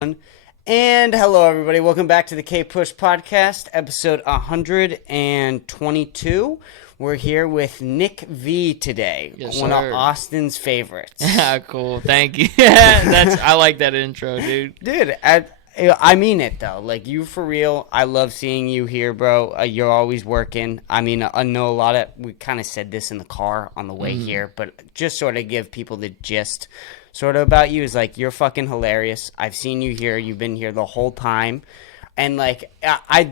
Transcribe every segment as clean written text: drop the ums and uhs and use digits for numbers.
And hello, everybody. Welcome back to the Kpush podcast, episode 122. We're here with Nick V today, Yes, one sir. of Austin's favorites. Cool. Thank you. I like that intro, dude. Dude, I mean it, though. Like, you for real. I love seeing you here, bro. You're always working. I mean, I know a lot of, we kind of said this in the car on the way here, but just sort of give people the gist sort of about you is like, you're fucking hilarious. I've seen you here. You've been here the whole time. And, like,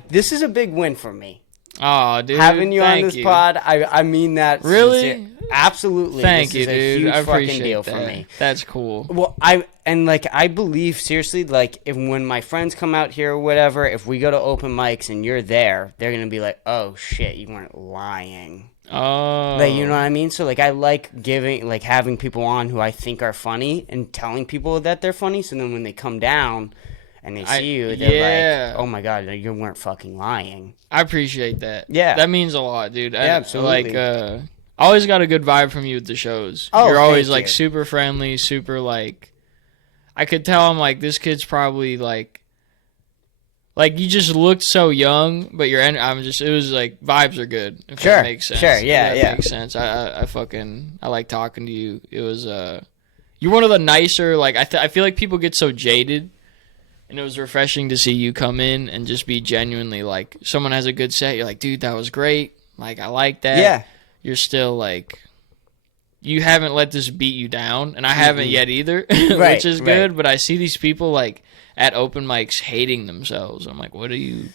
this is a big win for me. Oh, dude. Having you on thank this you. pod, I mean that. Really? Absolutely. Thank this you, is a dude. huge I appreciate fucking deal that. for me. That's cool. Well, I believe seriously, like, when my friends come out here or whatever, if we go to open mics and you're there, they're gonna be like, "Oh shit, you weren't lying." Oh. Like, you know what I mean? So, like, I like having people on who I think are funny and telling people that they're funny. So then when they come down and they see you, they're like, "Oh my god, you weren't fucking lying." I appreciate that. Yeah. That means a lot, dude. Yeah, absolutely. Like, I always got a good vibe from you at the shows. Oh, You're always, thank like, you. super friendly, super, like... I could tell I'm like, this kid's probably, like, you just looked so young, but it was like, vibes are good, if Sure, that makes sense. sure, yeah, If that yeah. makes sense. I like talking to you. It was, you're one of the nicer, like, I feel like people get so jaded, and it was refreshing to see you come in and just be genuinely, like, someone has a good set, you're like, dude, that was great, like, I like that. Yeah. You're still, like, you haven't let this beat you down, and I haven't yet either, which is good, right. but I see these people, like, at open mics hating themselves. I'm like, what are you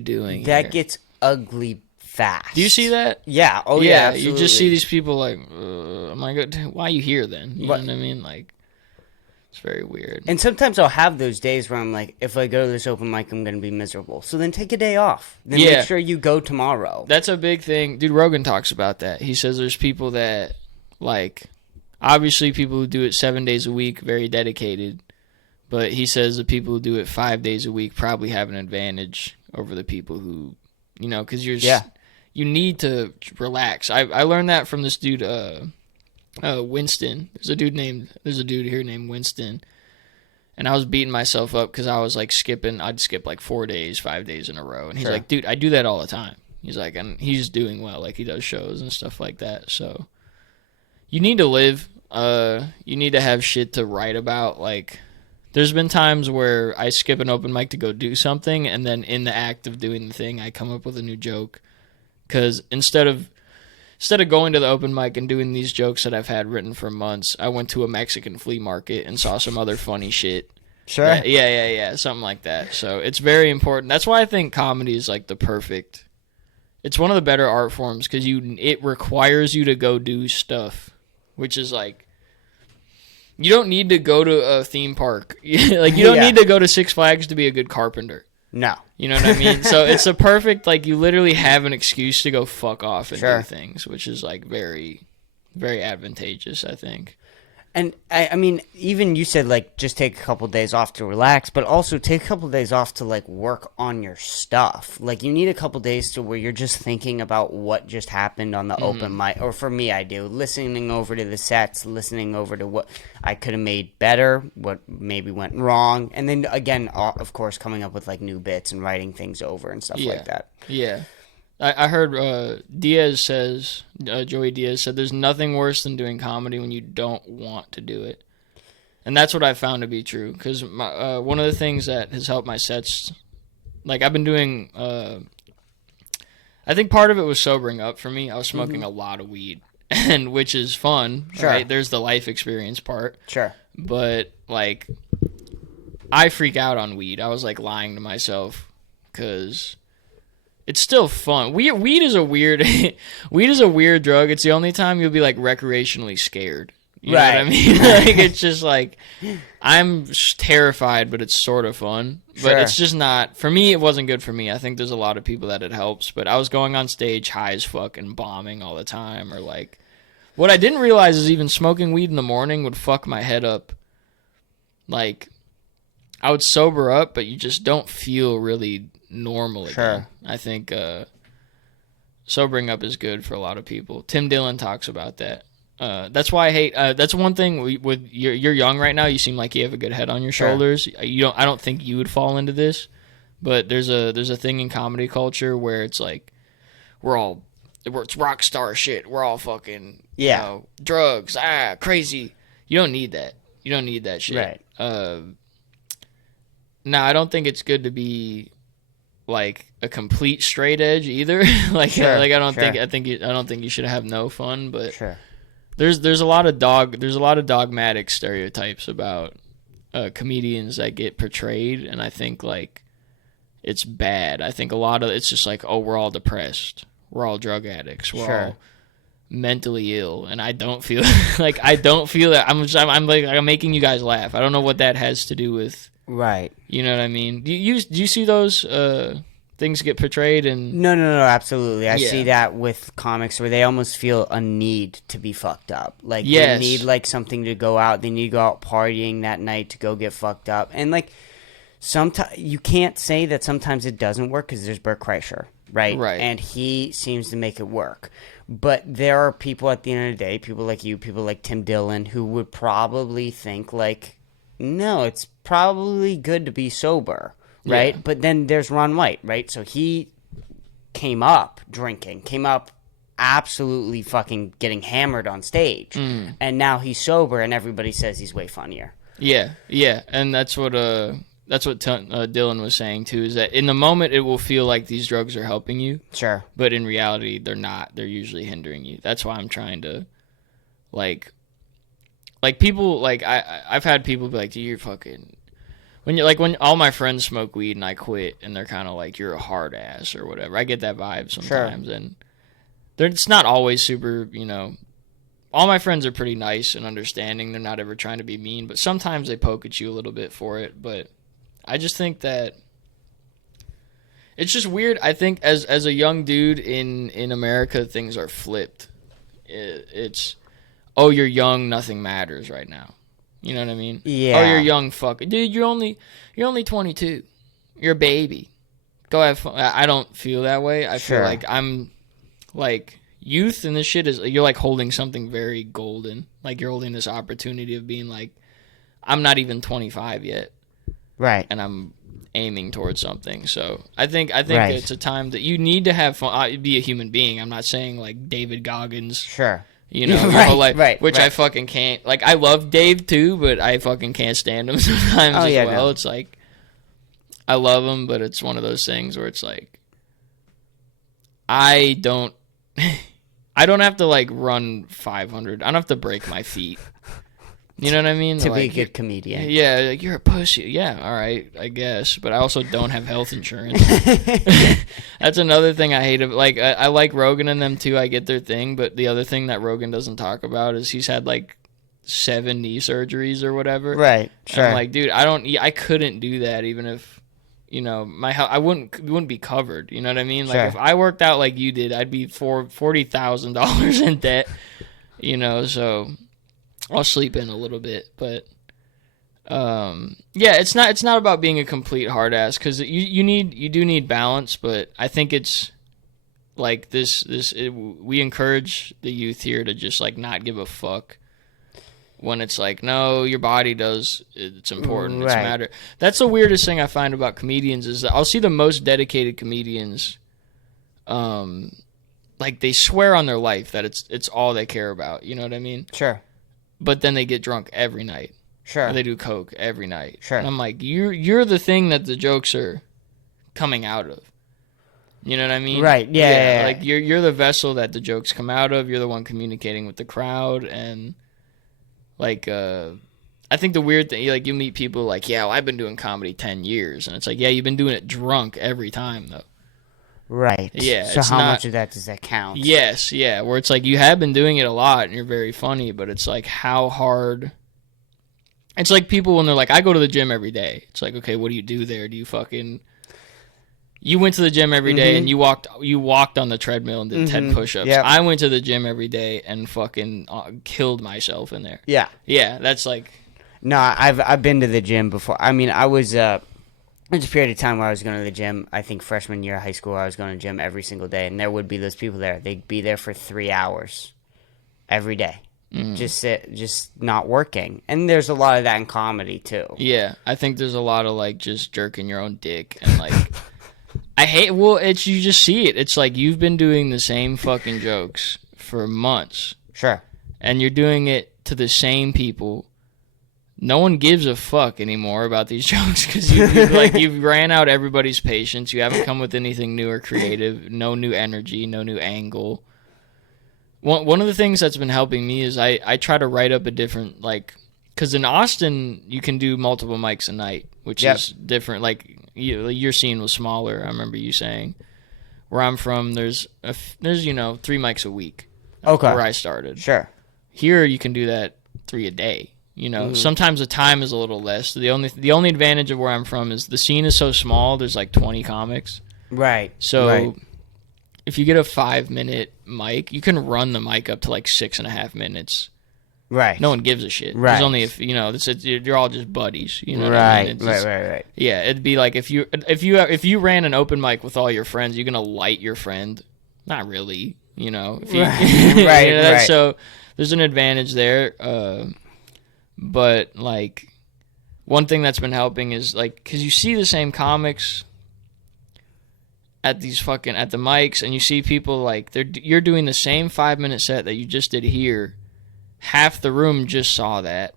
doing That here? gets ugly fast. Do you see that? Yeah. Oh yeah. Absolutely. You just see these people like, I'm like, why are you here then? You know what I mean? Like, it's very weird. And sometimes I'll have those days where I'm like, if I go to this open mic, I'm going to be miserable. So then take a day off. Then make sure you go tomorrow. That's a big thing. Dude, Rogan talks about that. He says there's people that, like, obviously people who do it 7 days a week, very dedicated. But he says the people who do it 5 days a week probably have an advantage over the people who, you know, because you need to relax. I learned that from this dude, Winston. There's a dude here named Winston, and I was beating myself up because I was like I'd skip like 4 days, 5 days in a row, and he's like, dude, I do that all the time. He's like, and he's doing well, like he does shows and stuff like that. So you need to live. You need to have shit to write about. Like, there's been times where I skip an open mic to go do something, and then in the act of doing the thing, I come up with a new joke. Because instead of going to the open mic and doing these jokes that I've had written for months, I went to a Mexican flea market and saw some other funny shit. Sure. Yeah, something like that. So it's very important. That's why I think comedy is like the perfect. It's one of the better art forms because it requires you to go do stuff, which is like, you don't need to go to a theme park. Like, you don't need to go to Six Flags to be a good carpenter. No. You know what I mean? So it's a perfect, like, you literally have an excuse to go fuck off and do things, which is, like, very, very advantageous, I think. And, I mean, even you said, like, just take a couple days off to relax, but also take a couple days off to, like, work on your stuff. Like, you need a couple days to where you're just thinking about what just happened on the open mic. Or for me, I do. Listening over to the sets, listening over to what I could have made better, what maybe went wrong. And then, again, of course, coming up with, like, new bits and writing things over and stuff like that. Yeah. I heard Joey Diaz said, there's nothing worse than doing comedy when you don't want to do it. And that's what I found to be true. Because one of the things that has helped my sets, like, I've been doing, I think part of it was sobering up for me. I was smoking a lot of weed, and which is fun, right? There's the life experience part. Sure. But, like, I freak out on weed. I was, like, lying to myself because it's still fun. Weed is a weird drug. It's the only time you'll be, like, recreationally scared. You know what I mean? Like, it's just like, I'm terrified, but it's sort of fun. But it's just not, for me, it wasn't good for me. I think there's a lot of people that it helps. But I was going on stage high as fuck and bombing all the time. Or, like, what I didn't realize is even smoking weed in the morning would fuck my head up. Like, I would sober up, but you just don't feel really normal again. I think sobering up is good for a lot of people. Tim Dillon talks about that. That's why I hate. That's one thing with you're young right now. You seem like you have a good head on your shoulders. You don't. I don't think you would fall into this, but there's a thing in comedy culture where it's like it's rock star shit. We're all fucking drugs, crazy. You don't need that. You don't need that shit. Right. No, I don't think it's good to be like a complete straight edge either. like I don't think you should have no fun, but there's a lot of dogmatic stereotypes about comedians that get portrayed, and I think like it's bad. I think a lot of it's just like, oh, we're all depressed, we're all drug addicts, we're all mentally ill, and I don't feel like that. I'm making you guys laugh. I don't know what that has to do with. Right. You know what I mean? Do you see those things get portrayed? And No, absolutely. I see that with comics where they almost feel a need to be fucked up. Like, they need, like, something to go out. They need to go out partying that night to go get fucked up. And, like, sometimes you can't say that sometimes it doesn't work because there's Bert Kreischer, right? Right. And he seems to make it work. But there are people at the end of the day, people like you, people like Tim Dillon, who would probably think, like, no, it's probably good to be sober, right? Yeah. But then there's Ron White, right? So he came up drinking, came up absolutely fucking getting hammered on stage, and now he's sober, and everybody says he's way funnier. Yeah, and that's what Dylan was saying too. Is that in the moment it will feel like these drugs are helping you, sure, but in reality they're not. They're usually hindering you. That's why I'm trying to, like people, like I've had people be like, "Dude, you're fucking." When all my friends smoke weed and I quit, and they're kind of like, "You're a hard ass" or whatever. I get that vibe sometimes, and it's not always super. All my friends are pretty nice and understanding. They're not ever trying to be mean, but sometimes they poke at you a little bit for it. But I just think that it's just weird. I think as a young dude in America, things are flipped. It's oh, you're young, nothing matters right now. You know what I mean? Yeah. Oh, you're young, fuck. Dude, you're only 22. You're a baby. Go have fun. I don't feel that way. I feel like I'm like youth, and this shit is, you're like holding something very golden. Like you're holding this opportunity of being like, I'm not even 25 yet. Right. And I'm aiming towards something. So I think it's a time that you need to have fun. Be a human being. I'm not saying like David Goggins. Sure. Right, which I fucking can't. Like, I love Dave too, but I fucking can't stand him sometimes as well. No. It's like, I love him, but it's one of those things where it's like, I don't have to like run 500. I don't have to break my feet. You know what I mean? To be a good comedian. Yeah, like, you're a pussy. Yeah, all right, I guess. But I also don't have health insurance. That's another thing I hate. Like, I like Rogan and them too. I get their thing. But the other thing that Rogan doesn't talk about is he's had like 7 knee surgeries or whatever. Right, sure. And I'm like, dude, I couldn't do that even if, my health, I wouldn't be covered. You know what I mean? Like, if I worked out like you did, I'd be $40,000 in debt. So I'll sleep in a little bit, but it's not about being a complete hard ass, because you do need balance. But I think it's like we encourage the youth here to just like not give a fuck when it's like, no, your body it's important, it's matter. That's the weirdest thing I find about comedians is that I'll see the most dedicated comedians, like they swear on their life that it's all they care about. You know what I mean? Sure. But then they get drunk every night. Sure. Or they do coke every night. Sure. And I'm like, you're the thing that the jokes are coming out of. You know what I mean? Right. Yeah. Like you're the vessel that the jokes come out of. You're the one communicating with the crowd, and like I think the weird thing, like you meet people like, yeah, well, I've been doing comedy 10 years, and it's like, yeah, you've been doing it drunk every time though. Right. Yeah. So how much of that does that count? Yes. Yeah. Where it's like you have been doing it a lot and you're very funny, but it's like how hard. It's like people when they're like, I go to the gym every day. It's like, okay, what do you do there? Do you fucking? You went to the gym every day and you walked on the treadmill and did 10 push-ups. Yep. I went to the gym every day and fucking killed myself in there. Yeah. Yeah. That's like. No, I've been to the gym before. I mean, I was. There's a period of time where I was going to the gym. I think freshman year of high school, I was going to the gym every single day, and there would be those people there. They'd be there for 3 hours every day. just not working. And there's a lot of that in comedy too. Yeah, I think there's a lot of like just jerking your own dick and like it's you just see it. It's like you've been doing the same fucking jokes for months. Sure. And you're doing it to the same people. No one gives a fuck anymore about these jokes because you've ran out everybody's patience. You haven't come with anything new or creative. No new energy. No new angle. One of the things that's been helping me is I try to write up a different, like, because in Austin you can do multiple mics a night, which is different. Like your scene was smaller. I remember you saying. Where I'm from, there's 3 mics a week. Okay. Where I started. Sure. Here you can do that 3 a day. Sometimes the time is a little less. The only advantage of where I'm from is the scene is so small. There's like 20 comics. Right. So if you get a 5-minute mic, you can run the mic up to like 6.5 minutes. Right. No one gives a shit. Right. There's only you're all just buddies. You know right. What I mean? Right. Yeah, it'd be like if you ran an open mic with all your friends, you're gonna light your friend. Not really. If you, right. So there's an advantage there. But like one thing that's been helping is like because you see the same comics at the mics, and you see people like you're doing the same 5-minute set that you just did here. Half the room just saw that,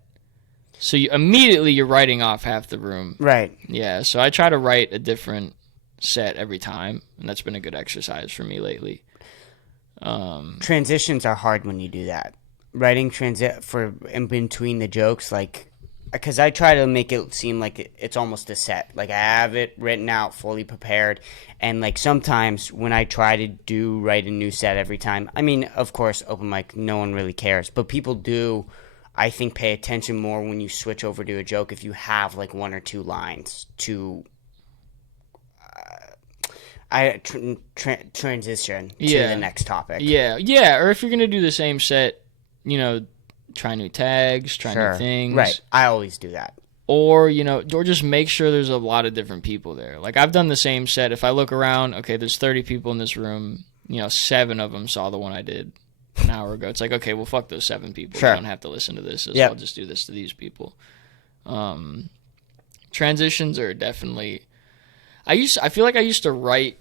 so you're writing off half the room. Right. Yeah. So I try to write a different set every time, and that's been a good exercise for me lately. Transitions are hard when you do that. Writing for in between the jokes, like, because I try to make it seem like it's almost a set. Like I have it written out, fully prepared, and like sometimes when I try to write a new set every time, I mean, of course, open mic, no one really cares, but people do, I think, pay attention more when you switch over to a joke if you have like 1 or 2 lines to transition to the next topic. Yeah. Or if you're gonna do the same set, try new tags, try new things. Right. I always do that. Or just make sure there's a lot of different people there. Like I've done the same set. If I look around, okay, there's 30 people in this room. 7 of them saw the one I did an hour ago. It's like, okay, well, fuck those 7 people. Sure. You don't have to listen to this. I'll just do this to these people. Transitions are definitely. I feel like I used to write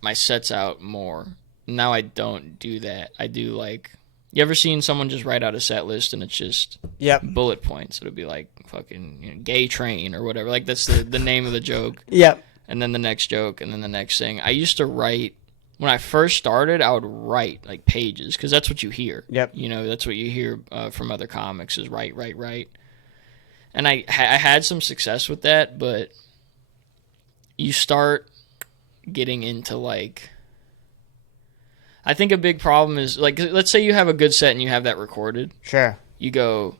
my sets out more. Now I don't do that. I do like. You ever seen someone just write out a set list and it's just bullet points? It'll be like fucking gay train or whatever. Like that's the name of the joke. Yep. And then the next joke and then the next thing. I used to write when I first started. I would write like pages because that's what you hear. Yep. That's what you hear from other comics is write. And I had some success with that, but you start getting into like. I think a big problem is, like, let's say you have a good set and you have that recorded. Sure. You go,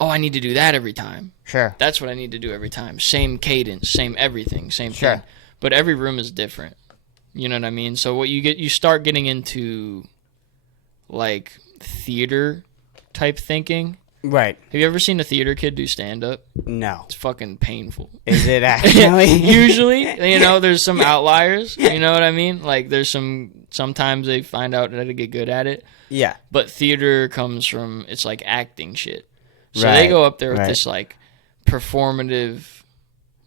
oh, I need to do that every time. Sure. That's what I need to do every time. Same cadence, same everything, same thing. But every room is different. You know what I mean? So what you start getting into, like, theater type thinking. Right. Have you ever seen a theater kid do stand-up? No. It's fucking painful. Is it actually? Usually, there's some outliers. You know what I mean? Like, sometimes they find out how to get good at it. Yeah. But theater comes from, it's like acting shit. So they go up there with this, like, performative,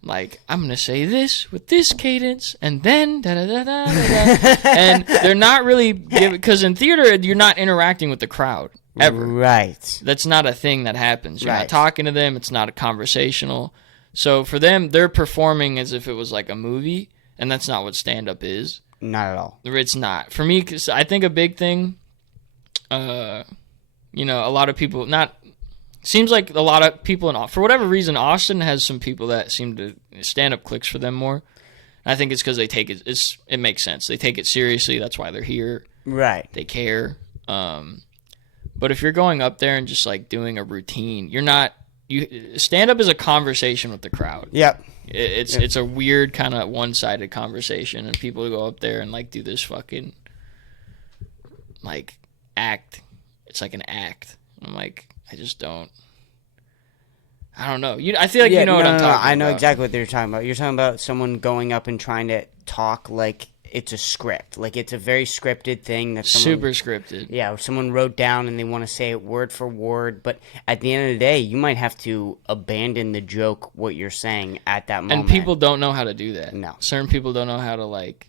like, I'm going to say this with this cadence, and then da-da-da-da-da-da. And they're not really, because in theater, you're not interacting with the crowd. Ever. Right. That's not a thing that happens. You're not talking to them. It's not a conversational. So for them, they're performing as if it was like a movie, and that's not what stand-up is. Not at all. It's not. For me, cause I think a big thing, a lot of people, seems like a lot of people, for whatever reason, Austin has some people that seem to, stand-up clicks for them more. I think it's because they take it, it makes sense. They take it seriously. That's why they're here. Right. They care. But if you're going up there and just like doing a routine, stand up is a conversation with the crowd. Yep. It's a weird kind of one-sided conversation, and people go up there and like do this fucking like act. It's like an act. I'm like, I don't know. I feel like you know what I'm talking about. I know exactly what you're talking about. You're talking about someone going up and trying to talk like it's a script. Like, it's a very scripted thing that someone, Super scripted. yeah, someone wrote down and they want to say it word for word. But at the end of the day, you might have to abandon the joke, what you're saying at that moment. And people don't know how to do that. No. Certain people don't know how to, like,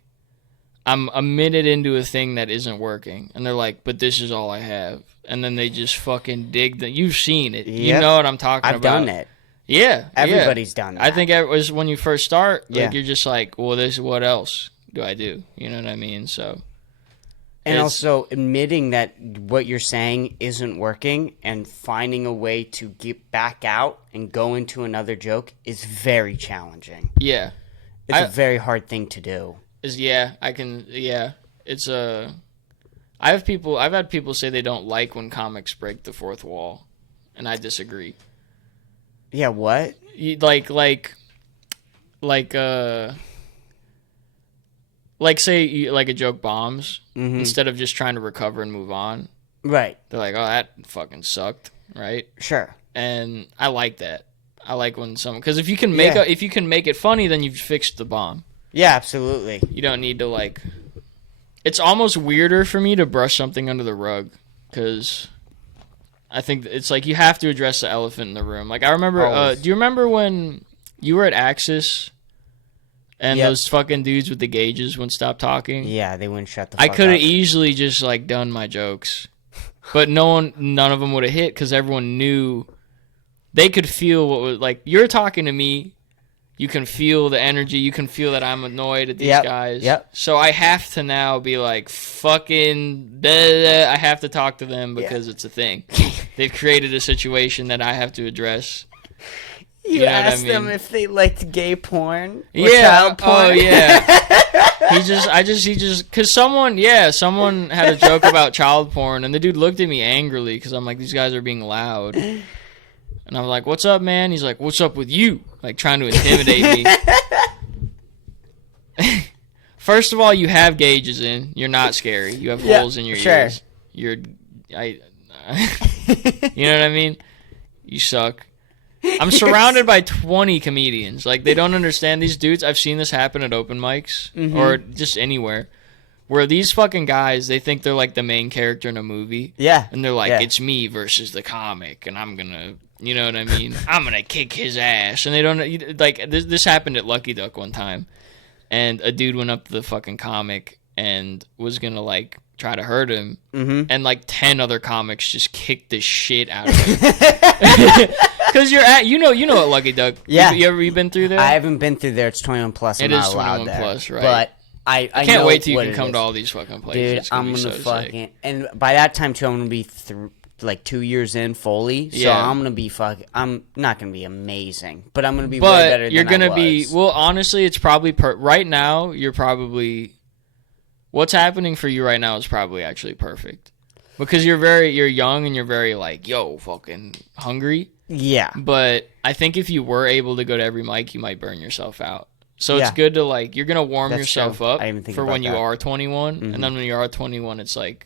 I'm a minute into a thing that isn't working. And they're like, but this is all I have. And then they just fucking dig the. You've seen it. You Yep. know what I'm talking about. I've done it. Yeah. Everybody's done that. I think it was when you first start, like, Yeah. you're just like, well, what else do I do? You know what I mean? So. And also admitting that what you're saying isn't working and finding a way to get back out and go into another joke is very challenging. Yeah. It's a very hard thing to do. It's I've had people say they don't like when comics break the fourth wall, and I disagree. Yeah, what? Say like a joke bombs, instead of just trying to recover and move on. Right. They're like, oh, that fucking sucked, right? Sure. And I like that. I like when someone, because if you can make it funny, then you've fixed the bomb. Yeah, absolutely. You don't need to, like. It's almost weirder for me to brush something under the rug, because I think it's like you have to address the elephant in the room. Like, I remember, do you remember when you were at Axis and those fucking dudes with the gauges wouldn't stop talking? Yeah, they wouldn't shut the fuck I could have up. easily just, like, done my jokes, but none of them would have hit because everyone knew. They could feel what was, like, you're talking to me. You can feel the energy. You can feel that I'm annoyed at these guys. Yep. So I have to now be like, fucking, I have to talk to them because it's a thing. They've created a situation that I have to address. You asked them if they liked gay porn or yeah. child porn. Oh, yeah. Because someone had a joke about child porn, and the dude looked at me angrily because I'm like, these guys are being loud. And I'm like, what's up, man? He's like, what's up with you? Like, trying to intimidate me. First of all, you have gauges in. You're not scary. You have holes in your ears. You know what I mean? You suck. I'm surrounded by 20 comedians. Like, they don't understand these dudes. I've seen this happen at open mics or just anywhere. Where these fucking guys, they think they're like the main character in a movie. Yeah. And they're like, it's me versus the comic, and I'm gonna, you know what I mean? I'm gonna kick his ass. And they don't, like, this happened at Lucky Duck one time. And a dude went up to the fucking comic and was gonna, like, try to hurt him. And, like, 10 other comics just kicked the shit out of him. Because you're at, you know at Lucky Duck. Yeah. You been through there? I haven't been through there. It's 21 plus. I'm it not is allowed 21 there. plus, right? But I can't know wait till you what can it come is. to all these fucking places. Dude, I'm gonna fucking, and by that time too, I'm gonna be like 2 years in fully. So I'm gonna be I'm not gonna be amazing, but I'm gonna be way better than you're gonna I was. be. Well, honestly, it's probably right now. You're probably what's happening for you right now is probably actually perfect because you're young and you're very like fucking hungry. Yeah, but I think if you were able to go to every mic, you might burn yourself out. So it's good to, like, you're going to warm yourself up for when you are 21. And then when you are 21, it's like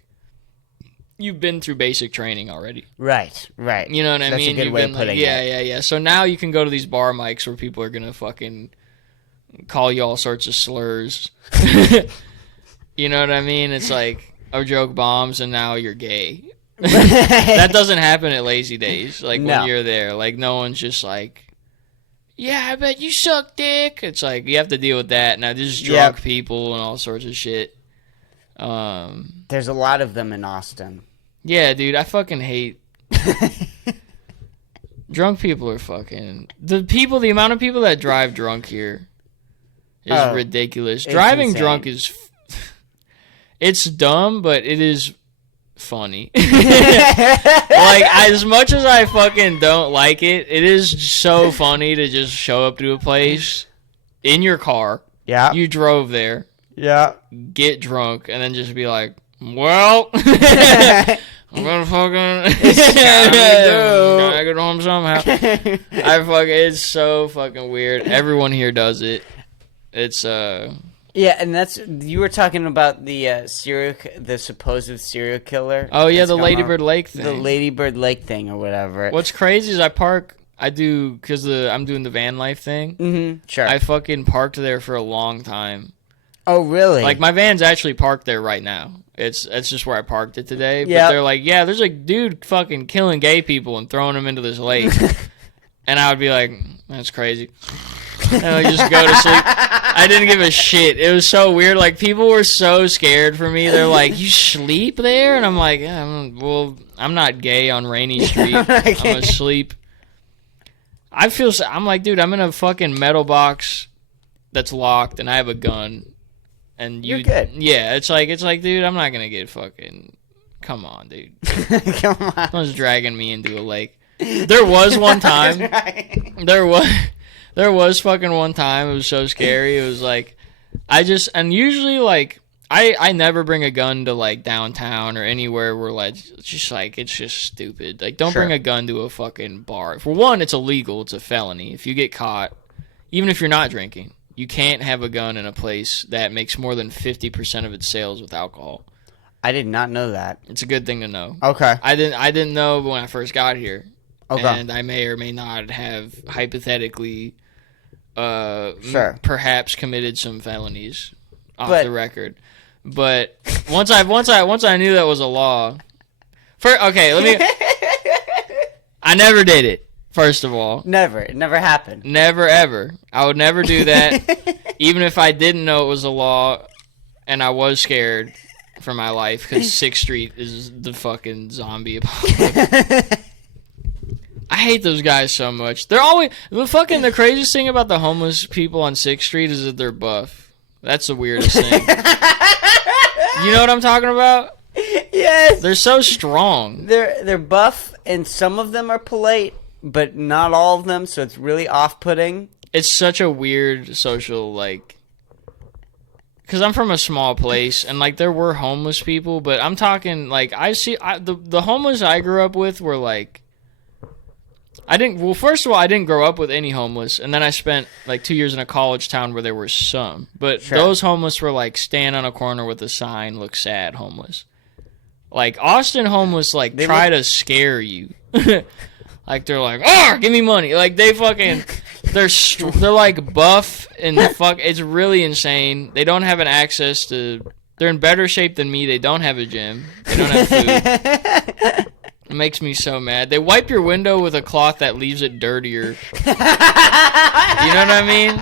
you've been through basic training already. Right. You know what I mean? That's a good way of putting it. Yeah. So now you can go to these bar mics where people are going to fucking call you all sorts of slurs. You know what I mean? It's like a joke bombs and now you're gay. That doesn't happen at Lazy Days. Like, when you're there. Like, no one's just like, yeah, I bet you suck dick. It's like, you have to deal with that. Now, there's drunk people and all sorts of shit. There's a lot of them in Austin. Yeah, dude, I fucking hate... Drunk people are fucking... The amount of people that drive drunk here is ridiculous. Driving insane. Drunk is... It's dumb, but it is funny. Like, as much as I fucking don't like it, it is so funny to just show up to a place in your car. Yeah. You drove there. Yeah. Get drunk and then just be like, well, I'm gonna fucking gotta get home somehow. It's so fucking weird. Everyone here does it. It's Yeah, and you were talking about the supposed serial killer. Oh yeah, the Lady Bird Lake thing. The Lady Bird Lake thing or whatever. What's crazy is because I'm doing the van life thing. Mm-hmm. Sure. I fucking parked there for a long time. Oh, really? Like, my van's actually parked there right now. It's just where I parked it today. But Yep. they're like, yeah, there's a dude fucking killing gay people and throwing them into this lake. And I would be like, that's crazy. And I would just go to sleep. I didn't give a shit. It was so weird. Like, people were so scared for me. They're like, you sleep there? And I'm like, yeah, I'm not gay on Rainy Street. I'm asleep. I'm like, dude, I'm in a fucking metal box that's locked, and I have a gun. And You're good. Yeah, it's like, dude, I'm not gonna get fucking. Come on, dude. Come on. Someone's dragging me into a lake. There was one time. Right. There was fucking one time. It was so scary. It was like, and usually like I never bring a gun to like downtown or anywhere where like it's just stupid. Like, don't bring a gun to a fucking bar. For one, it's illegal. It's a felony. If you get caught, even if you're not drinking, you can't have a gun in a place that makes more than 50% of its sales with alcohol. I did not know that. It's a good thing to know. Okay. I didn't know when I first got here. Okay. And I may or may not have hypothetically perhaps committed some felonies off the record. But once I knew that was a law. I never did it. First of all, never. It never happened. Never ever. I would never do that, even if I didn't know it was a law, and I was scared for my life because 6th Street is the fucking zombie apocalypse. I hate those guys so much. They're always the craziest thing about the homeless people on 6th Street is that they're buff. That's the weirdest thing. You know what I'm talking about? Yes. They're so strong. They're buff, and some of them are polite, but not all of them, so it's really off-putting. It's such a weird social, like... Because I'm from a small place, and, like, there were homeless people, but I'm talking, like, the homeless I grew up with were, like... First of all, I didn't grow up with any homeless, and then I spent, like, 2 years in a college town where there were some. But those homeless were, like, stand on a corner with a sign, look sad, homeless. Like, Austin homeless, like, try to scare you. Like, they're like, oh, give me money. Like, they fucking, they're like buff and it's really insane. They don't have they're in better shape than me. They don't have a gym. They don't have food. It makes me so mad. They wipe your window with a cloth that leaves it dirtier. You know what I mean?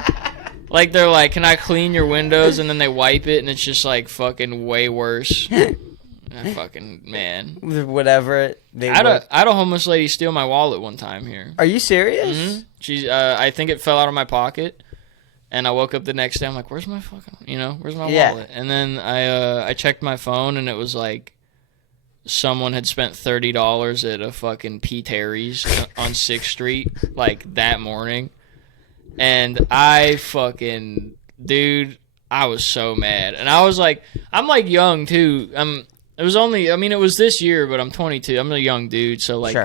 Like, they're like, can I clean your windows? And then they wipe it and it's just like fucking way worse. Fucking man. Whatever. I had a homeless lady steal my wallet one time here. Are you serious? Mm-hmm. She, I think it fell out of my pocket, and I woke up the next day. I'm like, where's my wallet? And then I checked my phone, and it was like someone had spent $30 at a fucking P. Terry's on 6th Street like that morning, and I was so mad, and I was like, I'm like young too. It was this year, but I'm 22. I'm a young dude, so like,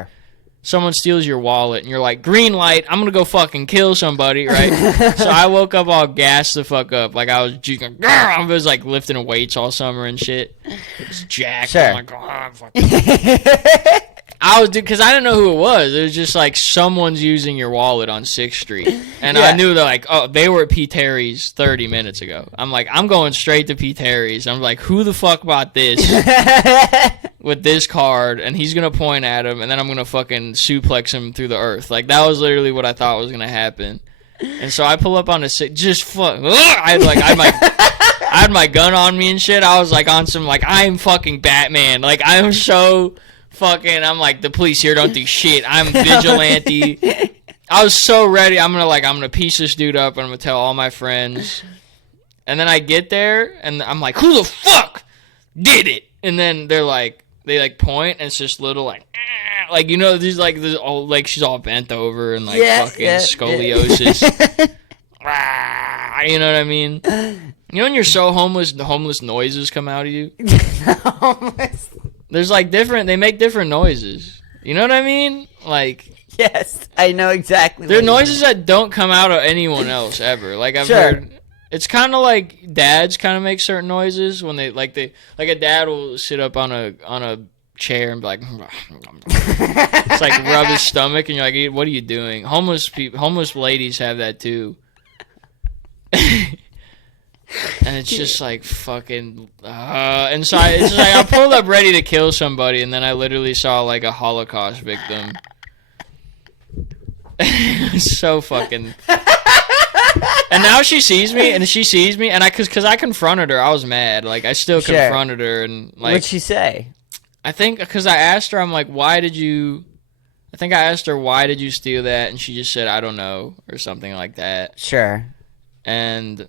someone steals your wallet, and you're like, green light, I'm gonna go fucking kill somebody, right? So I woke up all gassed the fuck up, like I was like lifting weights all summer and shit. It was jacked. I'm like, because I didn't know who it was. It was just like someone's using your wallet on 6th Street. And I knew they're like, oh, they were at P. Terry's 30 minutes ago. I'm like, I'm going straight to P. Terry's. I'm like, who the fuck bought this with this card? And he's going to point at him, and then I'm going to fucking suplex him through the earth. Like, that was literally what I thought was going to happen. And so I pull up on I had my gun on me and shit. I was like on some, like, I'm fucking Batman. Like, I'm so... I'm like, the police here don't do shit. I'm vigilante. I was so ready. I'm gonna piece this dude up, and I'm gonna tell all my friends. And then I get there, and I'm like, who the fuck did it? And then they point, and it's just little like, you know, these like this old, like she's all bent over and like scoliosis. You know what I mean? You know when you're so homeless, the homeless noises come out of you. Homeless. There's like they make different noises. You know what I mean? Like, yes, I know exactly. They're noises that don't come out of anyone else ever. Like I've heard, it's kind of like dads kind of make certain noises when they like a dad will sit up on a chair and be like, it's like rub his stomach, and you're like, what are you doing? Homeless ladies have that too. And it's just like fucking, and so it's just like I pulled up ready to kill somebody, and then I literally saw like a Holocaust victim. It's so fucking. And now she sees me, and cause I confronted her, I was mad. Like I still confronted her, and like. What'd she say? I think because I asked her, I'm like, why did you steal that? And she just said, I don't know, or something like that. Sure. And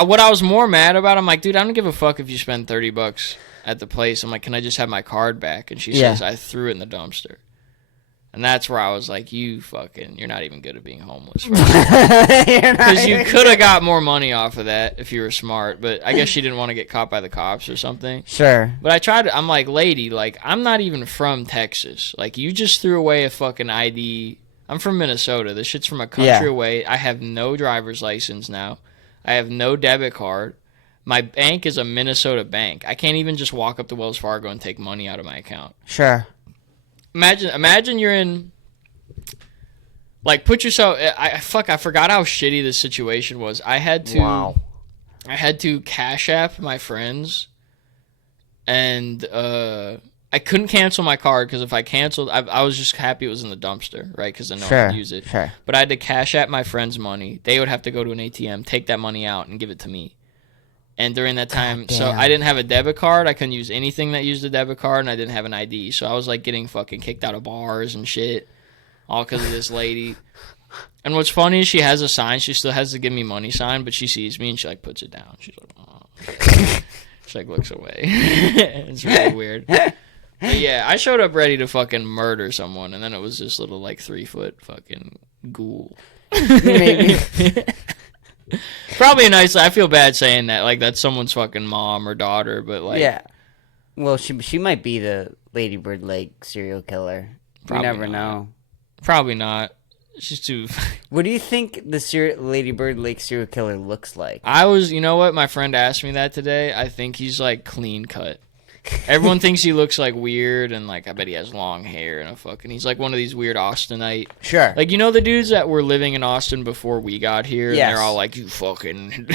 what I was more mad about, I'm like, dude, I don't give a fuck if you spend $30 at the place. I'm like, can I just have my card back? And she says, I threw it in the dumpster. And that's where I was like, you're not even good at being homeless. Because you could have got more money off of that if you were smart. But I guess she didn't want to get caught by the cops or something. Sure. But I'm like, lady, like, I'm not even from Texas. Like, you just threw away a fucking ID. I'm from Minnesota. This shit's from a country away. I have no driver's license now. I have no debit card. My bank is a Minnesota bank. I can't even just walk up to Wells Fargo and take money out of my account. Sure. Imagine you're in, like, put yourself. I forgot how shitty this situation was. I had to Cash App my friends, and I couldn't cancel my card because if I canceled, I was just happy it was in the dumpster, right? Because I know I could use it. Sure. But I had to Cash App my friends' money. They would have to go to an ATM, take that money out, and give it to me. And during that time, so I didn't have a debit card. I couldn't use anything that used a debit card, and I didn't have an ID. So I was, like, getting fucking kicked out of bars and shit, all because of this lady. And what's funny is she has a sign. She still has the give me money sign, but she sees me, and she, like, puts it down. She's like, oh. She, like, looks away. It's really weird. But, yeah, I showed up ready to fucking murder someone, and then it was this little, like, 3-foot fucking ghoul. Maybe. Probably nice. I feel bad saying that. Like, that's someone's fucking mom or daughter, but, like... Yeah. Well, she might be the Lady Bird Lake serial killer. You never know. Probably not. She's too... What do you think the Lady Bird Lake serial killer looks like? You know what? My friend asked me that today. I think he's, like, clean cut. Everyone thinks he looks, like, weird, and, like, I bet he has long hair and he's, like, one of these weird Austinite. Sure. Like, you know the dudes that were living in Austin before we got here? Yes. And they're all like, you fucking... You know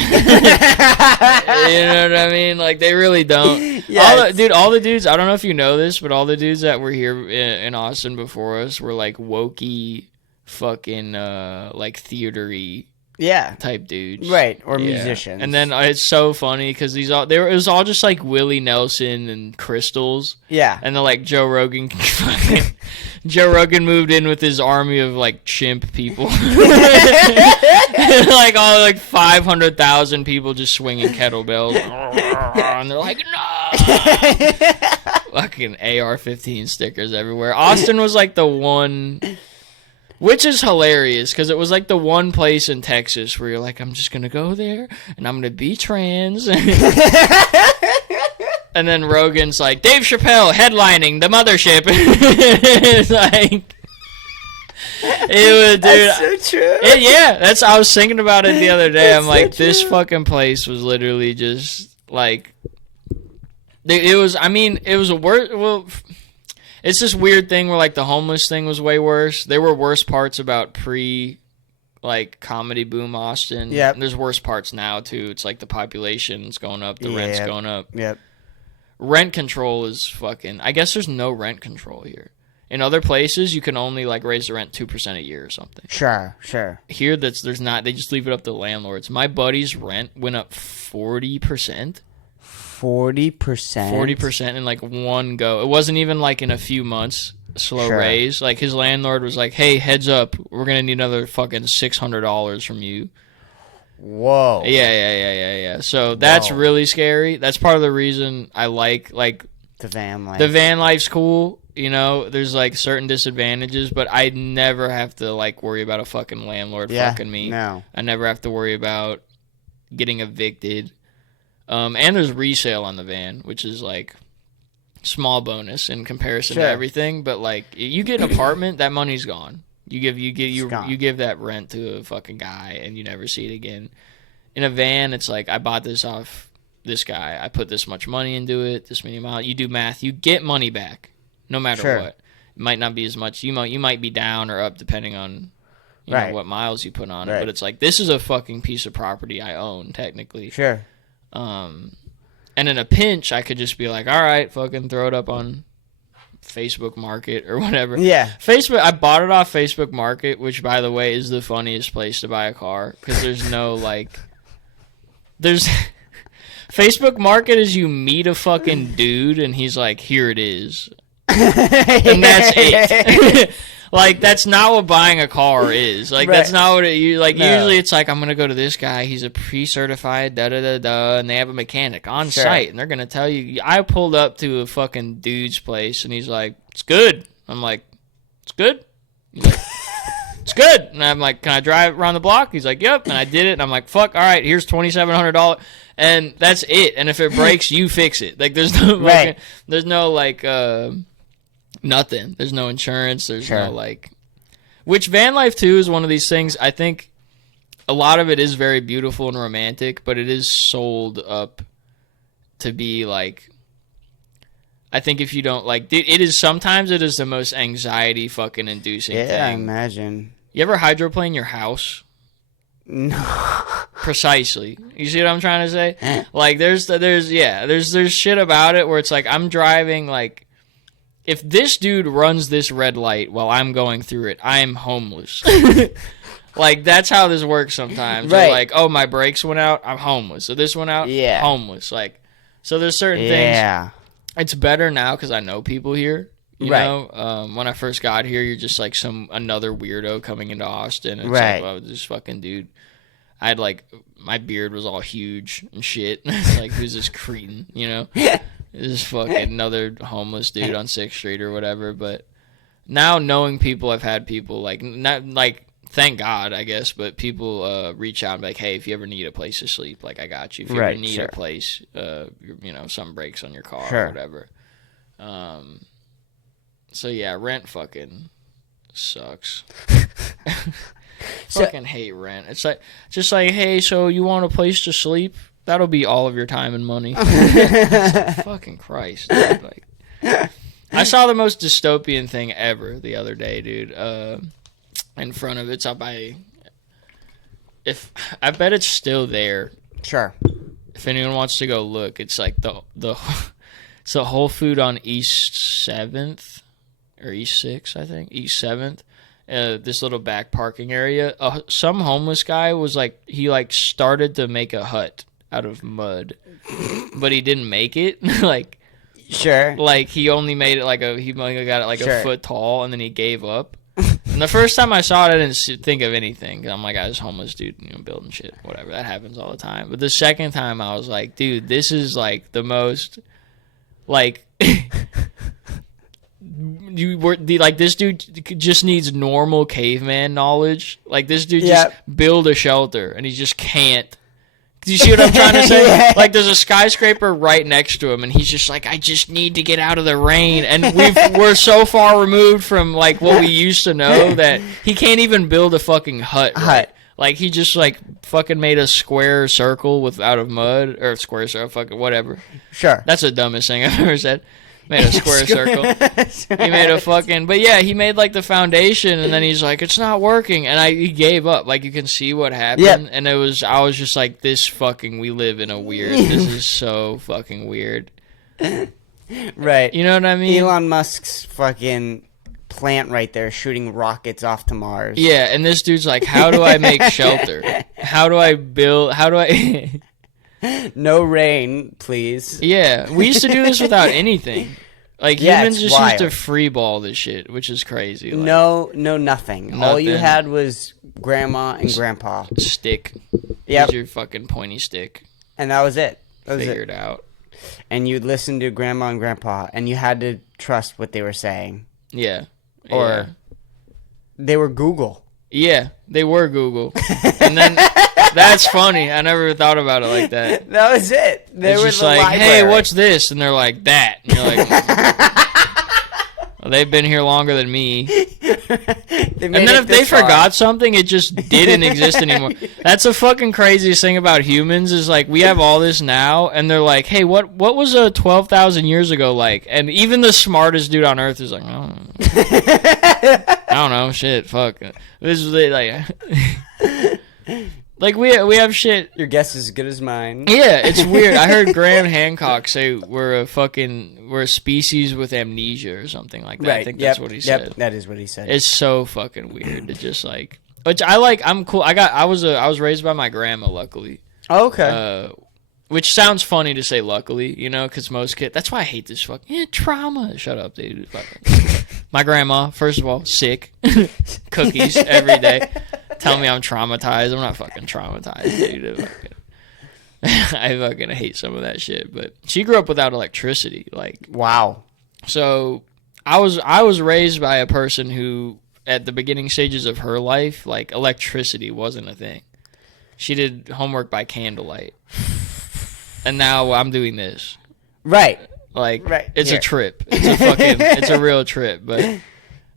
what I mean? Like, they really don't. Yes. All the dudes, I don't know if you know this, but all the dudes that were here in Austin before us were, like, wokey, fucking, like, theater-y type dudes, right? Or musicians. And then it's so funny because it was all just like Willie Nelson and Crystals, and then like Joe Rogan moved in with his army of like chimp people, like all like 500,000 people just swinging kettlebells, and they're like, no, fucking AR-15 stickers everywhere. Austin was like the one. Which is hilarious, because it was like the one place in Texas where you're like, I'm just going to go there, and I'm going to be trans. And then Rogan's like, Dave Chappelle headlining the mothership. It's like... It was, dude. That's so true. I was thinking about it the other day. I'm like, so this true. fucking place was literally just, like... It was a word... Well... It's this weird thing where, like, the homeless thing was way worse. There were worse parts about like, comedy boom Austin. Yep. And there's worse parts now, too. It's like the population's going up, the rent's going up. Yep. Rent control is fucking... I guess there's no rent control here. In other places, you can only, like, raise the rent 2% a year or something. Sure. Here, there's not. They just leave it up to the landlords. My buddy's rent went up 40%. 40% in like one go. It wasn't even like in a few months, slow raise. Like his landlord was like, hey, heads up, we're gonna need another fucking $600 from you. Whoa. Yeah. So that's really scary. That's part of the reason I like the van life. The van life's cool. You know, there's like certain disadvantages, but I never have to like worry about a fucking landlord fucking me. No. I never have to worry about getting evicted. And there's resale on the van, which is like small bonus in comparison to everything. But like, you get an apartment, that money's gone. You give that rent to a fucking guy, and you never see it again. In a van, it's like I bought this off this guy. I put this much money into it, this many amount. You do math, you get money back, no matter what. It might not be as much. You might be down or up depending on you know what miles you put on it. But it's like this is a fucking piece of property I own technically. Sure. And in a pinch, I could just be like, all right, fucking throw it up on Facebook Market or whatever. Yeah. Facebook. I bought it off Facebook Market, which, by the way, is the funniest place to buy a car because there's no like, there's Facebook Market is you meet a fucking dude and he's like, here it is, and that's it. Like, that's not what buying a car is. Like, that's not what it... Like, usually it's like, I'm going to go to this guy. He's a pre-certified da-da-da-da, and they have a mechanic on site, and they're going to tell you... I pulled up to a fucking dude's place, and he's like, it's good. I'm like, it's good? He's like, it's good. And I'm like, can I drive around the block? He's like, yep. And I did it, and I'm like, fuck, all right, here's $2,700. And that's it. And if it breaks, you fix it. Like, there's no... Like, there's no, like... Nothing. There's no insurance. There's no, like... Which van life, too, is one of these things. I think a lot of it is very beautiful and romantic, but it is sold up to be, like... I think if you don't, like... It is... Sometimes it is the most anxiety fucking inducing thing. Yeah, I imagine. You ever hydroplane your house? No. Precisely. You see what I'm trying to say? Like, there's shit about it where it's like, I'm driving, like... If this dude runs this red light while I'm going through it, I'm homeless. Like, that's how this works sometimes. Right. Like, oh, my brakes went out, I'm homeless. So this went out, homeless. Like, so there's certain things. It's better now because I know people here. You know, when I first got here, you're just like another weirdo coming into Austin. And it's like, oh, this fucking dude. I had like, my beard was all huge and shit. It's like, who's this cretin, you know? This fucking another homeless dude on 6th Street or whatever. But now knowing people, I've had people like, not like, thank God, I guess, but people reach out and be like, hey, if you ever need a place to sleep, like, I got you. If you ever need a place, you know, some breaks on your car or whatever. So yeah, rent fucking sucks. Fucking hate rent. It's like, just like, hey, so you want a place to sleep? That'll be all of your time and money. Fucking Christ, dude. Like, I saw the most dystopian thing ever the other day, dude. In front of it's up by. I bet it's still there. Sure. If anyone wants to go look, it's like it's a Whole Food on East 7th or East 6th, I think. East 7th. This little back parking area. Some homeless guy was like, he like started to make a hut out of mud, but he didn't make it. Like, sure, like he only made it like he only got it like a foot tall, and then he gave up. And the first time I saw it, I didn't think of anything. I'm like, I was homeless dude, you know, building shit, whatever. That happens all the time. But the second time, I was like, dude, this is like the most, like, this dude just needs normal caveman knowledge. Like, this dude just build a shelter, and he just can't. Do you see what I'm trying to say? Like, there's a skyscraper right next to him, and he's just like, I just need to get out of the rain. And we're so far removed from, like, what we used to know that he can't even build a fucking hut. Right? Like, he just, like, fucking made a square circle out of mud, or square circle, fucking whatever. Sure. That's the dumbest thing I've ever said. Made a square circle. He made a fucking... But yeah, he made like the foundation, and then he's like, it's not working. And he gave up. Like, you can see what happened. Yep. And I was just like, we live in a weird... This is so fucking weird. Right. You know what I mean? Elon Musk's fucking plant right there shooting rockets off to Mars. Yeah, and this dude's like, how do I make shelter? How do I build... How do I... No rain, please. Yeah, we used to do this without anything. Like, humans just used to free ball this shit, which is crazy. Like, nothing. All you had was grandma and grandpa. Stick. Yep. Your fucking pointy stick. And that was it. Figured out. And you'd listen to grandma and grandpa, and you had to trust what they were saying. Yeah. Or they were Google. Yeah, they were Google. And then... That's funny. I never thought about it like that. That was it. They were just like, library. Hey, what's this? And they're like, that. And you're like, well, they've been here longer than me. And then if they forgot something, it just didn't exist anymore. That's the fucking craziest thing about humans is, like, we have all this now, and they're like, hey, what was 12,000 years ago like? And even the smartest dude on Earth is like, I don't know, shit, fuck. This is like... Like, we have shit. Your guess is as good as mine. Yeah, it's weird. I heard Graham Hancock say we're a species with amnesia or something like that. Right. I think that's what he said. Yep, that is what he said. It's so fucking weird to just like, which I like. I'm cool. I was raised by my grandma, luckily. Oh, okay. Which sounds funny to say, luckily, you know, because most kids. That's why I hate this trauma. Shut up, dude. My grandma, first of all, sick. Cookies every day. Tell me I'm traumatized. I'm not fucking traumatized, dude. I fucking hate some of that shit. But she grew up without electricity. Like, wow. So I was raised by a person who, at the beginning stages of her life, like, electricity wasn't a thing. She did homework by candlelight. And now I'm doing this. Right. Like, it's a trip. It's a real trip. But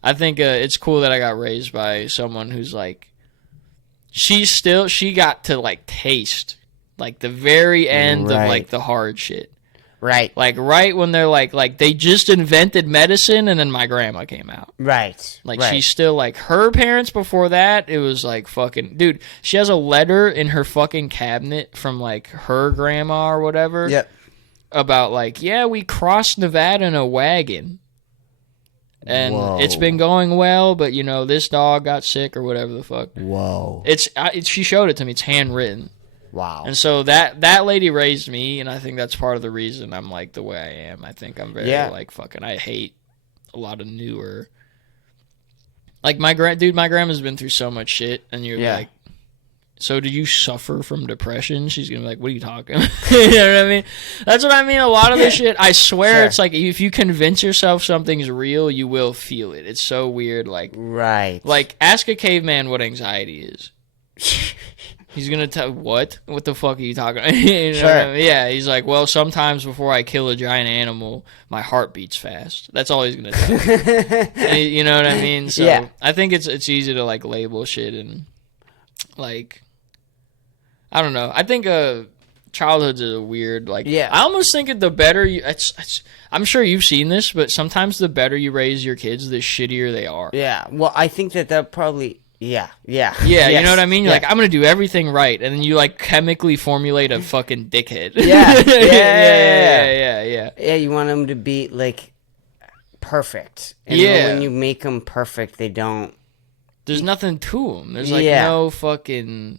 I think it's cool that I got raised by someone who's like, she got to like taste like the very end of like the hard shit. Right. Like right when they're like they just invented medicine and then my grandma came out. Right. Like she's still like her parents before that, it was like fucking dude, she has a letter in her fucking cabinet from like her grandma or whatever. Yep. About like, yeah, we crossed Nevada in a wagon. And it's been going well, but you know, this dog got sick or whatever the fuck. Whoa. She showed it to me. It's handwritten. Wow. And so that lady raised me, and I think that's part of the reason I'm like the way I am. I think I'm very like fucking. I hate a lot of newer. Like my grandma's been through so much shit, and you're like, so do you suffer from depression? She's gonna be like, what are you talking? You know what I mean? That's what I mean. A lot of this shit, I swear, it's like if you convince yourself something's real, you will feel it. It's so weird. Like, like ask a caveman what anxiety is. He's gonna tell what the fuck are you talking about? You know what I mean? Yeah, he's like, well, sometimes before I kill a giant animal, my heart beats fast. That's all he's gonna tell. You know what I mean? So I think it's easy to like label shit and like, I don't know. I think childhood's a weird like. Yeah. I almost think the better you. I'm sure you've seen this, but sometimes the better you raise your kids, the shittier they are. Yeah. Well, I think that probably. Yeah. Yeah, you know what I mean? You're like, I'm going to do everything right. And then you, like, chemically formulate a fucking dickhead. Yeah. Yeah, you want them to be, like, perfect. And when you make them perfect, they don't. There's nothing to them. There's, like, no fucking.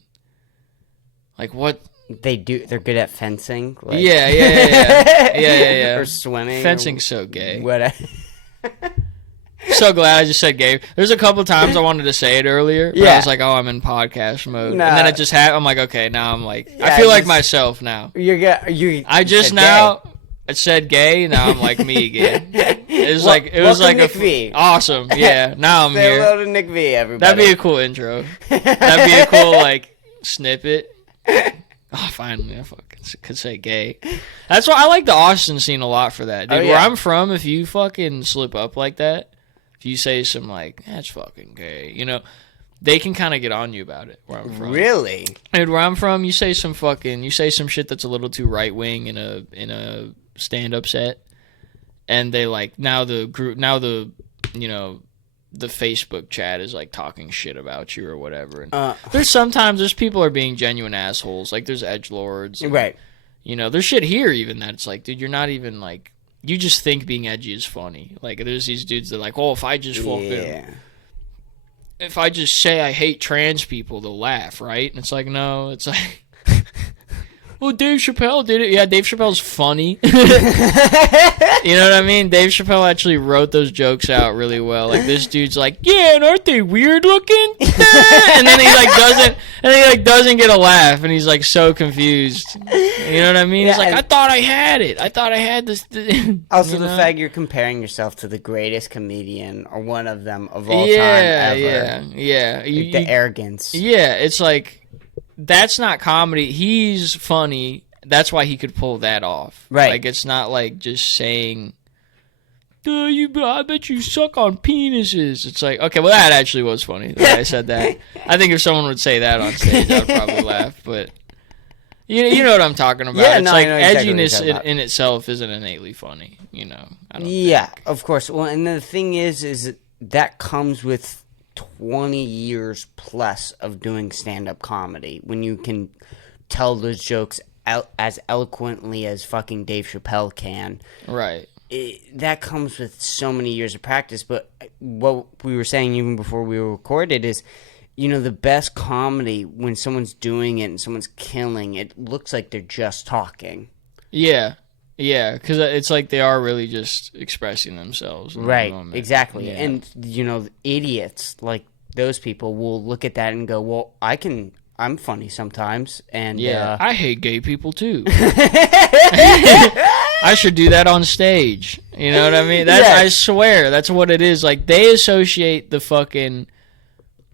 Like, what? They do. They're good at fencing. Like. Yeah. Or swimming. Fencing's so gay. Whatever. So glad I just said gay. There's a couple times I wanted to say it earlier, but I was like, oh, I'm in podcast mode. And then it just happened. I'm like, okay, now I'm like, I feel like myself now. I just now it said gay, now I'm like me again. It was like Nick V. Awesome. Yeah, now I'm Say here. hello to Nick V, everybody. That'd be a cool intro. That'd be a cool, like, snippet. Oh, finally, I fucking could say gay. That's why I like the Austin scene a lot for that. Dude, where I'm from, if you fucking slip up like that, if you say some, like, that's fucking gay, you know, they can kind of get on you about it where I'm from. Really? Dude, where I'm from, you say some shit that's a little too right-wing in a stand-up set, and they, like, the Facebook chat is, like, talking shit about you or whatever. And there's people are being genuine assholes. Like, there's edgelords. And, right. You know, there's shit here even that's like, dude, you're not even, like, you just think being edgy is funny. Like, there's these dudes that are like, oh, if I just if I just say I hate trans people, they'll laugh, right? And it's like, no, it's like, well, Dave Chappelle did it. Yeah, Dave Chappelle's funny. You know what I mean? Dave Chappelle actually wrote those jokes out really well. Like, this dude's like, yeah, and aren't they weird looking? And then he doesn't get a laugh, and he's like so confused. You know what I mean? He's like, I thought I had it. I thought I had this. Also, the fact you're comparing yourself to the greatest comedian or one of them of all time ever. Yeah. The arrogance. Yeah, it's like, that's not comedy. He's funny. That's why he could pull that off. Right. Like, it's not like just saying, I bet you suck on penises. It's like, okay, well, that actually was funny that I said that. I think if someone would say that on stage, I'd probably laugh. But you know what I'm talking about. Yeah, it's no, like exactly edginess in itself isn't innately funny, you know. I don't think. Of course. Well, and the thing is that comes with 20 years plus of doing stand-up comedy when you can tell those jokes as eloquently as fucking Dave Chappelle can. Right. That comes with so many years of practice. But what we were saying even before we were recorded is, the best comedy, when someone's doing it and someone's killing, it looks like they're just talking. Yeah. Yeah, because it's like they are really just expressing themselves. Right, the exactly. Yeah. And, idiots like those people will look at that and go, well, I'm funny sometimes. And yeah, I hate gay people too. I should do that on stage. You know what I mean? I swear, that's what it is. Like, they associate the fucking...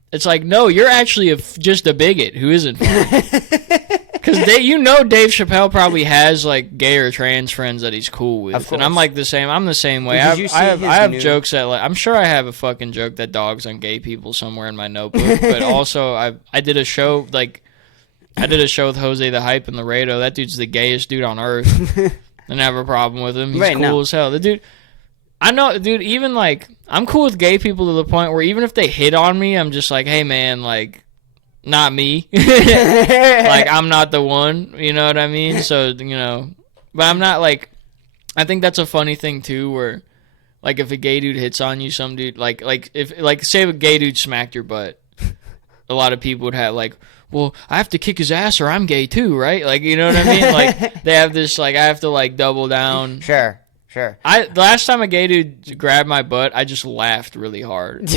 It's like, no, you're actually just a bigot who isn't funny. Because Dave Chappelle probably has like gay or trans friends that he's cool with, and I'm like the same. I'm the same way. I have jokes that, like, I'm sure I have a fucking joke that dogs on gay people somewhere in my notebook. But also, I did a show with Jose the Hype and Laredo. That dude's the gayest dude on earth. I didn't have a problem with him. He's cool as hell. The dude. I know, dude, even, like, I'm cool with gay people to the point where even if they hit on me, I'm just like, hey, man, like, not me. Like, I'm not the one, you know what I mean? So, but I'm not, like, I think that's a funny thing, too, where, like, if a gay dude hits on you, some dude, say a gay dude smacked your butt, a lot of people would have, like, well, I have to kick his ass or I'm gay, too, right? Like, you know what I mean? Like, they have this, like, I have to, like, double down. Sure. The last time a gay dude grabbed my butt, I just laughed really hard.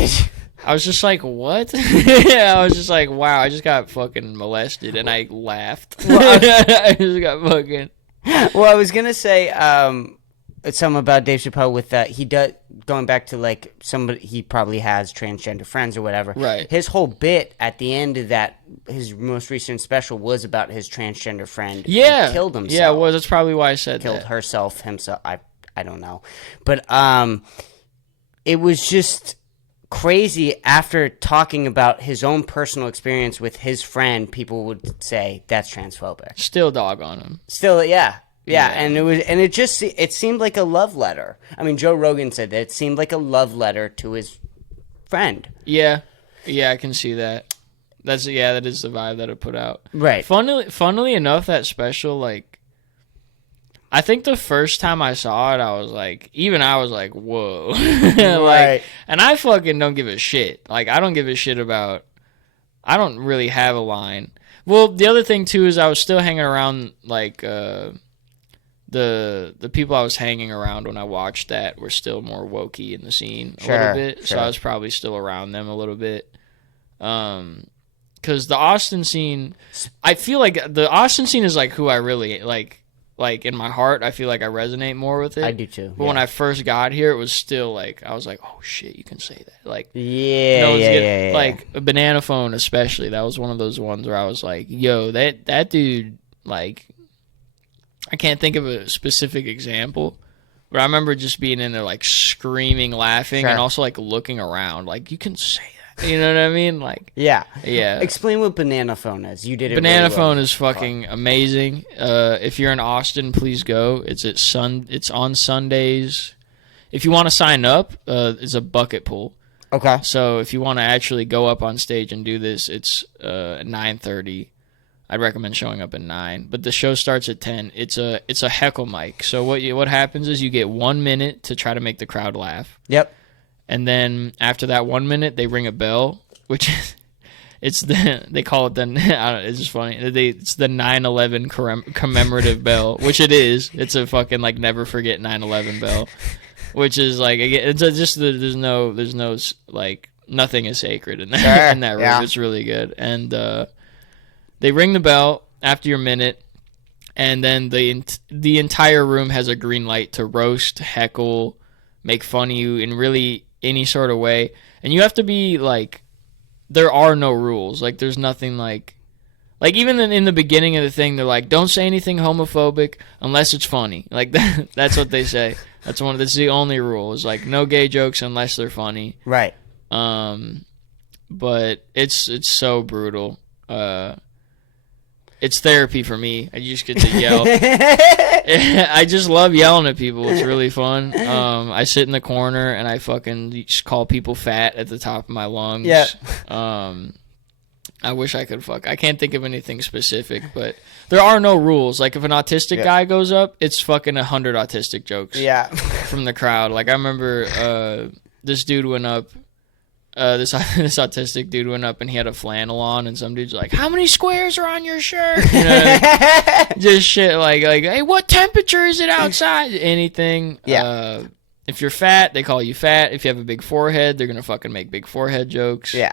I was just like, what? I was just like, wow, I just got fucking molested, and I laughed. I just got fucking... Well, I was going to say something about Dave Chappelle with that. He does, going back to, like, somebody, he probably has transgender friends or whatever. Right. His whole bit at the end of that, his most recent special, was about his transgender friend who killed himself. Yeah, well, that's probably why I said Killed that. herself, himself. I don't know. But it was just crazy. After talking about his own personal experience with his friend, people would say that's transphobic. Still dog on him. Still, yeah. And it seemed like a love letter. I mean, Joe Rogan said that it seemed like a love letter to his friend. Yeah, I can see that. That is the vibe that it put out. Right. Funnily enough, that special, like, I think the first time I saw it, I was like, whoa. Right. And I fucking don't give a shit. Like, I don't give a shit about, I don't really have a line. Well, the other thing, too, is I was still hanging around, like, the people I was hanging around when I watched that were still more wokey in the scene a little bit. Sure. So I was probably still around them a little bit. Because the Austin scene, I feel like the Austin scene is, like, who I really, like in my heart, I feel like I resonate more with it. I do too. But when I first got here, it was still like, I was like, oh shit, you can say that. Like, yeah. Like a Banana Phone, especially. That was one of those ones where I was like, yo, that dude, like, I can't think of a specific example, but I remember just being in there, like, screaming, laughing, and also, like, looking around. Like, you can say that. You know what I mean? Like, yeah. Explain what Banana Phone is. You did it. Banana really well. Phone is fucking amazing. If you're in Austin, please go. It's on Sundays. If you want to sign up, it's a bucket pool. Okay. So if you want to actually go up on stage and do this, it's 9:30. I'd recommend showing up at 9. But the show starts at 10. It's a heckle mic. So what happens is you get 1 minute to try to make the crowd laugh. Yep. And then after that 1 minute, they ring a bell, which is they call it it's just funny. It's the 9/11 commemorative bell, which it is. It's a fucking, like, never forget 9/11 bell, which is like, it's just there's no like, nothing is sacred in that in that room. Yeah. It's really good. And they ring the bell after your minute, and then the entire room has a green light to roast, heckle, make fun of you in really any sort of way. And you have to be, like, there are no rules. Like, there's nothing, like even in the beginning of the thing, they're like, don't say anything homophobic unless it's funny. Like, that's what they say. That's the only rule, is, like, no gay jokes unless they're funny. Right. But it's so brutal. It's therapy for me. I just get to yell. I just love yelling at people. It's really fun. I sit in the corner and I fucking just call people fat at the top of my lungs. Yeah. I wish I could fuck. I can't think of anything specific, but there are no rules. Like if an autistic guy goes up, it's fucking 100 autistic jokes. Yeah. From the crowd. Like I remember this dude went up. This autistic dude went up and he had a flannel on, and some dude's like, "How many squares are on your shirt?" You know, just shit like, "Hey, what temperature is it outside?" Anything. Yeah. If you're fat, they call you fat. If you have a big forehead, they're gonna fucking make big forehead jokes. Yeah.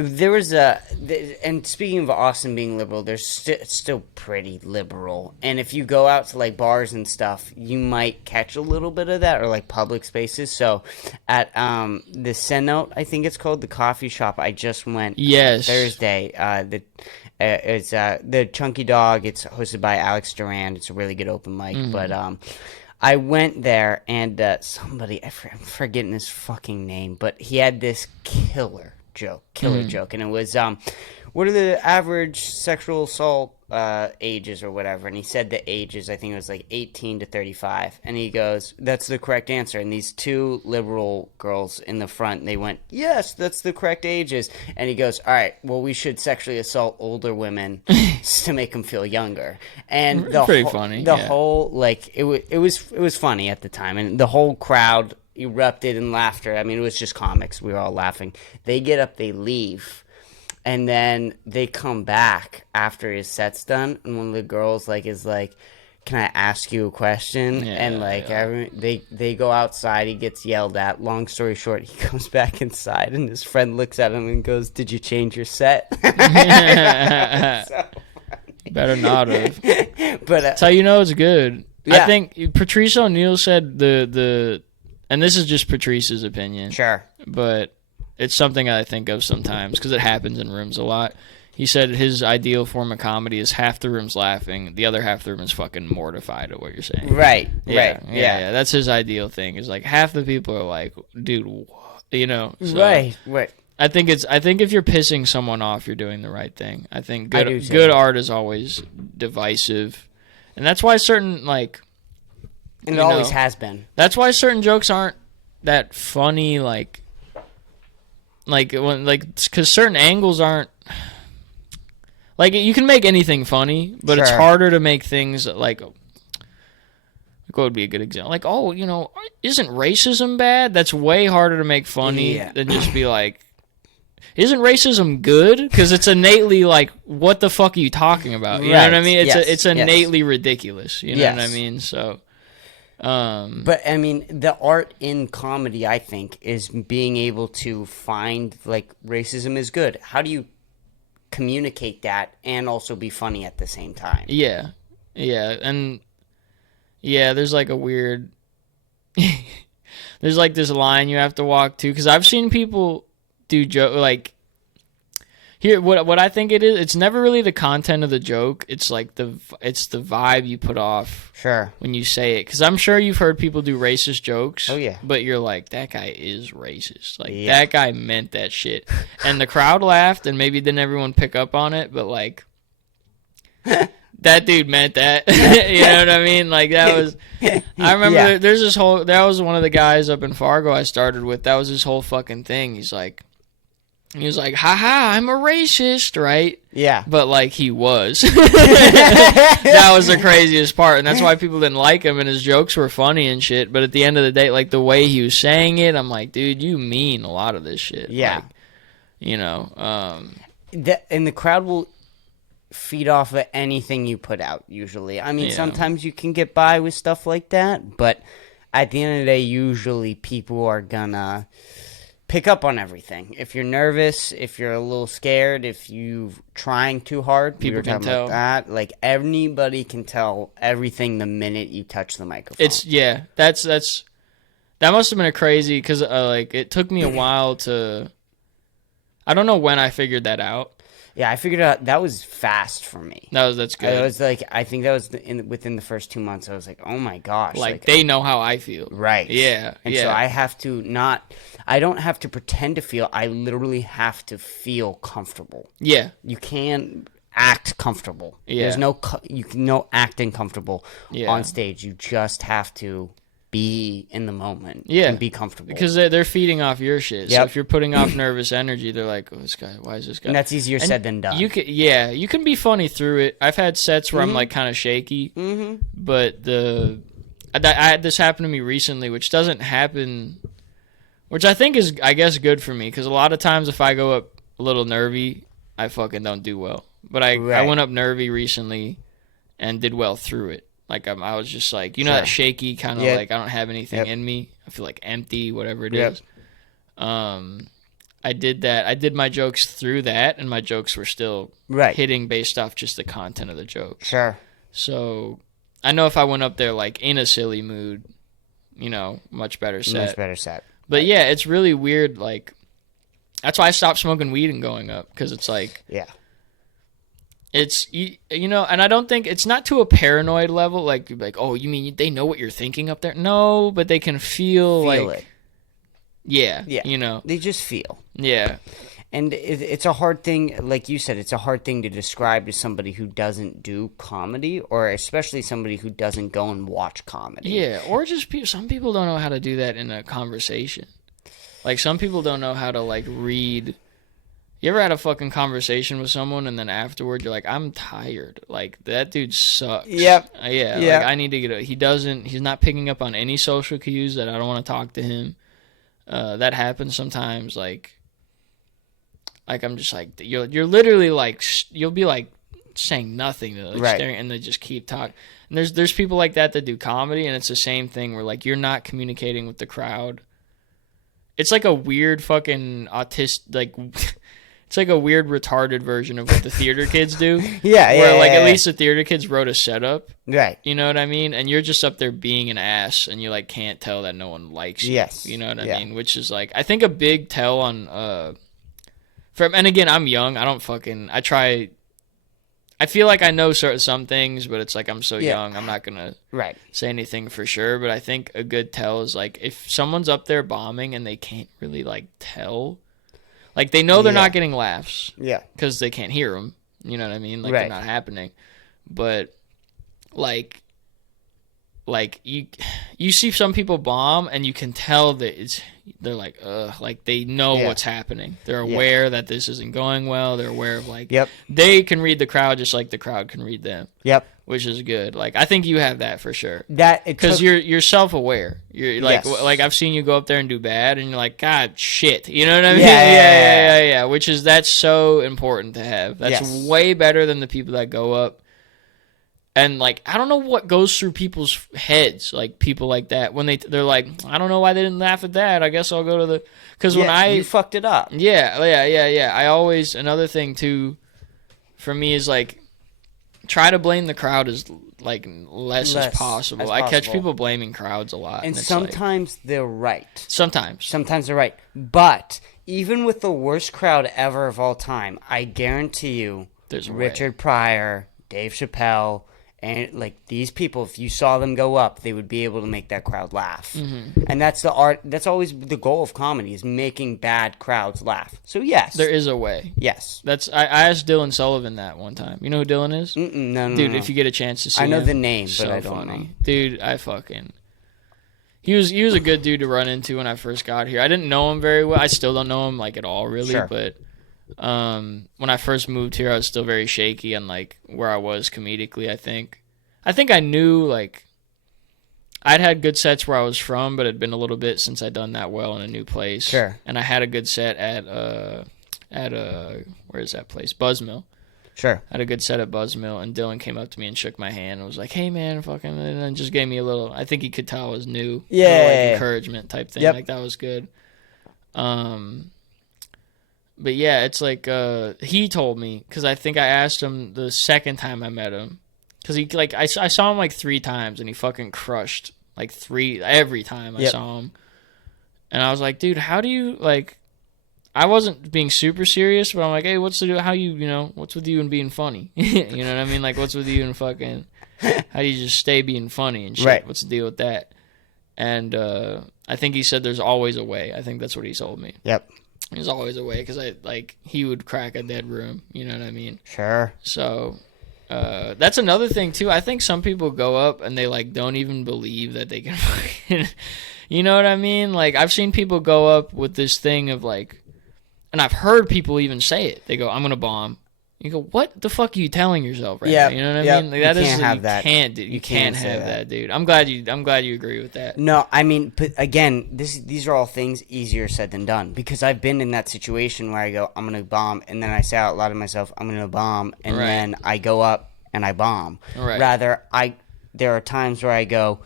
There was and speaking of Austin being liberal, there's still pretty liberal. And if you go out to like bars and stuff, you might catch a little bit of that, or like public spaces. So at the Cenote, I think it's called, the coffee shop, I just went Thursday. It's the Chunky Dog. It's hosted by Alex Duran. It's a really good open mic. Mm-hmm. But I went there and somebody, I'm forgetting his fucking name, but he had this killer joke, and it was what are the average sexual assault ages or whatever, and he said the ages, I think it was like 18 to 35, and he goes, "That's the correct answer." And these two liberal girls in the front, they went, "Yes, that's the correct ages." And he goes, "All right, well, we should sexually assault older women to make them feel younger." And funny. Whole like it was funny at the time, and the whole crowd erupted in laughter. I mean, it was just comics. We were all laughing. They get up, they leave, and then they come back after his set's done, and one of the girls is like, "Can I ask you a question?" They go outside. He gets yelled at. Long story short, he comes back inside, and his friend looks at him and goes, "Did you change your set?" So better not have. But that's how you know it's good. Yeah. I think Patrice O'Neal said and this is just Patrice's opinion. Sure. But it's something I think of sometimes because it happens in rooms a lot. He said his ideal form of comedy is half the room's laughing, the other half the room is fucking mortified at what you're saying. Right. Yeah. That's his ideal thing. Is like half the people are like, "Dude, what?" You know. So right. I think if you're pissing someone off, you're doing the right thing. I think good art is always divisive, and that's why certain and it always has been. That's why certain jokes aren't that funny, because certain angles aren't. Like, you can make anything funny, but It's harder to make things like what would be a good example? Like, isn't racism bad? That's way harder to make funny than just be like, isn't racism good? Because it's innately like, what the fuck are you talking about? You know what I mean? It's innately ridiculous. You know what I mean? So. But I mean, the art in comedy, I think, is being able to find racism is good. How do you communicate that and also be funny at the same time? Yeah, and there's like a weird, there's like this line you have to walk to, because I've seen people do joke Here, what I think it is, it's never really the content of the joke. It's it's the vibe you put off. Sure. When you say it, because I'm sure you've heard people do racist jokes. Oh yeah. But you're like, that guy is racist. That guy meant that shit, and the crowd laughed, and maybe didn't everyone pick up on it, but that dude meant that. You know what I mean? That was. I remember there's this whole. That was one of the guys up in Fargo I started with. That was his whole fucking thing. He was like, haha, I'm a racist, right? Yeah. But, he was. That was the craziest part, and that's why people didn't like him, and his jokes were funny and shit, but at the end of the day, the way he was saying it, I'm like, dude, you mean a lot of this shit. Yeah. And the crowd will feed off of anything you put out, usually. I mean, sometimes you can get by with stuff like that, but at the end of the day, usually people are gonna pick up on everything. If you're nervous, if you're a little scared, if you're trying too hard, people can tell. About that. Anybody can tell everything the minute you touch the microphone. That must have been a crazy, because it took me a while to. I don't know when I figured that out. Yeah, I figured out that was fast for me. That's good. I was I think that was within the first 2 months. I was like, oh my gosh, they know how I feel, right? Yeah, and so I have to I don't have to pretend to feel. I literally have to feel comfortable. Yeah, you can act comfortable. Yeah. There's no acting comfortable Yeah. on stage. You just have to be in the moment Yeah. and be comfortable. Because they're feeding off your shit. So Yep. if you're putting off nervous energy, they're like, oh, this guy, why is this guy? And that's easier And said than done. You can be funny through it. I've had sets where I'm like kind of shaky, but I had this happen to me recently, which doesn't happen, which I think is, I guess, good for me, because a lot of times if I go up a little nervy, I fucking don't do well. But I went up nervy recently and did well through it. Like I was just like, that shaky kind of like I don't have anything in me. I feel like empty, whatever it is. I did that. I did my jokes through that, and my jokes were still hitting based off just the content of the joke. Sure. So I know if I went up there like in a silly mood, much better set. Much better set. But yeah, it's really weird. Like that's why I stopped smoking weed and going up, because it's like it's and I don't think it's not to a paranoid level. Like oh, you mean they know what you're thinking up there? No, but they can feel like it. Yeah. They just feel. Yeah. And it's a hard thing, like you said, it's a hard thing to describe to somebody who doesn't do comedy, or especially somebody who doesn't go and watch comedy. Yeah, or just some people don't know how to do that in a conversation. Like, some people don't know how to, like, read. You ever had a fucking conversation with someone, and then afterward you're like, I'm tired. Like, that dude sucks. Yep. Yeah, like, I need to get he's not picking up on any social cues that I don't want to talk to him. That happens sometimes, like I'm just like, you're literally like, you'll be like saying nothing, like staring, and they just keep talking. And there's people like that do comedy, and it's the same thing where like you're not communicating with the crowd. It's like a weird fucking like it's like a weird retarded version of what the theater kids do. At least the theater kids wrote a setup. Right. You know what I mean? And you're just up there being an ass, and you like can't tell that no one likes you. Yes. You know what I mean? Which is like, I think a big tell on and again, I'm young. I feel like I know some things, but it's like I'm so young. I'm not gonna say anything for sure. But I think a good tell is like if someone's up there bombing and they can't really like tell, like they know they're not getting laughs, because they can't hear them. You know what I mean? Like they're not happening. But like you see some people bomb, and you can tell that they're like, like they know what's happening. They're aware that this isn't going well. They're aware of like, they can read the crowd just like the crowd can read them. Which is good. Like, I think you have that for sure. Because you're self-aware. You're like, like I've seen you go up there and do bad, and you're like, God, shit. You know what I mean? Yeah. That's so important to have. That's way better than the people that go up. And, like, I don't know what goes through people's heads, like, people like that, when they're like, I don't know why they didn't laugh at that. I guess I'll go to the... Because when you fucked it up. Yeah. I always... Another thing, too, for me is, like, try to blame the crowd as, like, less as possible. I catch people blaming crowds a lot. And sometimes they're right. Sometimes they're right. But even with the worst crowd ever of all time, I guarantee you, there's Richard Pryor, Dave Chappelle... And, like, these people, if you saw them go up, they would be able to make that crowd laugh. Mm-hmm. And that's the art. That's always the goal of comedy, is making bad crowds laugh. So, yes. There is a way. Yes. I asked Dylan Sullivan that one time. You know who Dylan is? No. Dude, if you get a chance to see him. I know the name, but I don't funny. know. Dude, He was a good dude to run into when I first got here. I didn't know him very well. I still don't know him, like, at all, really. Sure. But when I first moved here, I was still very shaky on, like, where I was comedically, I think I knew, like, I'd had good sets where I was from, but it had been a little bit since I'd done that well in a new place. Sure. And I had a good set at where is that place? Buzzmill. Sure. I had a good set at Buzzmill, and Dylan came up to me and shook my hand and was like, hey, man, fucking, and then just gave me a little, I think he could tell I was new. Yeah. Encouragement type thing. Yep. Like, that was good. But yeah, it's like, he told me, because I think I asked him the second time I met him, because he, like, I saw him like 3 times, and he fucking crushed, like, every time I saw him. And I was like, dude, how do you, like, I wasn't being super serious, but I'm like, hey, what's with you and being funny? You know what I mean? Like, what's with you and fucking, how do you just stay being funny and shit? Right. What's the deal with that? And I think he said there's always a way. I think that's what he told me. Yep. There's always a way, because he would crack a dead room. You know what I mean? Sure. So that's another thing too. I think some people go up and they like don't even believe that they can fucking, you know what I mean? Like I've seen people go up with this thing of like, and I've heard people even say it. They go, "I'm gonna bomb." You go, "What the fuck are you telling yourself right now?" You know what I mean? Like, that is, you can't have that, dude. I'm glad you agree with that. No, I mean, but again, these are all things easier said than done, because I've been in that situation where I go, I'm gonna bomb, and then I say out loud to myself, I'm gonna bomb, and then I go up and I bomb. Right. Rather, there are times where I go,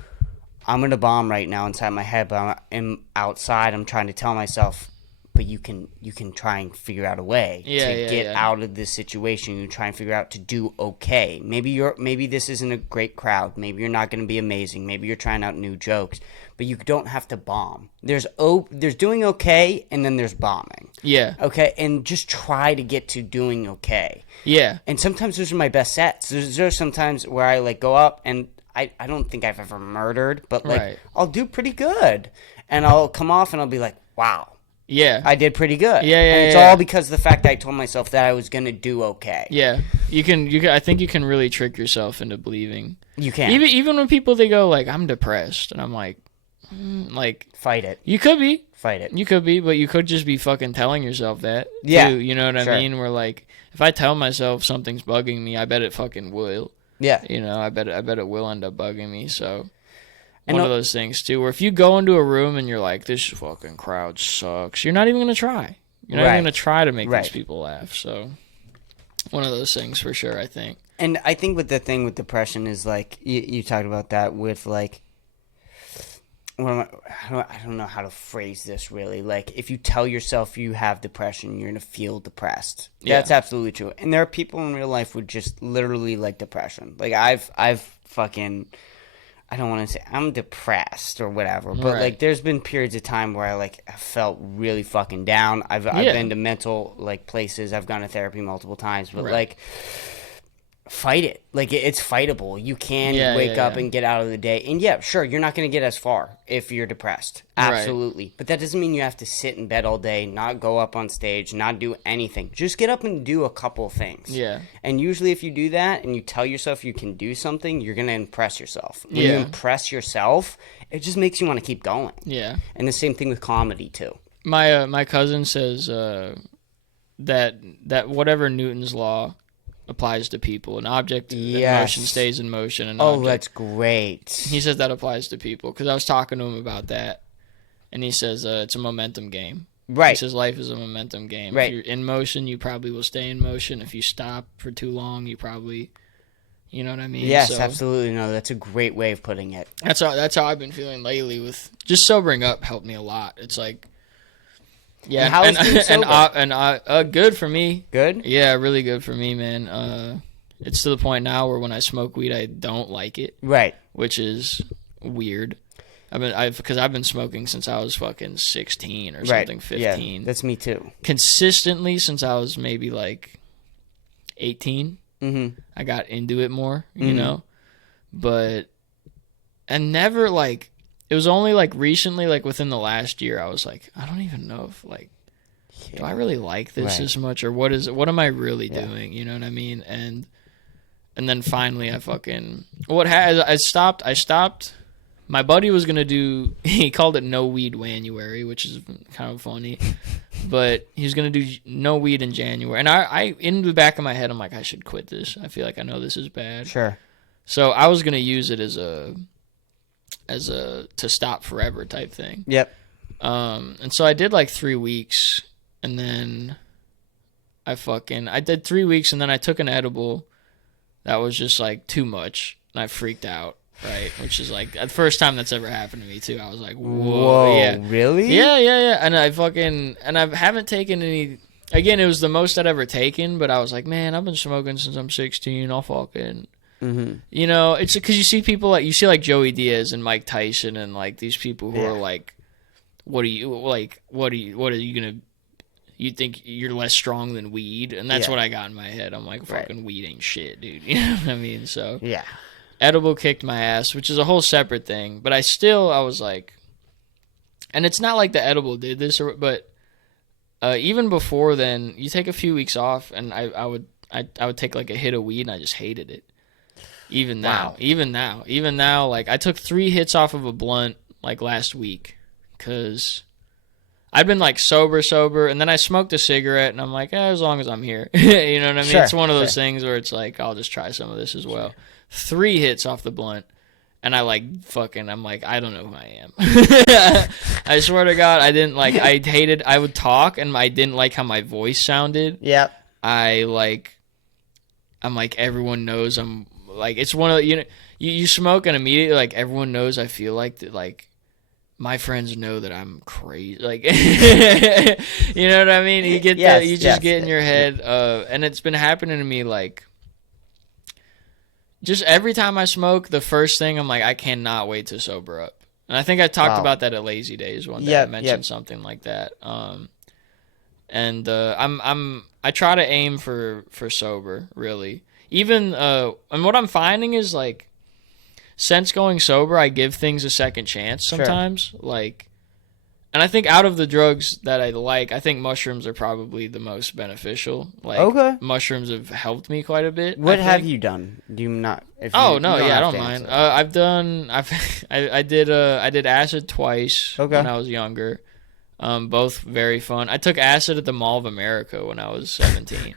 I'm gonna bomb right now inside my head, but I'm outside. I'm trying to tell myself, but you can try and figure out a way to get out of this situation. You try and figure out to do okay. Maybe this isn't a great crowd. Maybe you're not going to be amazing. Maybe you're trying out new jokes, but you don't have to bomb. There's doing okay, and then there's bombing. Yeah. Okay, and just try to get to doing okay. Yeah. And sometimes those are my best sets. There's sometimes where I like go up and I don't think I've ever murdered, but like I'll do pretty good, and I'll come off and I'll be like, wow. Yeah, I did pretty good. Yeah, and it's all because of the fact that I told myself that I was gonna do okay. Yeah, you can. I think you can really trick yourself into believing. You can. Even when people they go like, "I'm depressed," and I'm like, fight it. You could be. Fight it. You could be, but you could just be fucking telling yourself that. Yeah, too, you know what I mean? Where like, if I tell myself something's bugging me, I bet it fucking will. Yeah. You know, I bet it will end up bugging me. So. One of those things, too, where if you go into a room and you're like, this fucking crowd sucks, you're not even going to try. You're not even going to try to make these people laugh. So, one of those things for sure, I think. And I think with the thing with depression is, like, you talked about that with, like, I don't know how to phrase this, really. Like, if you tell yourself you have depression, you're going to feel depressed. That's absolutely true. And there are people in real life who just literally like depression. Like, I've fucking... I don't want to say I'm depressed or whatever, but like there's been periods of time where I like have felt really fucking down. I've been to mental like places. I've gone to therapy multiple times, but like fight it. Like it's fightable. You can wake up and get out of the day. And sure, you're not going to get as far if you're depressed. Absolutely. Right. But that doesn't mean you have to sit in bed all day, not go up on stage, not do anything. Just get up and do a couple of things. Yeah. And usually if you do that and you tell yourself you can do something, you're going to impress yourself. When you impress yourself, it just makes you want to keep going. Yeah. And the same thing with comedy too. My cousin says that whatever Newton's law applies to people. An object in motion stays in motion. That's great. He says that applies to people because I was talking to him about that, and he says it's a momentum game. Right. He says life is a momentum game. Right. If you're in motion, you probably will stay in motion. If you stop for too long, you probably, you know what I mean? Yes, absolutely. No, that's a great way of putting it. That's how I've been feeling lately. With just sobering up helped me a lot. It's like. Yeah, and how is being sober? Good for me. Good? Yeah, really good for me, man. It's to the point now where when I smoke weed, I don't like it. Right. Which is weird. Because I've been smoking since I was fucking 16 or something, 15. Yeah, that's me too. Consistently since I was maybe like 18. Mm-hmm. I got into it more, you know? But, and never like, it was only like recently, like within the last year, I was like, I don't even know if like, do I really like this as much, or what am I really doing? You know what I mean? And then finally, I stopped. My buddy was gonna do. He called it No Weed January, which is kind of funny, but he's gonna do no weed in January. And I in the back of my head, I'm like, I should quit this. I feel like I know this is bad. Sure. So I was gonna use it as a to stop forever type thing. Yep. And so I did like 3 weeks, and then I did 3 weeks, and then I took an edible that was just like too much, and I freaked out, right? Which is like the first time that's ever happened to me too. I was like, whoa, yeah, really? Yeah. And I haven't taken any. Again, it was the most I'd ever taken, but I was like, man, I've been smoking since I'm 16. I'll fucking. Mm-hmm. You know, it's because you see people like Joey Diaz and Mike Tyson and like these people who are like, what are you gonna? You think you're less strong than weed, and that's what I got in my head. I'm like, fucking weed ain't shit, dude. You know what I mean? So edible kicked my ass, which is a whole separate thing. But I was like, and it's not like the edible did this, but even before then, you take a few weeks off, and I would take like a hit of weed, and I just hated it. Even now, like I took 3 hits off of a blunt like last week, because I'd been like sober, and then I smoked a cigarette, and I'm like, as long as I'm here, you know what I mean? Sure, it's one of those things where it's like, I'll just try some of this as well. Sure. 3 hits off the blunt, and I'm like, I don't know who I am. I swear to God, I would talk, and I didn't like how my voice sounded. Yep. I'm like, everyone knows I'm, like, it's one of, you smoke, and immediately, like, everyone knows I feel like that, like, my friends know that I'm crazy, like, you know what I mean? You get that, you just get in your head, and it's been happening to me, like, just every time I smoke, the first thing I'm like, I cannot wait to sober up. And I think I talked about that at Lazy Days one day. I mentioned something like that. And I try to aim for sober, really. Even and what I'm finding is, like, since going sober, I give things a second chance sometimes. Sure. Like, and I think out of the drugs that I like, I think mushrooms are probably the most beneficial. Like, mushrooms have helped me quite a bit. What have you done? Do you not? I don't mind. I did acid twice when I was younger. Both very fun. I took acid at the Mall of America when I was 17,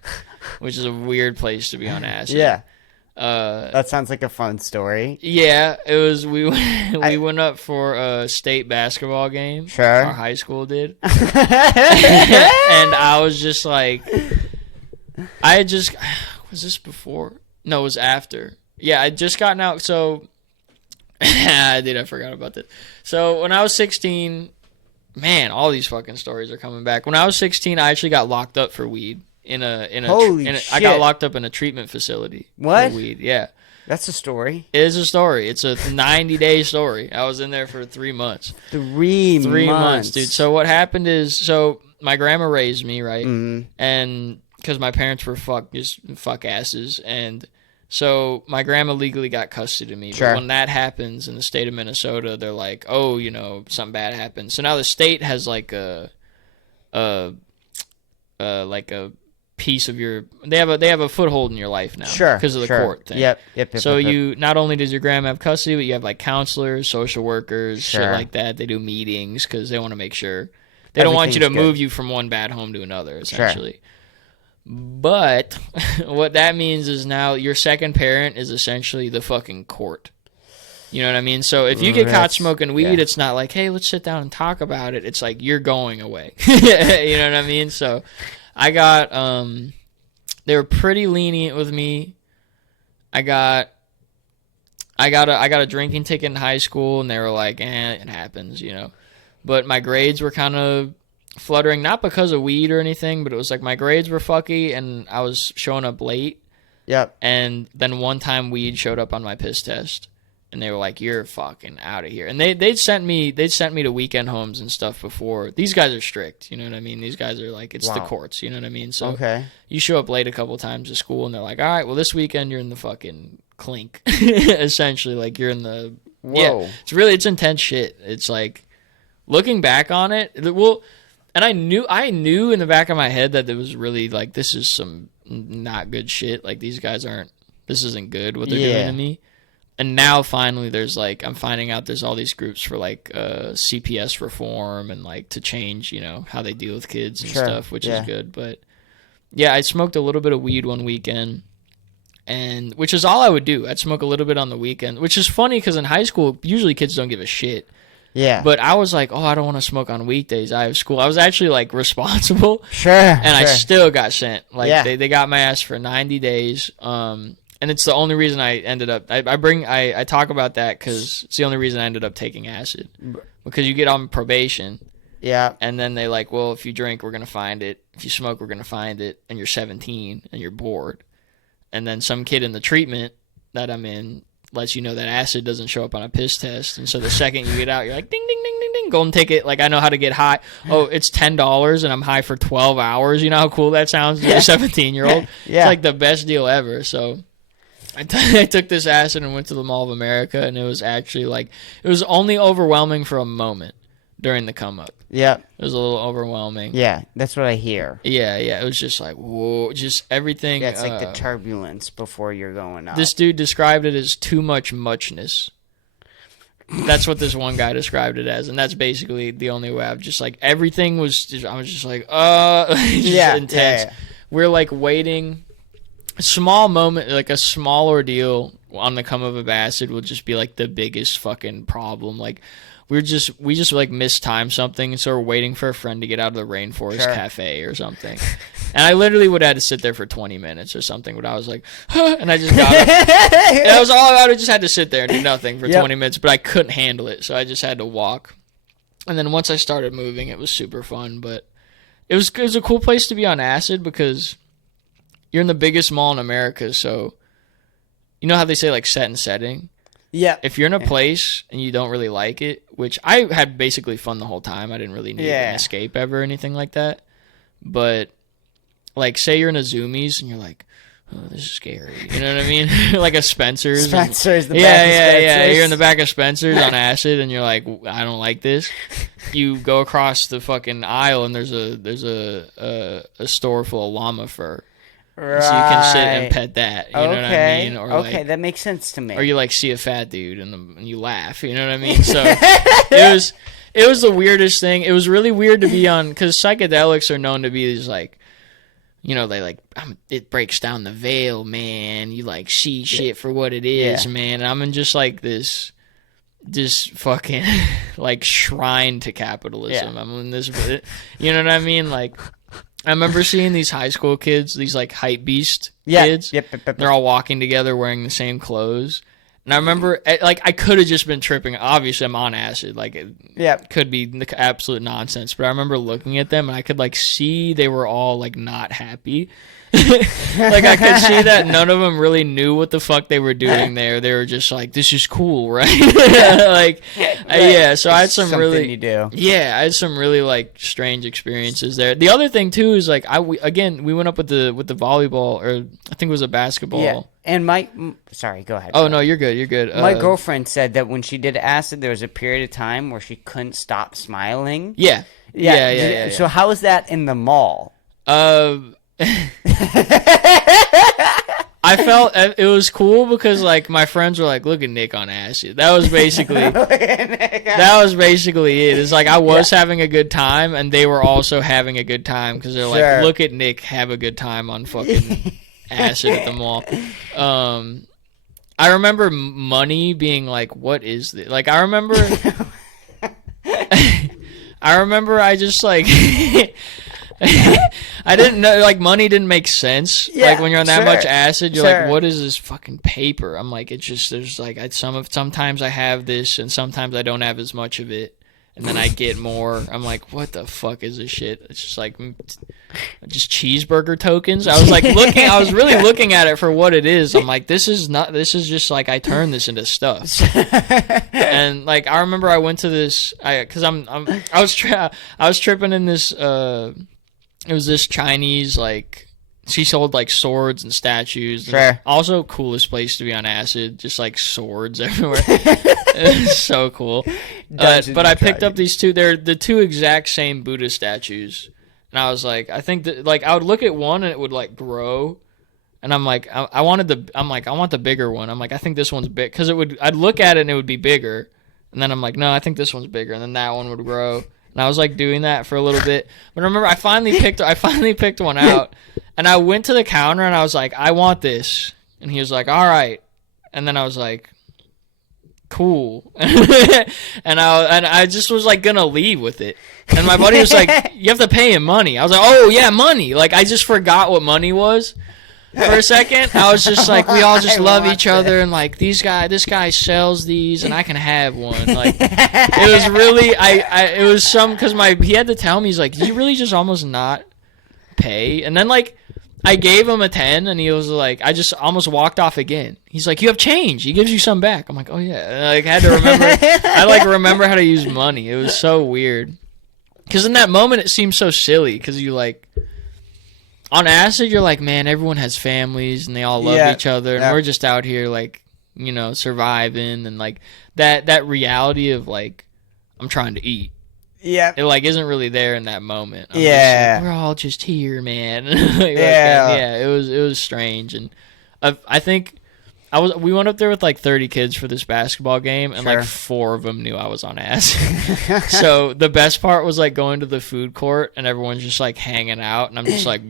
which is a weird place to be on acid. Yeah. That sounds like a fun story. Yeah, it was. We went up for a state basketball game. Sure. Our high school did. And I was just like, was this before? No, it was after. Yeah, I just gotten out. So, I forgot about this. So, when I was 16, man, all these fucking stories are coming back. When I was 16, I actually got locked up for weed. I got locked up in a treatment facility. What? For weed, yeah. That's a story. It is a story. It's a 90-day story. I was in there for 3 months. 3 months, dude. So what happened is, my grandma raised me, right? Mm-hmm. And because my parents were fuck asses, and so my grandma legally got custody of me. Sure. But when that happens in the state of Minnesota, they're like, oh, something bad happened. So now the state has like a piece of they have a foothold in your life now, sure, because of the court thing. Yep. So you not only does your grandma have custody, but you have like counselors, social workers, shit like that. They do meetings because they want to make sure they don't want you to move you from one bad home to another, essentially. Sure. But what that means is now your second parent is essentially the fucking court. You know what I mean? So if you get caught smoking weed, it's not like, hey, let's sit down and talk about it. It's like, you're going away. You know what I mean? So I got, they were pretty lenient with me. I got a drinking ticket in high school, and they were like, it happens, But my grades were kind of fluttering, not because of weed or anything, but it was like my grades were fucky, and I was showing up late. Yep. And then one time weed showed up on my piss test. And they were like, "You're fucking out of here." And they'd sent me to weekend homes and stuff before. These guys are strict, you know what I mean? These guys are like, it's the courts, you know what I mean? So you show up late a couple times to school, and they're like, "All right, well, this weekend you're in the fucking clink," essentially, like you're in the it's intense shit. It's like, looking back on it, and I knew in the back of my head that it was really like, this is some not good shit. Like, these guys this isn't good what they're doing to me. And now finally I'm finding out there's all these groups for like CPS reform and like to change, how they deal with kids and stuff, which is good. But yeah, I smoked a little bit of weed one weekend, and which is all I would do. I'd smoke a little bit on the weekend, which is funny because in high school, usually kids don't give a shit. Yeah. But I was like, I don't want to smoke on weekdays. I have school. I was actually like responsible. Sure. And I still got sent. Like they got my ass for 90 days. And it's the only reason I ended up. I talk about that because it's the only reason I ended up taking acid, because you get on probation. Yeah. And then they like, well, if you drink, we're gonna find it. If you smoke, we're gonna find it. And you're 17 and you're bored. And then some kid in the treatment that I'm in lets you know that acid doesn't show up on a piss test. And so the second you get out, you're like, ding, ding, ding, ding, ding, go and take it. Like, I know how to get high. Oh, it's $10 and I'm high for 12 hours. You know how cool that sounds to a 17-year-old? Yeah. It's like the best deal ever. So I took this acid and went to the Mall of America, and it was actually like, it was only overwhelming for a moment. during the come up. Yeah. It was a little overwhelming. Yeah, that's what I hear. Yeah. It was just like, whoa, just everything. Yeah, it's like the turbulence before you're going up. This dude described it as too much muchness. That's what this one guy described it as, and that's basically the only way. I've just like everything was. I was just like, just intense. Yeah. We're like waiting. A small moment, like a small ordeal on the come of a acid will just be like the biggest fucking problem. Like we just like mistimed something, and so we're waiting for a friend to get out of the Rainforest Cafe or something. And I literally would have to sit there for 20 minutes or something, but I was like, and I just got up. And that was all I just had to sit there and do nothing for 20 minutes, but I couldn't handle it, so I just had to walk. And then once I started moving, it was super fun, but it was a cool place to be on acid because you're in the biggest mall in America, so you know how they say like set and setting? Yeah. If you're in a place and you don't really like it, which I had basically fun the whole time. I didn't really need an escape ever or anything like that. But like say you're in a Zoomies and you're like, oh, this is scary. You know what I mean? Like a Spencer's. Spencer's, the back of Spencer's. Yeah. You're in the back of Spencer's on acid and you're like, I don't like this. You go across the fucking aisle and there's a store full of llama fur. Right. So you can sit and pet that. You know what I mean? Or like, that makes sense to me. Or you like see a fat dude and you laugh. You know what I mean? So it was the weirdest thing. It was really weird to be on because psychedelics are known to be these like, you know, they like it breaks down the veil, man. You like see shit for what it is, man. And I'm in just like this fucking like shrine to capitalism. I'm in this, you know what I mean? Like. I remember seeing these high school kids, these like hype beast kids. Yep. They're all walking together wearing the same clothes. And I remember, like, I could have just been tripping. Obviously, I'm on acid. Like, it could be the absolute nonsense. But I remember looking at them, and I could, like, see they were all, like, not happy. Like, I could see that none of them really knew what the fuck they were doing there. They were just like, this is cool, right? Like, so I had some really... you do. Yeah, I had some really, like, strange experiences there. The other thing, too, is, like, we went up with the volleyball, or I think it was a basketball. Yeah. And sorry, go ahead. Oh, no, you're good. My girlfriend said that when she did acid, there was a period of time where she couldn't stop smiling. Yeah. So how was that in the mall? I felt it was cool because like my friends were like, "Look at Nick on acid." That was basically it. It's like I was having a good time, and they were also having a good time because they're like, "Look at Nick have a good time on fucking acid at the mall." I remember Money being like, "What is this?" Like I remember, I just like. I didn't know, like, Money didn't make sense. Yeah, like, when you're on that much acid, you're like, what is this fucking paper? I'm like, it's just, there's, like, sometimes I have this, and sometimes I don't have as much of it, and then I get more. I'm like, what the fuck is this shit? It's just, like, just cheeseburger tokens. I was really looking at it for what it is. I'm like, this is just, like, I turn this into stuff. And, like, I remember I went to this, because I was tripping in this, it was this Chinese, like, she sold, like, swords and statues. Sure. Also, coolest place to be on acid, just, like, swords everywhere. It was so cool. But I picked up these two. They're the two exact same Buddha statues. And I was like, I think that, like, I would look at one and it would, like, grow. And I'm like, I want the bigger one. I'm like, I think this one's big. Because I'd look at it and it would be bigger. And then I'm like, no, I think this one's bigger. And then that one would grow. And I was like doing that for a little bit. But remember, I finally picked one out. And I went to the counter and I was like, I want this. And he was like, all right. And then I was like, cool. and I just was like gonna leave with it. And my buddy was like, you have to pay him money. I was like, oh yeah, money. Like I just forgot what money was. For a second, I was just like, we all just love each other, and like this guy sells these, and I can have one. Like, it was really, it was because he had to tell me, he's like, did you really just almost not pay? And then like, I gave him a 10, and he was like, I just almost walked off again. He's like, you have change. He gives you some back. I'm like, oh yeah. And I like had to remember, remember how to use money. It was so weird. Because in that moment, it seemed so silly, because you like, on acid, you're like, man, everyone has families and they all love each other, and we're just out here like, you know, surviving, and like that reality of like, I'm trying to eat, Yeah. It like isn't really there in that moment. I'm Yeah. just like, we're all just here, man. Like, Yeah. yeah. It was strange, and I think we went up there with like 30 kids for this basketball game, and Sure. like 4 of them knew I was on acid. So the best part was like going to the food court and everyone's just like hanging out, and I'm just like,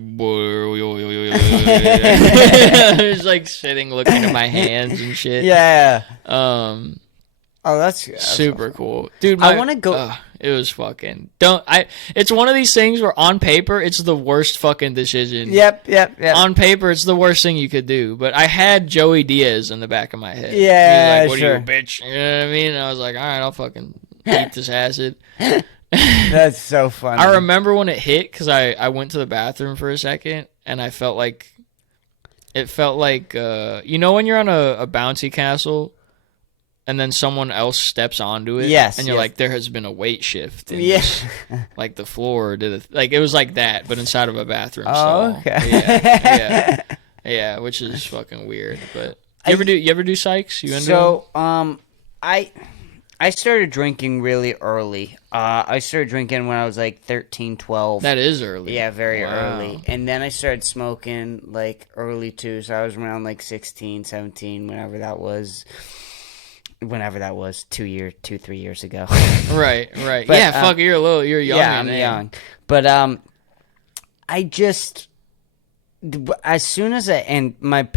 just like sitting looking at my hands and shit. Yeah. Um, Oh, that's super cool, dude. I want to go. It was fucking It's one of these things where on paper it's the worst fucking decision. Yep. On paper it's the worst thing you could do. But I had Joey Diaz in the back of my head. Yeah, He's like, what sure. are you, bitch? You know what I mean? And I was like, all right, I'll fucking eat this acid. That's so funny. I remember when it hit because I went to the bathroom for a second and I felt like you know when you're on a bouncy castle. And then someone else steps onto it. Yes. And you're like, there has been a weight shift. In Yeah. this. Like the floor did it. Like it was like that, but inside of a bathroom Oh, stall. okay. Yeah, which is fucking weird. But you ever do Sykes? You into So, I started drinking really early. I started drinking when I was like 13, 12. That is early. Yeah, very Wow. early. And then I started smoking like early too. So I was around like 16, 17, whenever that was. 3 years ago. Right. But, yeah, fuck, you're young. Yeah, I'm man. young. But I just as soon as my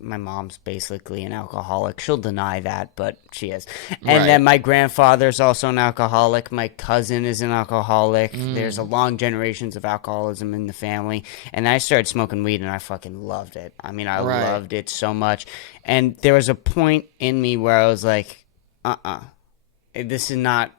mom's basically an alcoholic. She'll deny that, but she is. And then my grandfather's also an alcoholic. My cousin is an alcoholic. There's a long generations of alcoholism in the family. And I started smoking weed, and I fucking loved it. I mean, I loved it so much. And there was a point in me where I was like, this is not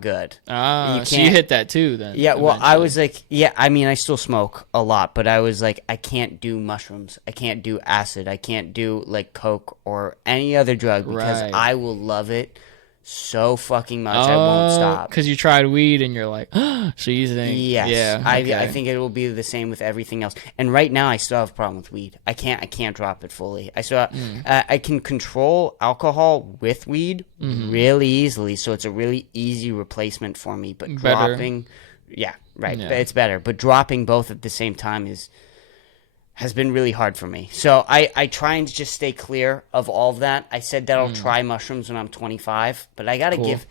good. So you hit that too then. Yeah, well, eventually. I was like, I mean, I still smoke a lot, but I was like, I can't do mushrooms. I can't do acid. I can't do, like, coke or any other drug because Right. I will love it so fucking much I won't stop. Because you tried weed and you're like, so you think. Yes. Yeah. I okay. think it will be the same with everything else. And right now, I still have a problem with weed. I can't drop it fully. I can control alcohol with weed really easily, so it's a really easy replacement for me. But dropping, it's better. But dropping both at the same time has been really hard for me. So I try and just stay clear of all of that. I said that I'll try mushrooms when I'm 25, but I gotta give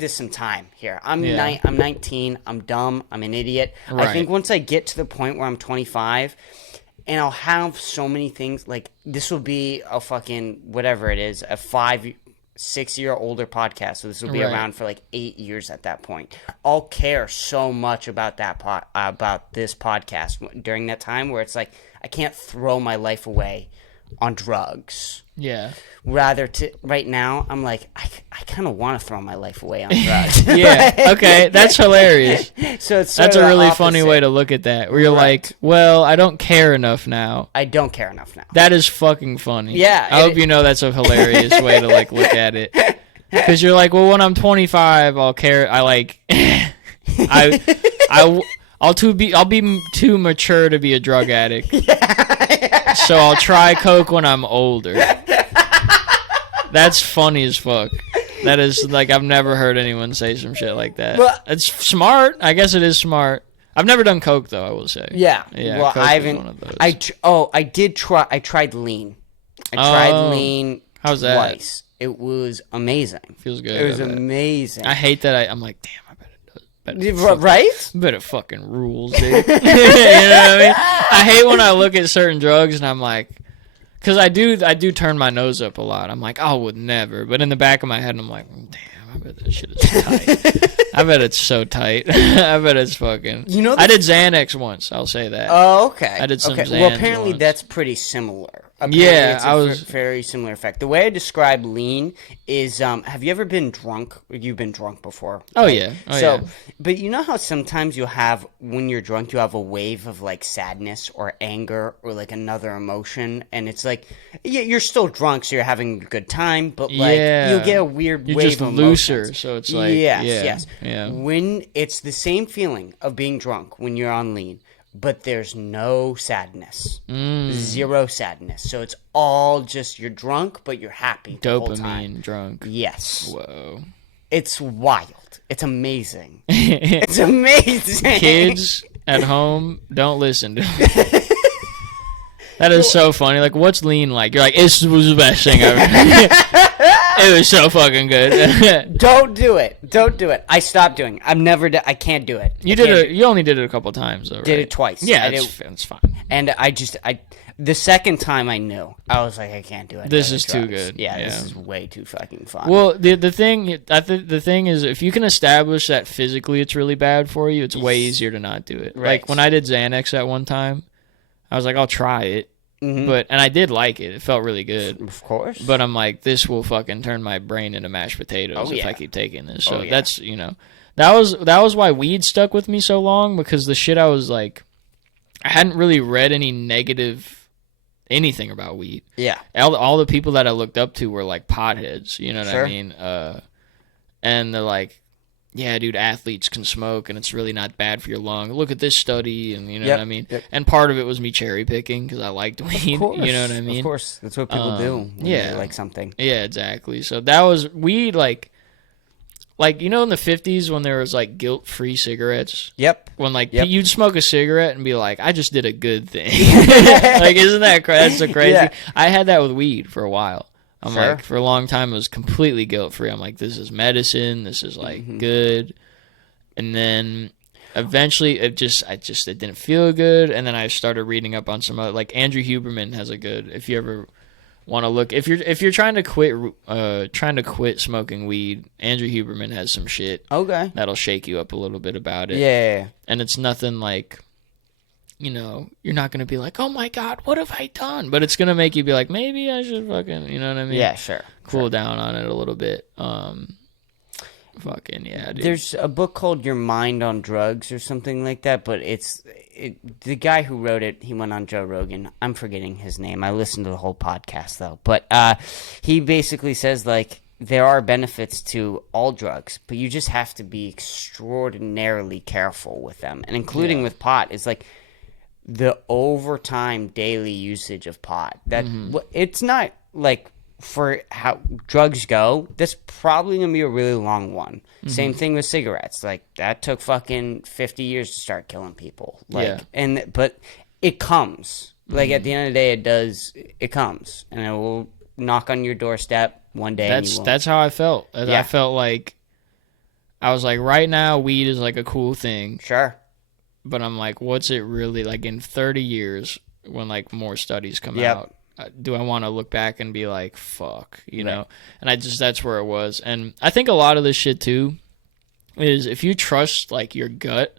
this some time here. I'm 19. I'm dumb. I'm an idiot. Right. I think once I get to the point where I'm 25, and I'll have so many things, like this will be a fucking whatever it is, a 6-year older podcast, so this will be around for like 8 years at that point. I'll care so much about about this podcast during that time where it's like I can't throw my life away on drugs. Yeah. Rather, right now, I'm like, I kind of want to throw my life away on drugs. Yeah. Okay. That's hilarious. So it's That's a really funny opposite. way to look at that. Where you're like, well, I don't care enough now. I don't care enough now. That is fucking funny. Yeah, I hope you know that's a hilarious way to like look at it. Because you're like, well, when I'm 25, I'll care. I'll be too mature to be a drug addict. So I'll try coke when I'm older. That's funny as fuck. That is like I've never heard anyone say some shit like that. Well, it's smart. I guess it is smart. I've never done coke though. I will say. Yeah. Well, coke I is haven't. one of those. I did try. I tried lean. I tried lean. How's that? Twice. It was amazing. Feels good. It was amazing. I hate that. I'm like, damn. Right? But it fucking rules, dude. You know what I mean? I hate when I look at certain drugs and I'm like, because I do turn my nose up a lot. I'm like, I would never. But in the back of my head, I'm like, damn, I bet that shit is tight. I bet it's so tight. I bet it's fucking. I did Xanax once. I'll say that. Oh, okay. I did some Xanax Well, apparently once. that's pretty similar. Yeah, it's a very similar effect. The way I describe lean is, have you ever been drunk? You've been drunk before. Oh, right? yeah. But you know how sometimes when you're drunk, you have a wave of like sadness or anger or like another emotion, and it's like, you're still drunk, so you're having a good time, but like you'll get a weird you're wave just of looser, emotions. so it's like, yes. Yeah. When it's the same feeling of being drunk when you're on lean, but there's no sadness. Zero sadness. So it's all just you're drunk, but you're happy the whole time. Dopamine drunk. Yes. Whoa. It's wild. It's amazing. It's amazing. Kids at home, don't listen to him. That is so funny. Like, what's lean like? You're like, this was the best thing ever. It was so fucking good. Don't do it. Don't do it. I stopped doing it. I can't do it. You only did it a couple times, though, right? Did it twice. Yeah, it's fine. And the second time I knew, I was like, I can't do it. This is too good. Yeah, this is way too fucking fun. Well, the thing is, if you can establish that physically it's really bad for you, it's way easier to not do it. Right. Like, when I did Xanax at one time, I was like, I'll try it. Mm-hmm. And I did like it. It felt really good. Of course. But I'm like, this will fucking turn my brain into mashed potatoes if I keep taking this. So that's, that was why weed stuck with me so long, because the shit I was like, I hadn't really read any negative anything about weed. Yeah. All the people that I looked up to were like potheads, you know what I mean? And they're like, yeah, dude, athletes can smoke, and it's really not bad for your lung. Look at this study, and you know what I mean? Yep. And part of it was me cherry picking because I liked weed, you know what I mean? Of course. That's what people do when they like something. Yeah, exactly. So that was weed, like in the 50s when there was, like, guilt-free cigarettes? Yep. When, you'd smoke a cigarette and be like, I just did a good thing. Like, isn't that's so crazy? Yeah. I had that with weed for a while. I'm like, for a long time, it was completely guilt-free. I'm like, this is medicine. This is, like, good. And then eventually, it didn't feel good. And then I started reading up on some other, like, Andrew Huberman has a good, if you ever want to look, if you're trying to quit smoking weed, Andrew Huberman has some shit. Okay. That'll shake you up a little bit about it. Yeah. And it's nothing like, you're not going to be like, oh my God, what have I done? But it's going to make you be like, maybe I should fucking, you know what I mean? Yeah, sure. Cool down on it a little bit. Fucking, yeah, dude. There's a book called Your Mind on Drugs or something like that, but the guy who wrote it, he went on Joe Rogan. I'm forgetting his name. I listened to the whole podcast, though. But he basically says, like, there are benefits to all drugs, but you just have to be extraordinarily careful with them. And including with pot, is like, the overtime daily usage of pot, that it's not like, for how drugs go, that's probably gonna be a really long one. Same thing with cigarettes. Like, that took fucking 50 years to start killing people. Like, but it comes. Like, at the end of the day, it comes, and it will knock on your doorstep one day. That's how I felt. I felt like, I was like, right now, weed is like a cool thing. Sure. But I'm like, what's it really like in 30 years when, like, more studies come out? Do I want to look back and be like, fuck, you know? And that's where it was. And I think a lot of this shit, too, is if you trust, like, your gut,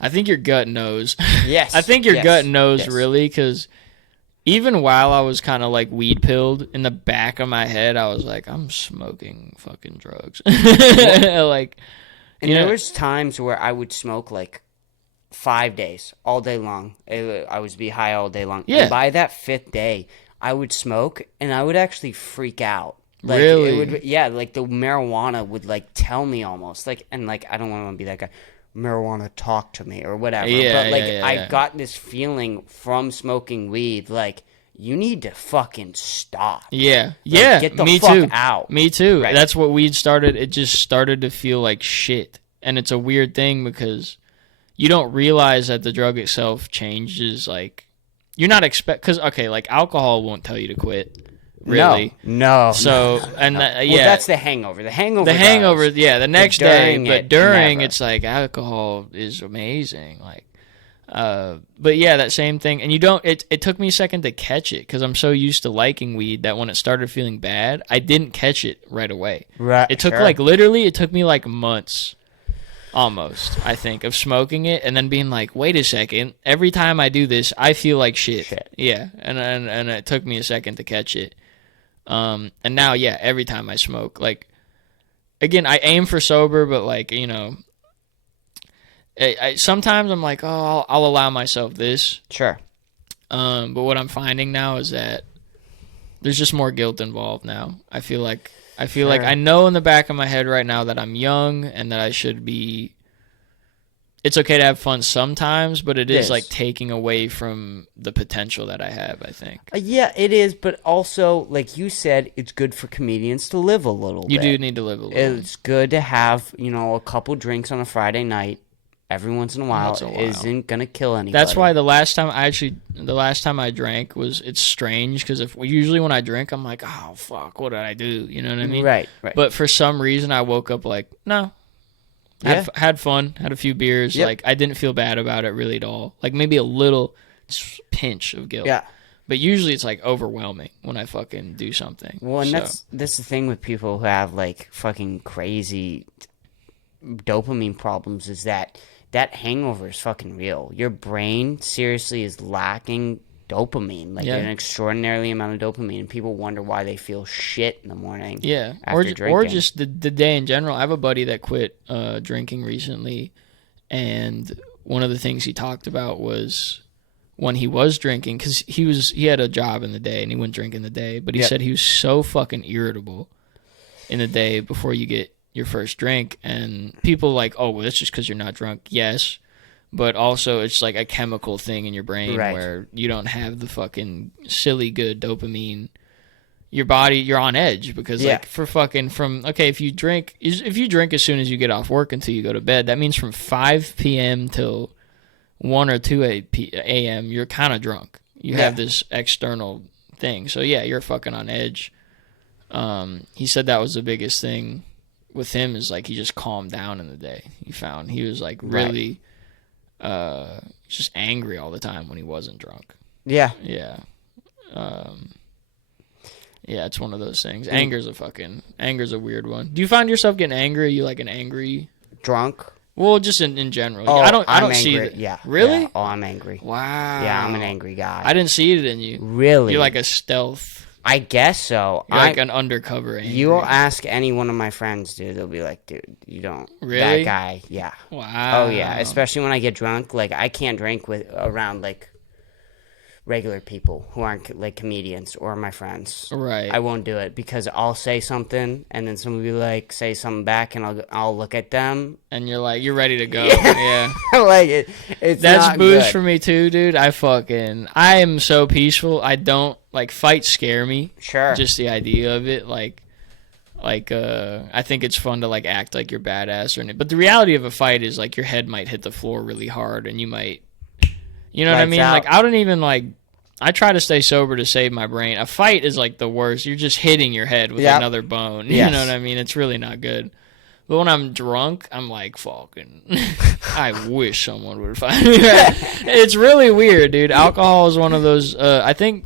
I think your gut knows. Yes. I think your gut knows, really, because even while I was kind of, like, weed pilled, in the back of my head, I was like, I'm smoking fucking drugs. Like, and there was times where I would smoke, like, 5 days, all day long. I would be high all day long. Yeah. And by that 5th day, I would smoke, and I would actually freak out. Like, really? Like, the marijuana would, like, tell me almost. Like, and, like, I don't want to be that guy. Marijuana talk to me or whatever. Yeah, but, like, I got this feeling from smoking weed, like, you need to fucking stop. Yeah. Like, get the fuck out. Me too. Right. That's what weed started. It just started to feel like shit. And it's a weird thing because you don't realize that the drug itself changes, like, you're not because, okay, like, alcohol won't tell you to quit, really. No. So, and well, that's the hangover. The hangover, the next day, but during, it's like, alcohol is amazing, like, but yeah, that same thing, and it took me a second to catch it, because I'm so used to liking weed that when it started feeling bad, I didn't catch it right away. Right. It took, like, literally, it took me, like, months. Almost, I think, of smoking it and then being like, wait a second, every time I do this, I feel like shit. Yeah, and it took me a second to catch it. And now, every time I smoke, like, again, I aim for sober, but, like, sometimes I'm like, oh, I'll allow myself this. Sure. But what I'm finding now is that there's just more guilt involved now. I feel like I know in the back of my head right now that I'm young and that I should be. it's okay to have fun sometimes, but it is Yes. like taking away from the potential that I have, I think. Yeah, it is, but also, like you said, it's good for comedians to live a little You bit. do need to live a little. It's good to have, a couple drinks on a Friday night every once in a while. Once in a while. Isn't going to kill anybody. That's why the last time I drank it's strange because usually when I drink, I'm like, oh, fuck, what did I do? You know what I mean? Right. But for some reason, I woke up like, no. Had fun, had a few beers. Yep. Like, I didn't feel bad about it really at all. Like, maybe a little pinch of guilt. Yeah. But usually it's, like, overwhelming when I fucking do something. Well, and that's the thing with people who have, like, fucking crazy dopamine problems is that hangover is fucking real. Your brain seriously is lacking dopamine, like an extraordinarily amount of dopamine, and people wonder why they feel shit in the morning. Yeah, after drinking. or just the day in general. I have a buddy that quit drinking recently, and one of the things he talked about was when he was drinking, because he had a job in the day and he wouldn't drink in the day, but he said he was so fucking irritable in the day before you get your first drink, and people like, oh, well, that's just because you're not drunk. Yes. But also, it's like a chemical thing in your brain where you don't have the fucking silly good dopamine. Your body, you're on edge because, like, if you drink as soon as you get off work until you go to bed, that means from 5 p.m. till 1 or 2 a.m., you're kind of drunk. You have this external thing. So, yeah, you're fucking on edge. He said that was the biggest thing with him is, like, he just calmed down in the day. He was, like, really... just angry all the time when he wasn't drunk. Yeah, it's one of those things. Anger's a weird one. Do you find yourself getting angry? Are you like an angry drunk? Well, just in general. Oh, I don't angry. see that. Yeah. Really? Yeah. Oh, I'm angry. Wow. Yeah, I'm an angry guy. I didn't see it in you. Really? You're like a stealth. I guess so. You're like an undercover angry. You'll ask any one of my friends, dude. They'll be like, dude, you don't. Really? That guy, yeah. Wow. Oh, yeah. Especially when I get drunk. Like, I can't drink around, like, regular people who aren't, like, comedians or my friends. Right. I won't do it because I'll say something and then someone will be like, say something back and I'll look at them. And you're like, you're ready to go. Yeah. Like, it's That's not booze good. for me too, dude. I am so peaceful. I don't, like, fights scare me. Sure. Just the idea of it, I think it's fun to, like, act like you're badass but the reality of a fight is, like, your head might hit the floor really hard and you might, you know what I Lights mean? out. Like, I don't even, like, I try to stay sober to save my brain. A fight is, like, the worst. You're just hitting your head with another bone. You Yes. know what I mean? It's really not good. But when I'm drunk, I'm like, fucking, I wish someone would find me. It's really weird, dude. Alcohol is one of those, I think,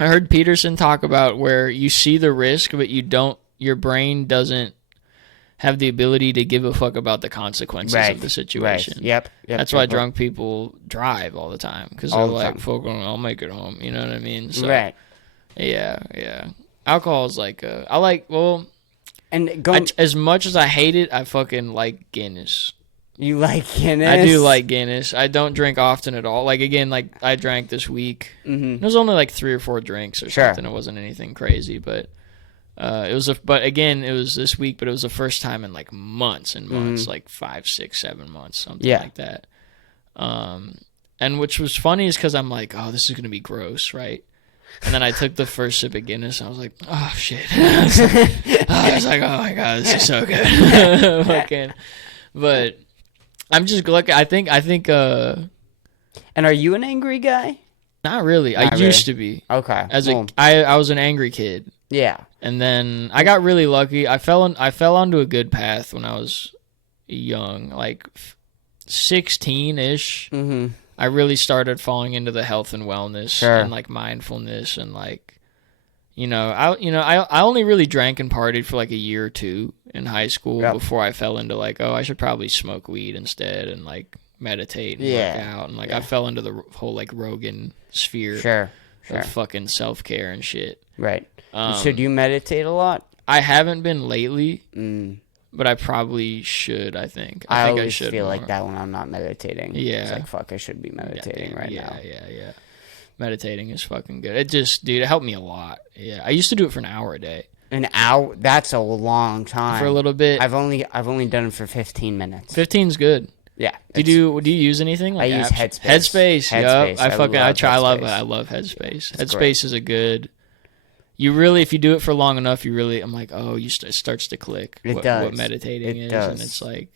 I heard Peterson talk about where you see the risk, but your brain doesn't have the ability to give a fuck about the consequences of the situation. Right. Yep. That's why drunk people drive all the time, because they're like, fuck, I'll make it home. You know what I mean? So, right. Yeah. Alcohol is like, And as much as I hate it, I fucking like Guinness. You like Guinness? I do like Guinness. I don't drink often at all. Like, again, like, I drank this week. Mm-hmm. It was only like 3 or 4 drinks or something. It wasn't anything crazy, but it was this week, but it was the first time in like months and months, like 5, 6, 7 months, something like that. And which was funny is because I'm like, oh, this is gonna be gross, right? And then I took the first sip of Guinness, and I was like, oh shit! I was like, oh my god, this is so good. Fucking, but I'm just lucky. I think. And are you an angry guy? Not really. I used to be. Okay. I was an angry kid. Yeah. And then I got really lucky. I fell onto a good path when I was young, like 16-ish. Mm-hmm. I really started falling into the health and wellness and like mindfulness and like, I only really drank and partied for like a year or two in high school before I fell into like, oh, I should probably smoke weed instead and like meditate and work out. And like I fell into the whole like Rogan sphere of fucking self-care and shit. Right. So do you meditate a lot? I haven't been lately, but I probably should, I think. I think I always should feel more. like that when I'm not meditating. Yeah. It's like, fuck, I should be meditating now. Yeah. Meditating is fucking good. It just, dude, it helped me a lot. Yeah. I used to do it for an hour a day. An hour? That's a long time. For a little bit. I've only done it for 15 minutes. 15's good. Yeah. Do you use anything? Like I use apps? Headspace. Yup. I love it. Headspace. I love Headspace. It's Headspace great. is a good. You really, if you do it for long enough, I'm like, oh, it starts to click. It What does. meditating It is, does. and it's like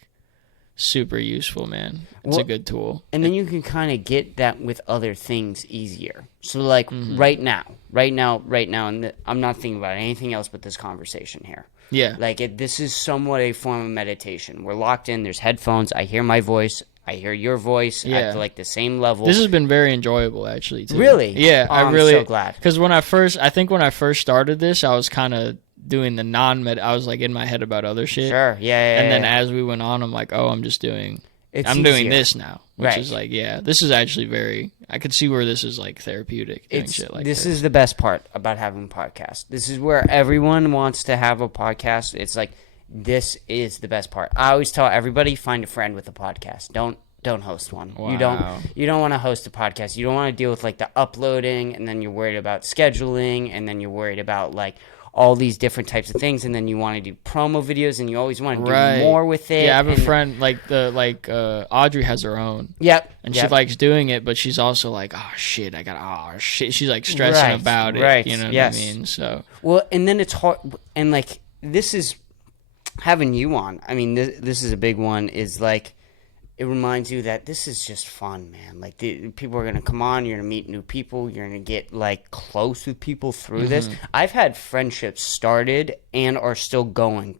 super useful, man. It's Well, a good tool. And then you can kind of get that with other things easier. So like Mm-hmm. right now, and I'm not thinking about anything else but this conversation here. Yeah. Like this is somewhat a form of meditation. We're locked in. There's headphones. I hear my voice. I hear your voice Yeah. at like the same level. This has been very enjoyable, actually. Too. Really? Yeah, Oh, I really. I'm so glad. Because when I first started this, I was kind of doing the non-med. I was like in my head about other shit. Sure. Yeah. And then yeah. as we went on, I'm like, oh, I'm doing easier. this now, which Right. is like, yeah, this is actually very. I could see where this is like therapeutic. Doing shit like this. This is the best part about having a podcast. This is where everyone wants to have a podcast. It's like this is the best part. I always tell everybody, find a friend with a podcast. Don't host one. Wow. You don't want to host a podcast. You don't want to deal with like the uploading, and then you're worried about scheduling, and then you're worried about like all these different types of things, and then you want to do promo videos, and you always want to do more with it. Yeah, I have a friend like Audrey has her own. Yep. And she likes doing it, but she's also like, oh shit. She's like stressing about it. Right. You know what Yes. I mean? So Well, and then it's hard, and like this is having you on. I mean, this is a big one. Is like it reminds you that this is just fun, man. Like people are gonna come on. You're gonna meet new people. You're gonna get like close with people through this. I've had friendships started and are still going.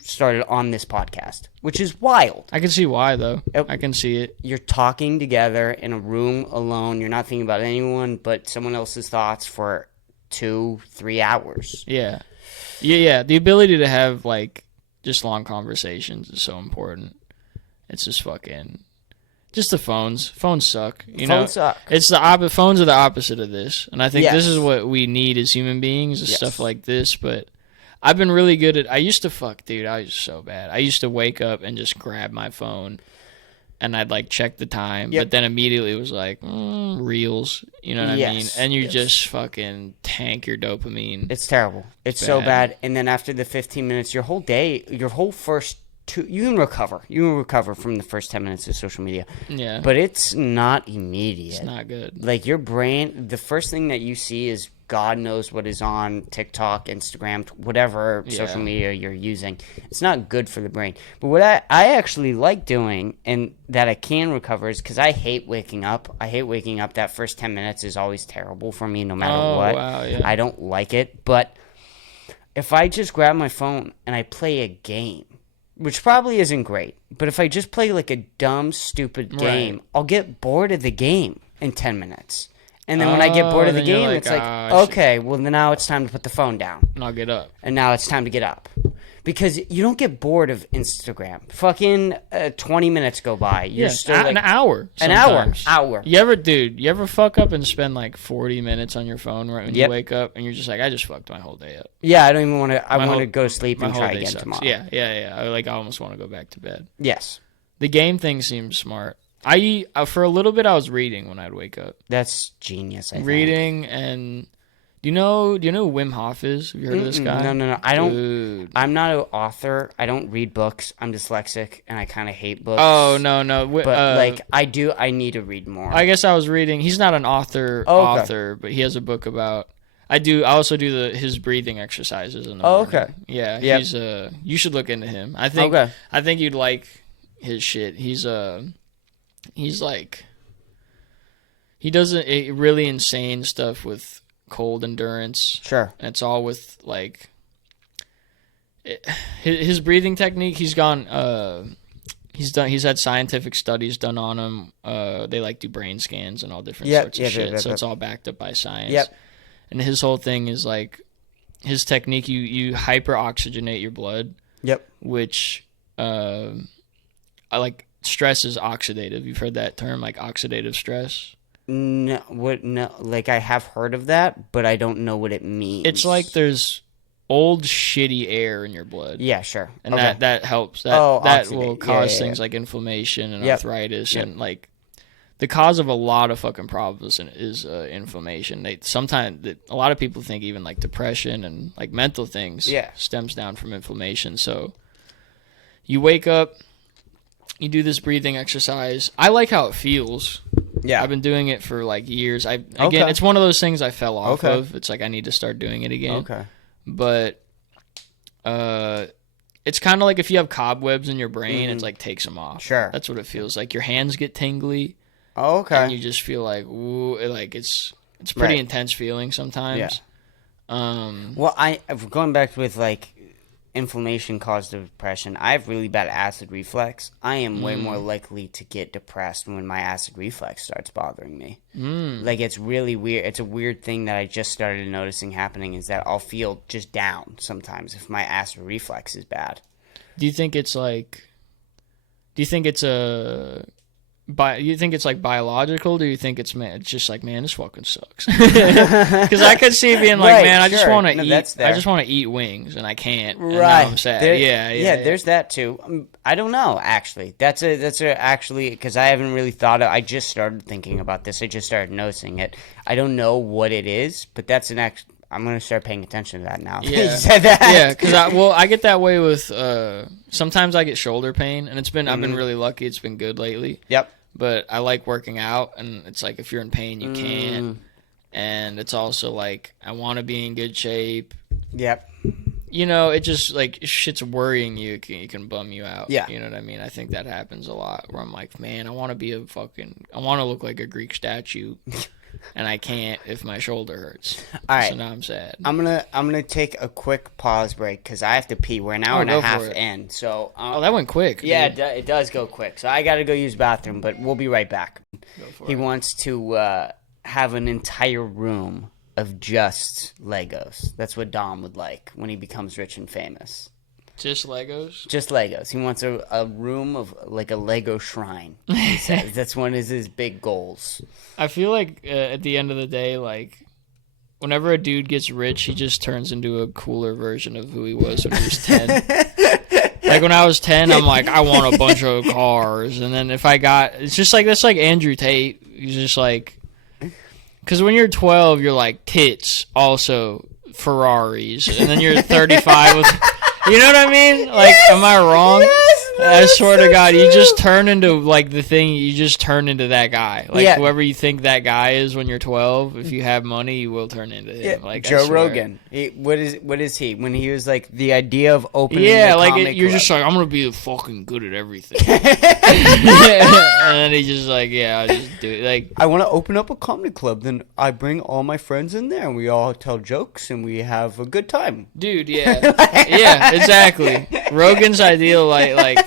Started on this podcast, which is wild. I can see why, though. I can see it. You're talking together in a room alone. You're not thinking about anyone but someone else's thoughts for 2-3 hours. Yeah. Yeah. The ability to have like just long conversations is so important. It's just fucking. Just the phones. Phones suck. Phones suck. It's the phones are the opposite of this, and I think this is what we need as human beings, is stuff like this. But I've been really good at. I used to dude. I was so bad. I used to wake up and just grab my phone, and I'd like check the time, but then immediately it was like reels. You know what I mean? And you just fucking tank your dopamine. It's terrible. It's so bad. And then after the 15 minutes, your whole first. You can recover. You can recover from the first 10 minutes of social media. Yeah. But it's not immediate. It's not good. Like your brain, the first thing that you see is God knows what is on TikTok, Instagram, whatever social media you're using. It's not good for the brain. But what I actually like doing, and that I can recover, is because I hate waking up. I hate waking up. That first 10 minutes is always terrible for me no matter what. Wow, yeah. I don't like it. But if I just grab my phone and I play a game, which probably isn't great, but if I just play like a dumb, stupid game, I'll get bored of the game in 10 minutes. And then when I get bored of the game, it's like, okay, well, now it's time to put the phone down. And I'll get up. And now it's time to get up. Because you don't get bored of Instagram. Fucking 20 minutes go by. You're still like, an hour. Sometimes. An hour. You ever fuck up and spend like 40 minutes on your phone right when you wake up, and you're just like, I just fucked my whole day up. Yeah, I don't even want to. I want to go to sleep and try again sucks. tomorrow. Yeah. I almost want to go back to bed. Yes. The game thing seems smart. For a little bit, I was reading when I'd wake up. That's genius, I think. Reading, and do you know who Wim Hof is? Have you heard of this guy? No. I don't. Dude. I'm not an author. I don't read books. I'm dyslexic, and I kind of hate books. Oh, no. But I need to read more. I guess I was reading. He's not an author, but he has a book about. I also do his breathing exercises in the morning. Okay. Yeah, yep. He's you should look into him. I think you'd like his shit. He's like he does really insane stuff with cold endurance. Sure. And it's all with like his breathing technique. He's had scientific studies done on him. They like do brain scans and all different sorts of shit. So it's all backed up by science. Yep. And his whole thing is like his technique. You hyper oxygenate your blood. Yep. Which stress is oxidative. You've heard that term, like oxidative stress? No, like I have heard of that, but I don't know what it means. It's like there's old shitty air in your blood. Yeah, sure. And that helps. That will cause things yeah. like inflammation and arthritis and like the cause of a lot of fucking problems is inflammation. A lot of people think even like depression and like mental things stems down from inflammation. So you wake up, you do this breathing exercise. I like how it feels. Yeah. I've been doing it for like years. Again, Okay. it's one of those things I fell off Okay. of. It's like I need to start doing it again. Okay. But it's kind of like if you have cobwebs in your brain, it's like takes them off. Sure. That's what it feels like. Your hands get tingly. Okay. And you just feel like, ooh, like it's pretty Right. intense feeling sometimes. Yeah. Well, going back with like inflammation caused depression. I have really bad acid reflux. I am way more likely to get depressed when my acid reflux starts bothering me. Like, it's really weird. It's a weird thing that I just started noticing happening, is that I'll feel just down sometimes if my acid reflux is bad. Do you think it's like biological? Do you think it's just like, man, this fucking sucks? Because I could see being like, Right, man, I just sure. want to No, eat. that's there. I just want to eat wings and I can't. And Right. now I'm sad. There- Yeah. There's that too. I don't know, actually. That's actually, because I haven't really thought of. I just started thinking about this. I just started noticing it. I don't know what it is, but that's an act. I'm gonna start paying attention to that now. Yeah. You said that. Yeah, because I get that way with. Sometimes I get shoulder pain, and I've been really lucky. It's been good lately. Yep. But I like working out, and it's like if you're in pain, you can't. And it's also like I want to be in good shape. Yep. You know, it just like shit's worrying you. It can bum you out. Yeah. You know what I mean? I think that happens a lot. Where I'm like, man, I want to look like a Greek statue, and I can't if my shoulder hurts. All right. So now I'm sad. I'm gonna take a quick pause break because I have to pee. We're an hour and a go for half it. in, so Oh, that went quick. yeah, dude. it does go quick. So I gotta go use the bathroom, but we'll be right back. He wants to have an entire room of just Legos. That's what Dom would like when he becomes rich and famous. Just Legos. Just Legos. He wants a room of like a Lego shrine. He says that's one of his big goals. I feel like at the end of the day, like whenever a dude gets rich, he just turns into a cooler version of who he was when he was 10. Like when I was 10, I'm like, I want a bunch of cars. And then it's just like, that's like Andrew Tate. He's just like, because when you're 12, you're like tits, also Ferraris. And then you're 35 with, you know what I mean? Like, am I wrong? I swear to God, you just turn into, like, you just turn into that guy. Like, whoever you think that guy is when you're 12, if you have money, you will turn into him. Like, Joe Rogan. What is he? When he was like, the idea of opening a like, comic you're club. just like, I'm going to be fucking good at everything. And then he's just like, yeah, I'll just do it. Like, I want to open up a comedy club. Then I bring all my friends in there, and we all tell jokes, and we have a good time. dude, yeah. Yeah, exactly. Rogan's ideal, like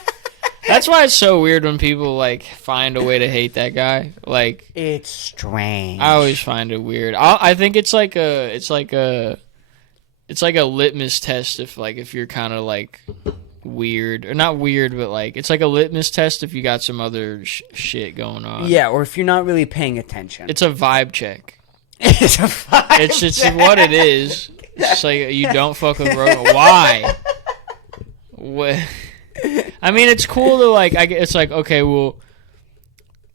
that's why it's so weird when people like find a way to hate that guy. Like, It's strange. I always find it weird. I think it's like a litmus test if you're kind of like weird, or not weird, but like it's like a litmus test if you got some other shit going on. Yeah, or if you're not really paying attention. It's a vibe check. It's a vibe It's just check. what it is. It's just like you don't fuck with Rogan. Why? What? I mean, it's cool to like. It's like, okay, well,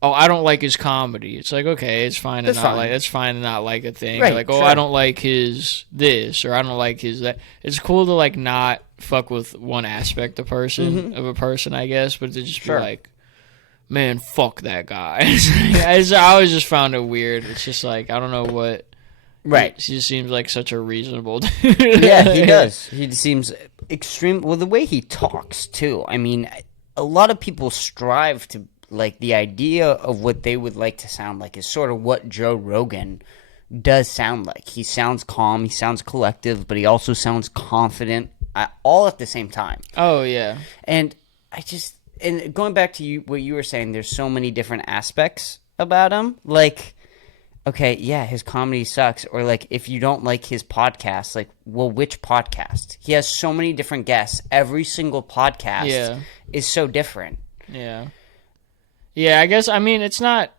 I don't like his comedy. It's like, okay, it's fine to That's not fine. like. It's fine to not like a thing. Right, Like, sure. I don't like his this, or I don't like his that. It's cool to like not fuck with one aspect of a person, I guess, but to just Sure. be like, man, fuck that guy. I always just found it weird. It's just like, I don't know what. Right. He just seems like such a reasonable dude. Yeah, he does. He seems extreme. Well, the way he talks too. I mean, a lot of people strive to like the idea of what they would like to sound like is sort of what Joe Rogan does sound like. He sounds calm. He sounds collective, but he also sounds confident. All at the same time. Oh yeah. And and going back to what you were saying, there's so many different aspects about him. Like, okay, yeah, his comedy sucks. Or, like, if you don't like his podcast, like, well, which podcast? He has so many different guests. Every single podcast is so different. Yeah. Yeah, I guess, I mean, it's not...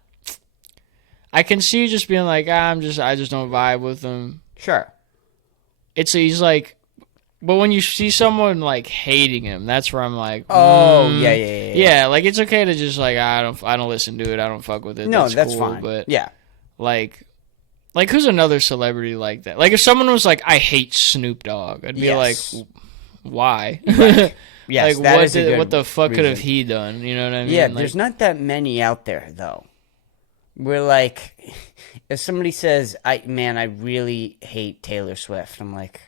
I can see you just being like, I just don't vibe with him. Sure. He's like... But when you see someone, like, hating him, that's where I'm like... Oh, yeah. Yeah, like, it's okay to just, like, I don't listen to it, I don't fuck with it. No, that's cool, fine. But, yeah. Like, who's another celebrity like that? Like, if someone was like, I hate Snoop Dogg, I'd be like, why? Right. Yes, like that is a good what the fuck could have reason. he done? You know what I mean? Yeah, Like, there's not that many out there though. We're like, if somebody says, "I really hate Taylor Swift," I'm like,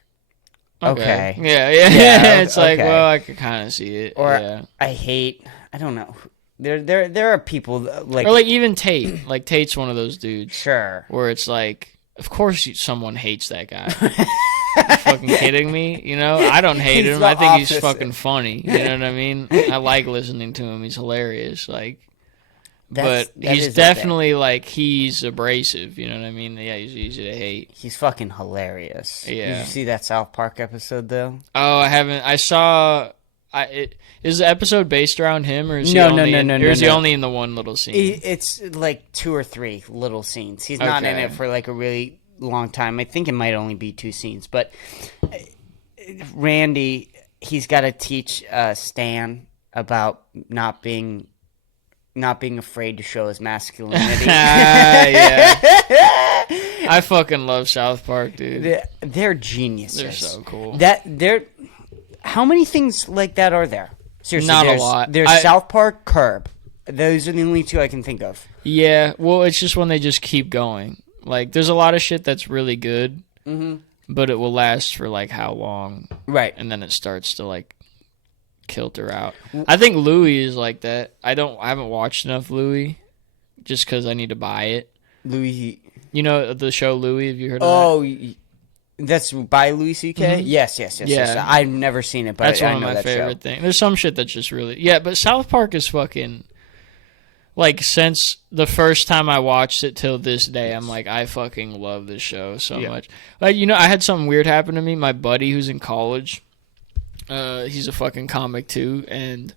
okay, Yeah. yeah, It's like, okay. well, I could kind of see it. Or Yeah. I don't know. There are people like, Or like even Tate. Like Tate's one of those dudes sure, where it's like, of course someone hates that guy. You fucking kidding me? You know, I don't hate He's him. the I think he's opposite. fucking funny. You know what I mean? I like listening to him. He's hilarious. Like, but that he's is the thing. definitely like he's abrasive. You know what I mean? Yeah, he's easy to hate. He's fucking hilarious. Yeah. Did you see that South Park episode though? Oh, I haven't. I saw. Is the episode based around him, or is he No, only no, in, no, or no, is he no. only in the one little scene? It's like 2 or 3 little scenes. He's not in Okay. it for like a really long time. I think it might only be 2 scenes. But Randy, he's got to teach Stan about not being afraid to show his masculinity. Yeah. I fucking love South Park, dude. They're geniuses. They're so cool. How many things like that are there? Seriously, Not a lot. There's South Park, Curb. Those are the only 2 I can think of. Yeah, well, it's just when they just keep going. Like, there's a lot of shit that's really good, but it will last for, like, how long? Right. And then it starts to, like, kilter out. I think Louis is like that. I haven't watched enough Louis just because I need to buy it. Louis. You know the show Louis? Have you heard of Oh, that's by Louis C.K.? Mhm. Yes. Yeah. I've never seen it, but That's I one know of my that favorite show. things. There's some shit that's just really... Yeah, but South Park is fucking... Like, since the first time I watched it till this day, I'm like, I fucking love this show so much. Like, you know, I had something weird happen to me. My buddy who's in college, he's a fucking comic too, and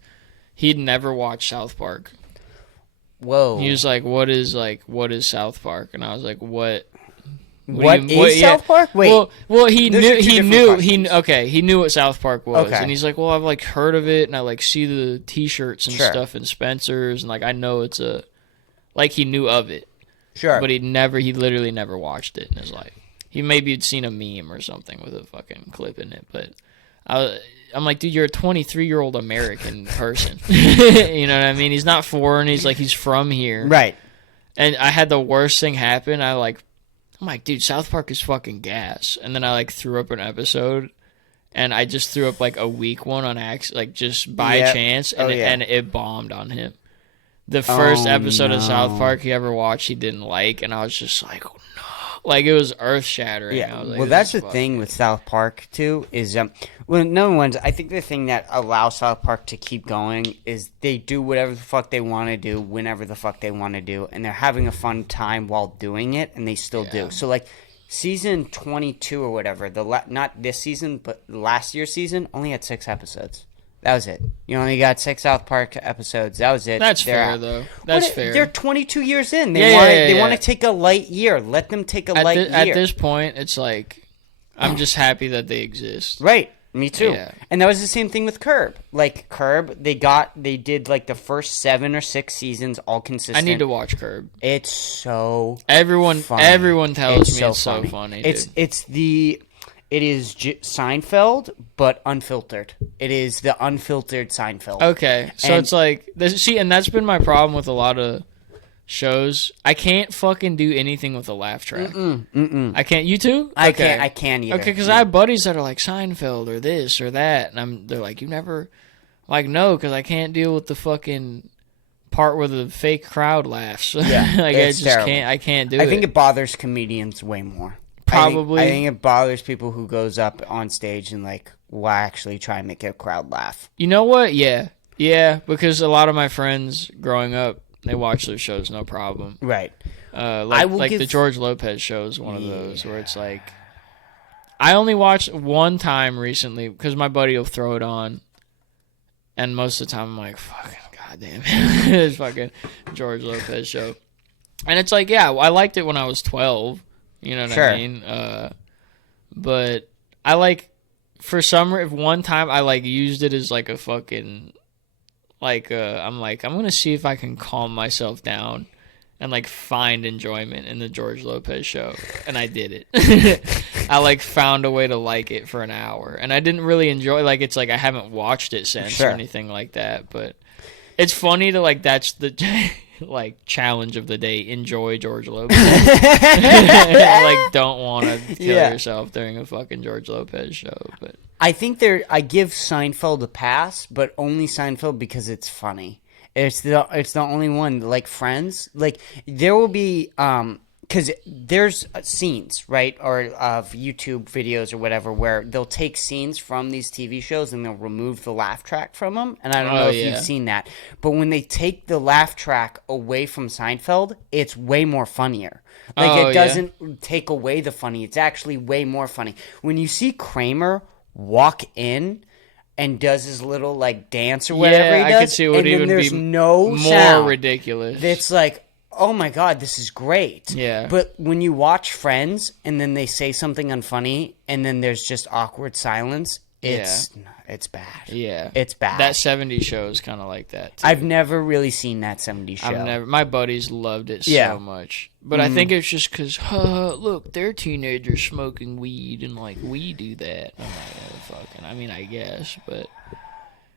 he'd never watched South Park. Whoa. He was like, what is South Park? And I was like, what? What is South Park? Wait. Well, he Those are two different questions. he knew what South Park was, Okay. and he's like, well, I've like heard of it, and I like see the T-shirts and Sure. stuff in Spencer's, and like I know it's like he knew of it, Sure. but he literally never watched it in his life. He maybe had seen a meme or something with a fucking clip in it, but I'm like, dude, you're a 23-year-old American person. You know what I mean? He's not foreign. He's from here, Right. and I had the worst thing happen. I'm like, dude, South Park is fucking gas. And then I like threw up an episode, and I just threw up like a weak one on accident, like just by Yep. chance, Oh, and, yeah. and it bombed on him. The first episode of no. South Park he ever watched, he didn't like, and I was just like, oh, no. Like, it was earth shattering. Yeah, I was like, well, this that's is the thing with South Park too. Is number one, I think the thing that allows South Park to keep going is they do whatever the fuck they want to do, whenever the fuck they want to do, and they're having a fun time while doing it, and they still do. So like season 22 or whatever, not this season, but last year's season only had 6 episodes. That was it. You only got 6 South Park episodes. That was it. That's They're fair, out. though. That's fair. They're 22 years in. Yeah, They yeah. want to take a light year. Let them take a light year. At this point, it's like, I'm just happy that they exist. Right. Me too. Yeah. And that was the same thing with Curb. Like Curb, they did like the first 7 or 6 seasons all consistent. I need to watch Curb. It's so Everyone funny. tells me it's so funny. Dude. It is Seinfeld, but unfiltered. It is the unfiltered Seinfeld. Okay, so And- it's like and that's been my problem with a lot of shows. I can't fucking do anything with a laugh track. I can't. You too? I Okay. can't either. Okay, because I have buddies that are like Seinfeld or this or that, and they're like, you never, like, no, because I can't deal with the fucking part where the fake crowd laughs. Yeah, like it's I just terrible. can't. I can't do it. I think it bothers comedians way more. Probably. I think it bothers people who goes up on stage and like will actually try and make a crowd laugh. You know what? Yeah, because a lot of my friends growing up, they watch those shows no problem. Right. Like the George Lopez show is one of those where it's like, I only watched one time recently because my buddy will throw it on, and most of the time I'm like, fucking goddamn, it's fucking George Lopez show, and it's like, yeah, I liked it when I was 12. You know what Sure. I mean? But I like, for some reason, one time I like used it as like a fucking, like, I'm like, I'm going to see if I can calm myself down and like find enjoyment in the George Lopez show, and I did it. I like found a way to like it for an hour, and I didn't really enjoy, like, it's like I haven't watched it since or anything like that, but it's funny to like, that's the like challenge of the day, enjoy George Lopez. Like, don't want to kill yourself during a fucking George Lopez show. But I think I give Seinfeld a pass, but only Seinfeld because it's funny. It's the only one. Like Friends, like there will be because there's scenes, right, or of YouTube videos or whatever where they'll take scenes from these TV shows and they'll remove the laugh track from them. And I don't know if you've seen that, but when they take the laugh track away from Seinfeld, it's way more funnier. Like it doesn't take away the funny; it's actually way more funny. When you see Kramer walk in and does his little like dance or whatever he does, I could see it would even be no more sound. Ridiculous. It's like, oh my god, this is great. Yeah. But when you watch Friends and then they say something unfunny and then there's just awkward silence, it's bad. Yeah. It's bad. That 70s show is kind of like that, too. I've never really seen that 70s show. My buddies loved it so much. But I think it's just because, look, they're teenagers smoking weed and, like, we do that. I'm like, oh, fucking, I mean, I guess, but...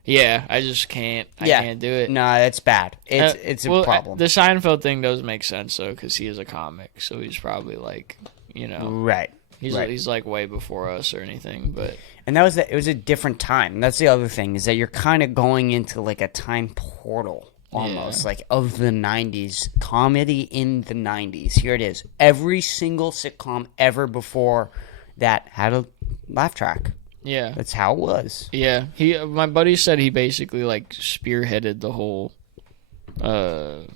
Yeah, I just can't. I can't do it. No, it's bad. It's a problem. The Seinfeld thing does make sense, though, because he is a comic, so he's probably, like, you know... Right. He's like way before us or anything, but... And it was a different time. That's the other thing, is that you're kind of going into like a time portal almost, like of the 90s. Comedy in the 90s. Here it is. Every single sitcom ever before that had a laugh track. Yeah. That's how it was. Yeah. My buddy said he basically like spearheaded the whole like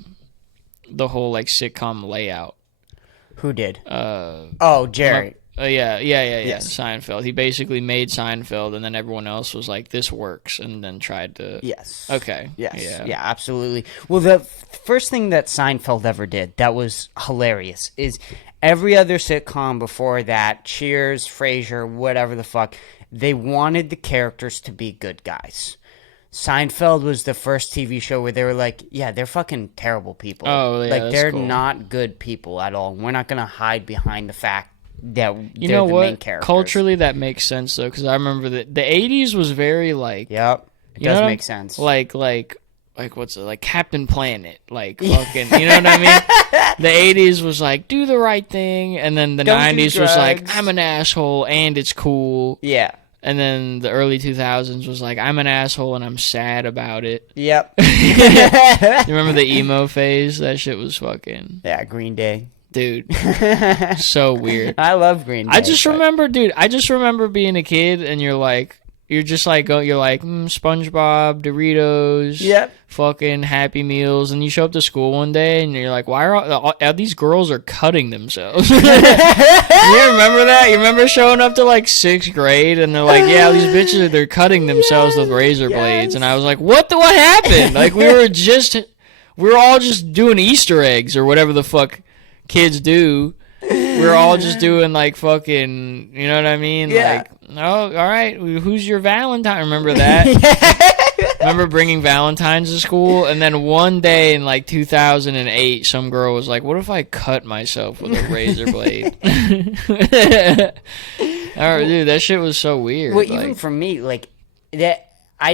sitcom layout. Who did? Jerry. Yeah. Yes. Seinfeld. He basically made Seinfeld, and then everyone else was like, "This works," and then tried to. Yes. Okay. Yes. Yeah. Yeah. Absolutely. Well, the first thing that Seinfeld ever did that was hilarious is every other sitcom before that, Cheers, Frasier, whatever the fuck, they wanted the characters to be good guys. Seinfeld was the first TV show where they were like, yeah, they're fucking terrible people. Oh, yeah, like, they're cool. not good people at all. We're not going to hide behind the fact that you they're know the what? main characters. Culturally, that makes sense, though, because I remember that the 80s was very, like... Yep. It does make sense. Like, what's it? Like, Captain Planet. Like, fucking... You know what I mean? The 80s was like, do the right thing, and then the 90s was like, I'm an asshole, and it's cool. Yeah. And then the early 2000s was like, I'm an asshole and I'm sad about it. Yep. You remember the emo phase? That shit was fucking... Yeah, Green Day. Dude. So weird. I love Green Day. I just remember being a kid and you're like, SpongeBob, Doritos, yep, fucking Happy Meals, and you show up to school one day and you're like, why are these girls are cutting themselves? You remember that? You remember showing up to like 6th grade and they're like, yeah, these bitches, they're cutting themselves with razor blades, and I was like, what happened? Like we were all just doing Easter eggs or whatever the fuck kids do. We were all just doing like fucking, you know what I mean? Yeah. Like, oh, all right, who's your Valentine? Remember that? Remember bringing Valentines to school? And then one day in like 2008, some girl was like, what if I cut myself with a razor blade? All right, dude, that shit was so weird. Well, even for me, like, that, I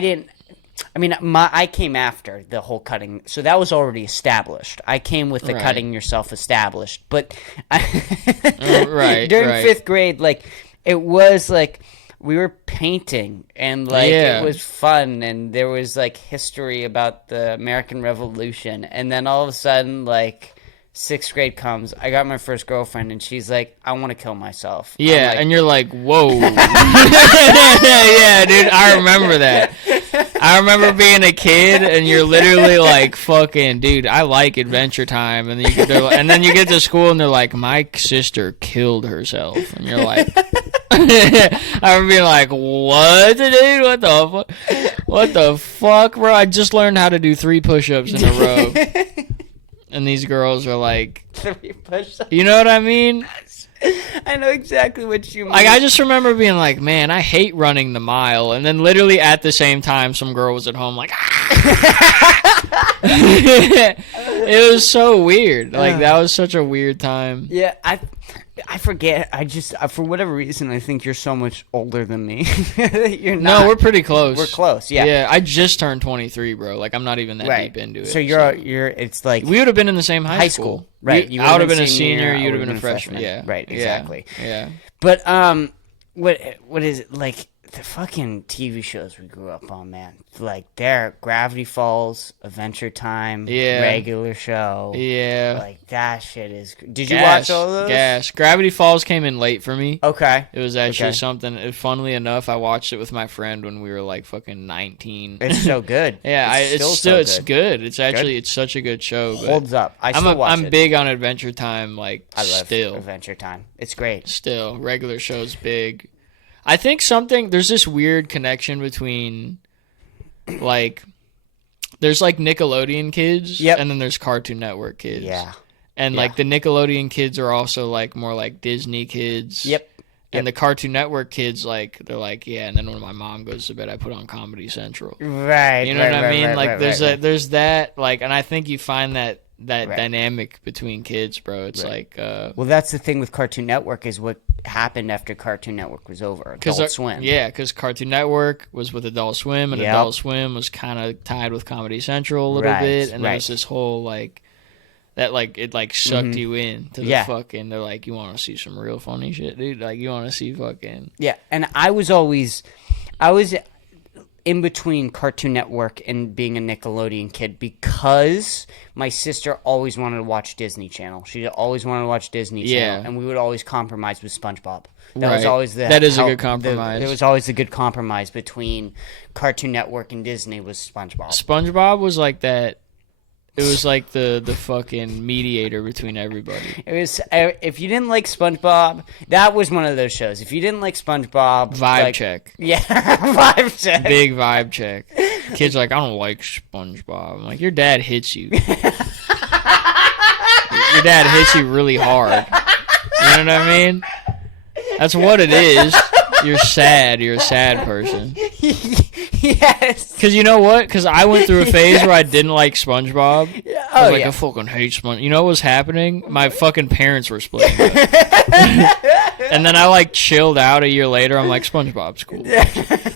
came after the whole cutting, so that was already established. I came with the cutting yourself established, but during 5th grade, like, it was like we were painting and like it was fun, and there was like history about the American Revolution, and then all of a sudden, like, 6th grade comes, I got my first girlfriend, and she's like, I want to kill myself. Yeah, like, and you're like, whoa. Yeah, dude, I remember that. I remember being a kid, and you're literally like, fucking, dude, I like Adventure Time. And then you get to school, and they're like, my sister killed herself. And you're like, I remember being like, what, dude? What the fuck, bro? I just learned how to do 3 push-ups in a row. And these girls are like, 3 push-ups. You know what I mean? I know exactly what you mean. Like, I just remember being like, man, I hate running the mile. And then literally at the same time, some girl was at home like, ah! It was so weird. Like, that was such a weird time. Yeah, I forget. I just, for whatever reason, I think you're so much older than me. You're not. No, we're pretty close. We're close, yeah. Yeah, I just turned 23, bro. Like, I'm not even that deep into it. So you're, it's like... We would have been in the same high school. Right. I would have been a senior, you would have been a freshman. Yeah. Right, exactly. Yeah. But, what is it, like, the fucking TV shows we grew up on, man. Like, Gravity Falls, Adventure Time, Regular Show. Yeah. Like, that shit is... Did you watch all those? Gas. Gravity Falls came in late for me. Okay. It was actually something... Funnily enough, I watched it with my friend when we were, like, fucking 19. It's so good. Yeah, it's good. It's actually... It's such a good show. Holds up. I'm big on Adventure Time, like, I love still. Adventure Time. It's great. Still. Regular Show's big. I think there's this weird connection between, like, there's, like, Nickelodeon kids, and then there's Cartoon Network kids. Yeah. And, like, the Nickelodeon kids are also, like, more like Disney kids. Yep. And the Cartoon Network kids, like, they're like, yeah, and then when my mom goes to bed, I put on Comedy Central. Right. You know what I mean? Like, there's that, like, and I think you find that dynamic between kids, bro. It's like... well, that's the thing with Cartoon Network is what happened after Cartoon Network was over. Adult Swim. Yeah, because Cartoon Network was with Adult Swim, and Adult Swim was kind of tied with Comedy Central a little bit, and there was this whole, like... That, like, it, like, sucked you in to the fucking... They're like, you want to see some real funny shit, dude? Like, you want to see fucking... Yeah, and I was in between Cartoon Network and being a Nickelodeon kid because my sister always wanted to watch Disney Channel. She always wanted to watch Disney Channel, and we would always compromise with SpongeBob. That was always that is a good compromise. It was always a good compromise between Cartoon Network and Disney was SpongeBob. SpongeBob was like that. It was like the fucking mediator between everybody. It was if you didn't like SpongeBob, that was one of those shows. If you didn't like SpongeBob, vibe check. Yeah, vibe check. Big vibe check. Kids like, I don't like SpongeBob. I'm like, your dad hits you. Your dad hits you really hard. You know what I mean? That's what it is. You're sad. You're a sad person. Yes. Because you know what? Because I went through a phase where I didn't like SpongeBob. I was like, I fucking hate SpongeBob. You know what was happening? My fucking parents were splitting up. And then I, like, chilled out a year later. I'm like, SpongeBob's cool.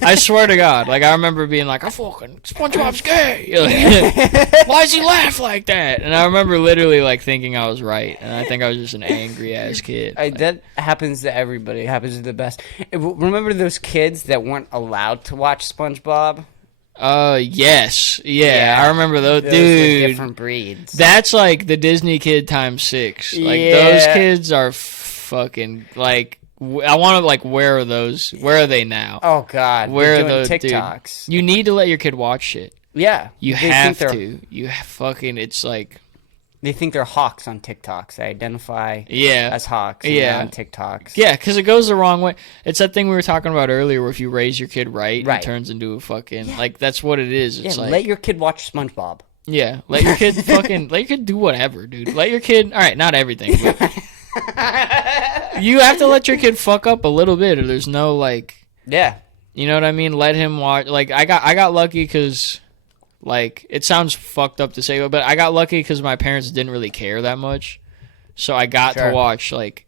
I swear to God. Like, I remember being like, SpongeBob's gay. Like, why does he laugh like that? And I remember literally, like, thinking I was right. And I think I was just an angry-ass kid. That happens to everybody. It happens to the best. Remember those kids that weren't allowed to watch SpongeBob? Yes. Yeah, I remember those. Dude, were different breeds. That's like the Disney kid times 6. Like, those kids are fucking, like, I want to, like, where are those? Where are they now? Oh, God. Where are those TikToks? Dude, you need to let your kid watch shit. Yeah. You have to. You fucking, it's like... They think they're hawks on TikToks. They identify as hawks on TikToks. Yeah, because it goes the wrong way. It's that thing we were talking about earlier where if you raise your kid right. It turns into a fucking... Yeah. Like, that's what it is. It's like, let your kid watch SpongeBob. Yeah, let your kid fucking... Let your kid do whatever, dude. Let your kid... All right, not everything, but... You have to let your kid fuck up a little bit or there's no, like... Yeah. You know what I mean? Let him watch... Like, I got lucky because... Like, it sounds fucked up to say, but I got lucky because my parents didn't really care that much. So I got to watch, like,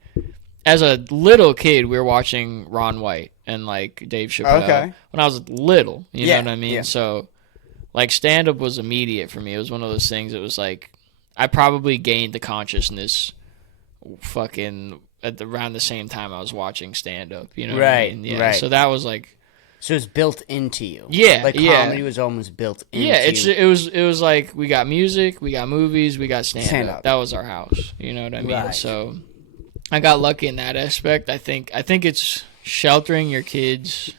as a little kid, we were watching Ron White and, like, Dave Chappelle when I was little. You know what I mean? Yeah. So, like, stand-up was immediate for me. It was one of those things that was, like, I probably gained the consciousness fucking around the same time I was watching stand-up. You know what I mean? Yeah. So that was, like... So it's built into you. Yeah, like comedy was almost built into. Yeah, it was like we got music, we got movies, we got stand-up. That was our house. You know what I mean? Right. So I got lucky in that aspect. I think it's sheltering your kids.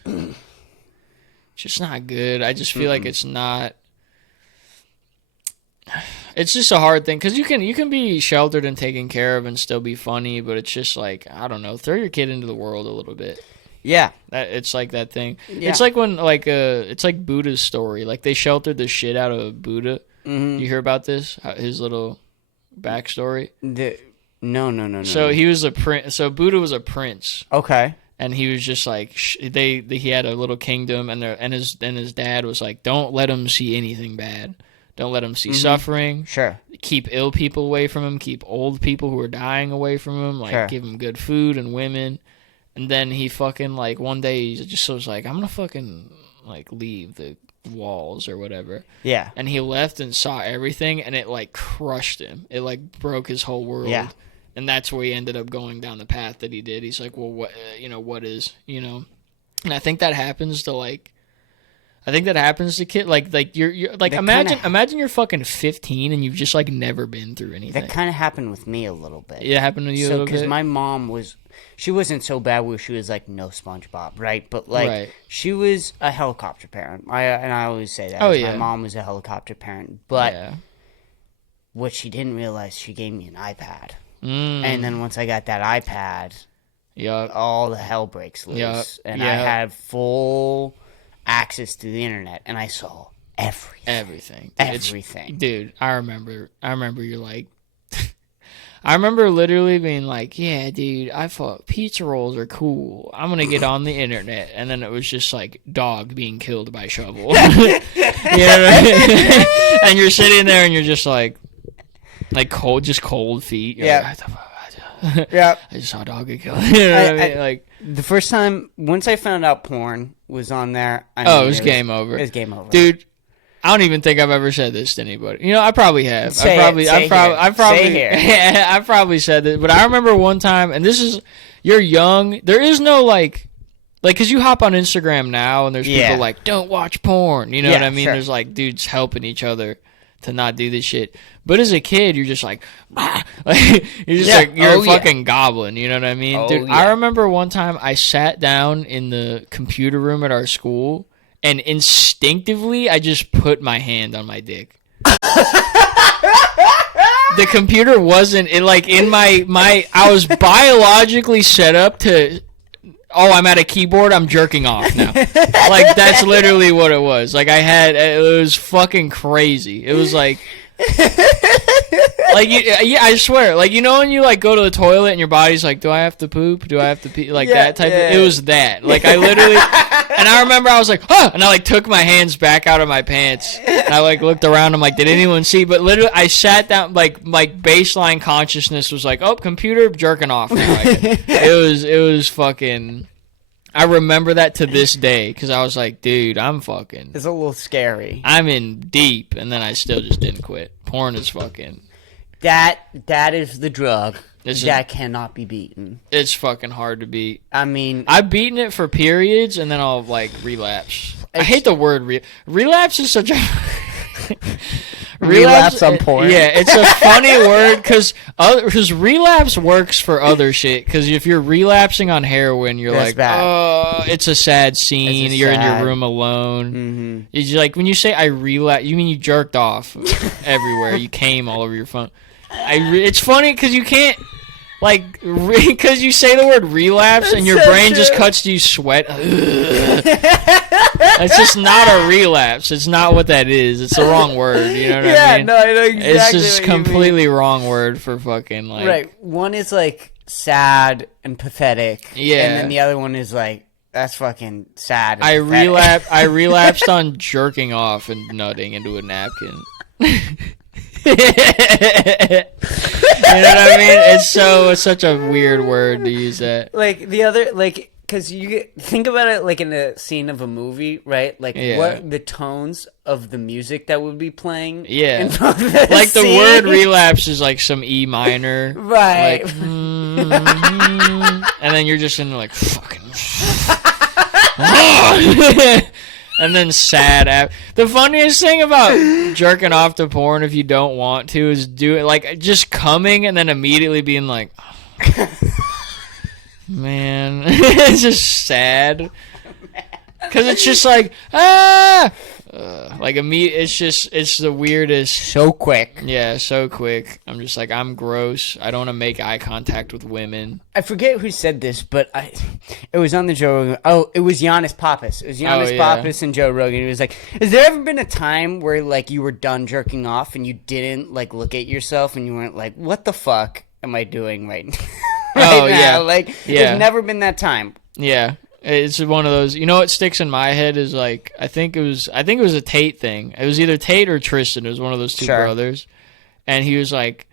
Just not good. I just feel like it's not. It's just a hard thing because you can be sheltered and taken care of and still be funny, but it's just like I don't know. Throw your kid into the world a little bit. Yeah, it's like that thing. Yeah. It's like when it's like Buddha's story. Like they sheltered the shit out of Buddha. Mm-hmm. You hear about this? His little backstory. No. So he was a prince. So Buddha was a prince. Okay. And he was just like he had a little kingdom, and his dad was like, don't let him see anything bad. Don't let him see suffering. Sure. Keep ill people away from him. Keep old people who are dying away from him. Like, sure. Give him good food and women. And then he fucking, like, one day he just was like, I'm gonna fucking, like, leave the walls or whatever. Yeah. And he left and saw everything, and it, like, crushed him. It, like, broke his whole world. Yeah. And that's where he ended up going down the path that he did. He's like, well, what, what is, And I think that happens to, kids. Like you're like, imagine you're fucking 15 and you've just, like, never been through anything. That kind of happened with me a little bit. It happened to you a little bit? Because my mom she wasn't so bad where she was, like, no SpongeBob, right? But, like, she was a helicopter parent. And I always say that. My mom was a helicopter parent. But what she didn't realize, she gave me an iPad. And then once I got that iPad, all the hell breaks loose. And I had full access to the internet, and I saw everything. Dude, I remember you're like, I remember literally being like, yeah, dude, I thought pizza rolls are cool. I'm going to get on the internet. And then it was just like dog being killed by shovel. You know what I mean? And you're sitting there and you're just like cold feet. You're like, I just saw a dog get killed. You know what I mean? Like, the first time, once I found out porn was on there, it was game over. It was game over. Dude, I don't even think I've ever said this to anybody. I probably have. I probably said this, but I remember one time, and you're young. There is no like, because you hop on Instagram now, and there's people like, don't watch porn. You know what I mean? Sure. There's like dudes helping each other to not do this shit. But as a kid, you're just like, you're a fucking goblin. You know what I mean? Dude, I remember one time I sat down in the computer room at our school, and instinctively I just put my hand on my dick. The computer wasn't, I was biologically set up to, I'm at a keyboard, I'm jerking off now. Like, that's literally what it was. Like, it was fucking crazy. It was like, I swear, like, when you, like, go to the toilet and your body's like, do I have to poop? Do I have to pee? Like, that type of, it was that. Like, I literally, and I remember I was like, and I, like, took my hands back out of my pants, and I, like, looked around, I'm like, did anyone see? But literally, I sat down, like baseline consciousness was like, computer, jerking off now. It was fucking, I remember that to this day, because I was like, dude, I'm fucking, it's a little scary. I'm in deep, and then I still just didn't quit. Porn is fucking, that is the drug that cannot be beaten. It's fucking hard to beat. I mean, I've beaten it for periods, and then I'll, like, relapse. I hate the word relapse. Is such a relapse on porn. Yeah, it's a funny word because relapse works for other shit. Because if you're relapsing on heroin, you're That's like, bad. It's a sad scene. You're in your room alone. Mm-hmm. It's like when you say I relapse, you mean you jerked off everywhere. You came all over your phone. It's funny because you can't. Like, because you say the word relapse and your brain just cuts to you sweat. It's just not a relapse. It's not what that is. It's the wrong word. You know what I mean? Yeah, no, I know exactly. It's just completely wrong word for fucking, like. Right. One is, like, sad and pathetic. Yeah. And then the other one is, like, that's fucking sad. And I relapsed on jerking off and nutting into a napkin. You know what I mean? It's such a weird word to use that. Like the other, like, because you think about it like in a scene of a movie, right? Like what the tones of the music that would be playing. Yeah, like the word relapse is like some E minor, right? Like, and then you're just in like fucking. And then sad. The funniest thing about jerking off to porn if you don't want to is do it like just coming and then immediately being like, man, it's just sad because it's just like like it's the weirdest. So quick. Yeah, so quick. I'm just like, I'm gross. I don't want to make eye contact with women. I forget who said this, but it was on the Joe Rogan. Oh, it was Giannis Pappas. It was Giannis Pappas and Joe Rogan. He was like, has there ever been a time where, like, you were done jerking off and you didn't, like, look at yourself and you weren't like, what the fuck? am I doing right, Oh, right yeah. now? Like, Yeah. there's never been that time. Yeah. It's one of those. You know what sticks in my head is like I think it was a Tate thing. It was either Tate or Tristan. It was one of those two Sure. brothers, and he was like,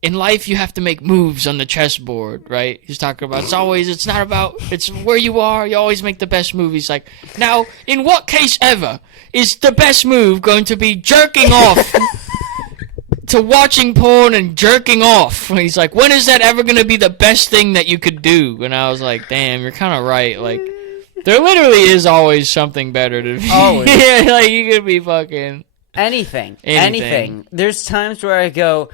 "In life, you have to make moves on the chessboard, right?" He's talking about it's not about it's where you are. You always make the best move. He's like, now, in what case ever is the best move going to be jerking off? To watching porn and jerking off. He's like, when is that ever going to be the best thing that you could do? And I was like, damn, you're kind of right. Like, there literally is always something better to be. Always. Yeah, like, you could be fucking... Anything. There's times where I go,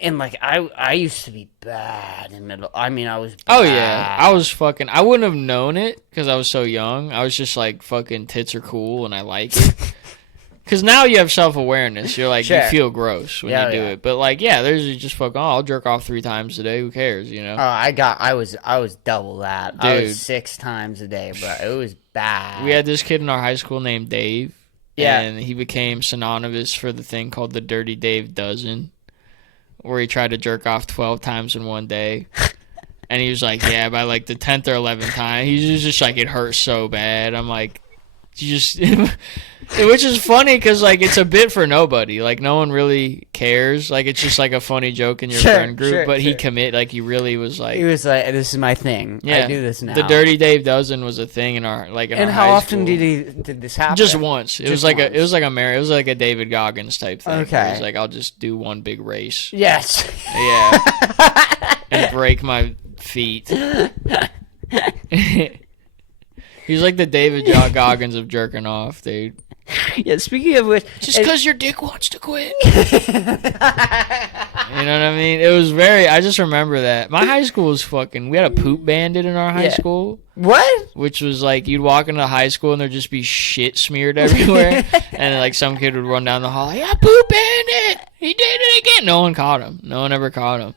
and like, I used to be bad in middle. I mean, I was bad. Oh, yeah. I was fucking... I wouldn't have known it because I was so young. I was just like, fucking tits are cool and I like it. Because now you have self-awareness. You're like, Sure. you feel gross when you do it. But like, yeah, there's just fucking, I'll jerk off 3 times a day. Who cares, you know? I was double that. I Dude. was 6 times a day, bro. It was bad. We had this kid in our high school named Dave. Yeah. And he became synonymous for the thing called the Dirty Dave Dozen, where he tried to jerk off 12 times in one day. And he was like, yeah, by like the 10th or 11th time, he was just like, it hurts so bad. I'm like, you just... Which is funny because, like, it's a bit for nobody. Like, no one really cares. Like, it's just, like, a funny joke in your friend group. But he he really was like... He was like, this is my thing. Yeah, I do this now. The Dirty Dave Dozen was a thing in our, like, in and our how high often school. did this happen? Just once. It was Just like once. a David Goggins type thing. Okay. It was like, I'll just do one big race. Yes. Yeah. And break my feet. He's like the David Goggins of jerking off, dude. Yeah, speaking of which... Just because your dick wants to quit. You know what I mean? It was I just remember that. My high school was fucking... We had a poop bandit in our high school. What? Which was like, you'd walk into high school and there'd just be shit smeared everywhere. And like some kid would run down the hall, yeah, poop bandit! He did it again! No one caught him. No one ever caught him.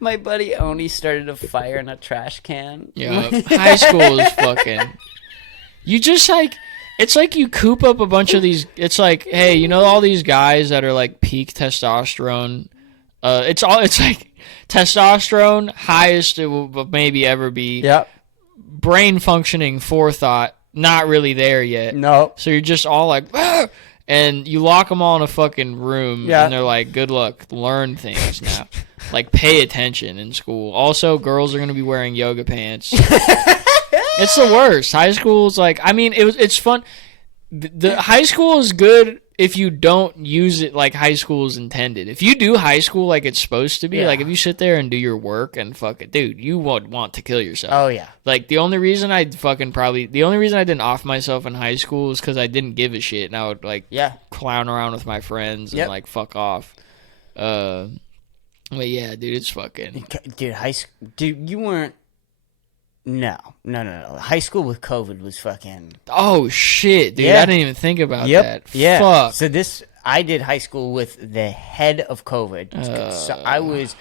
My buddy Oni started a fire in a trash can. Yeah, high school is fucking... You just like... It's like you coop up a bunch of these... It's like, hey, you know all these guys that are like peak testosterone? It's like testosterone, highest it will maybe ever be. Yep. Brain functioning, forethought, not really there yet. No. So you're just all like... "Ah!" And you lock them all in a fucking room, and they're like, good luck, learn things now. Like, pay attention in school. Also, girls are going to be wearing yoga pants. It's the worst. High school is like, I mean, it's fun. The high school is good if you don't use it like high school is intended. If you do high school like it's supposed to be, like if you sit there and do your work and fuck it, dude, you would want to kill yourself. Oh, yeah. Like, the only reason I didn't off myself in high school is because I didn't give a shit, and I would, like, clown around with my friends and, like, fuck off. But, yeah, dude, it's fucking... Dude, high school... Dude, you weren't... No. High school with COVID was fucking... Oh, shit, dude. I didn't even think about that. Yeah. Fuck. So I did high school with the head of COVID. So I was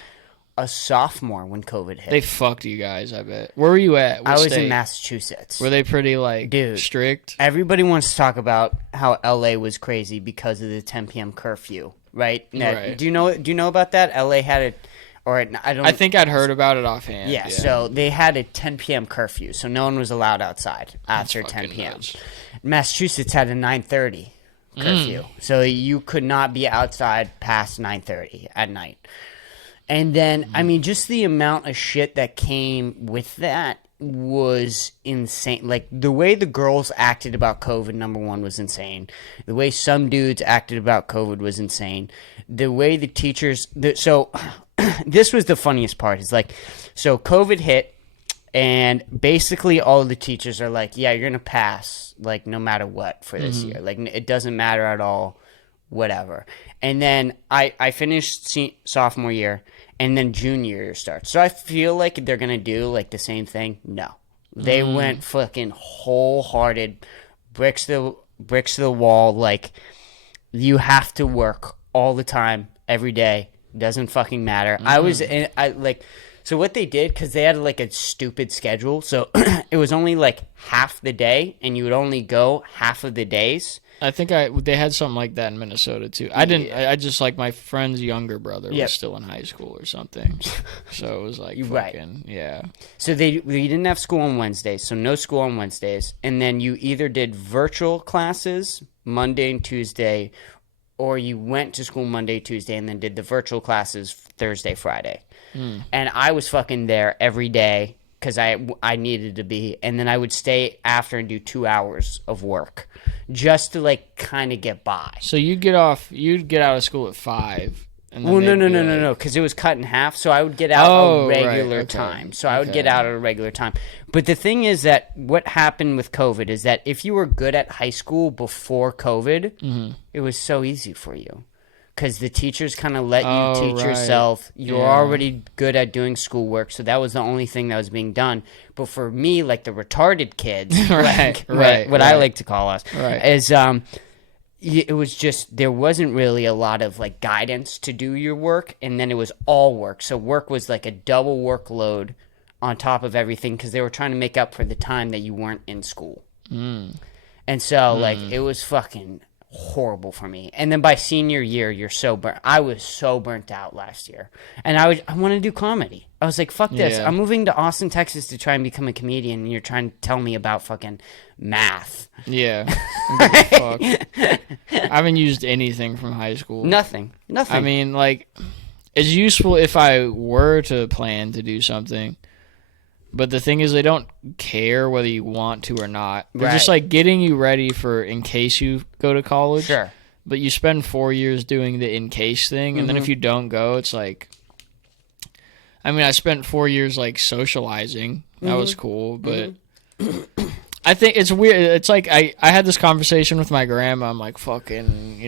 a sophomore when COVID hit. They fucked you guys, I bet. Where were you at? What I was state? in Massachusetts. Were they pretty, like, Dude, strict? Everybody wants to talk about how LA was crazy because of the 10 p.m. curfew, right? Right. Do you know about that? LA had it... I think I'd heard about it offhand. Yeah, so they had a 10 p.m. curfew, so no one was allowed outside after 10 p.m. Nuts. Massachusetts had a 9:30 curfew, so you could not be outside past 9:30 at night. And then, I mean, just the amount of shit that came with that was insane. Like, the way the girls acted about COVID, number one, was insane. The way some dudes acted about COVID was insane. The way the teachers... So, this was the funniest part. Is like, so COVID hit, and basically all of the teachers are like, yeah, you're going to pass, like, no matter what for this year. Like, it doesn't matter at all, whatever. And then I finished sophomore year, and then junior year starts. So I feel like they're going to do, like, the same thing. No. They went fucking wholehearted, bricks to the wall. Like, you have to work all the time, every day. Doesn't fucking matter. So what they did, because they had like a stupid schedule, so it was only like half the day, and you would only go half of the days. I think they had something like that in Minnesota too. I didn't. I just like my friend's younger brother was still in high school or something, so it was like fucking yeah. So we didn't have school on Wednesdays, so no school on Wednesdays, and then you either did virtual classes Monday and Tuesday, or you went to school Monday, Tuesday, and then did the virtual classes Thursday, Friday. And I was fucking there every day because I needed to be, and then I would stay after and do 2 hours of work just to like kind of get by. So you'd get out of school at 5. And then No, because it was cut in half, so I would get out a regular time. So I would get out at a regular time. But the thing is that what happened with COVID is that if you were good at high school before COVID, it was so easy for you. Because the teachers kind of let you teach yourself. You're already good at doing schoolwork, so that was the only thing that was being done. But for me, like the retarded kids, what I like to call us, is it was just there wasn't really a lot of like guidance to do your work, and then it was all work. So work was like a double workload on top of everything because they were trying to make up for the time that you weren't in school. And so like it was fucking horrible for me. And then by senior year, I was so burnt out last year, and I want to do comedy. I was like, fuck this. I'm moving to Austin, Texas to try and become a comedian, and you're trying to tell me about fucking math. Yeah. Fuck. I haven't used anything from high school. Nothing. I mean, like, it's useful if I were to plan to do something. But the thing is, they don't care whether you want to or not. They're just like getting you ready for in case you go to college. Sure. But you spend 4 years doing the in case thing, and then if you don't go, it's like. I mean, I spent 4 years like socializing. That was cool, but I think it's weird. It's like I had this conversation with my grandma. I'm like, fucking,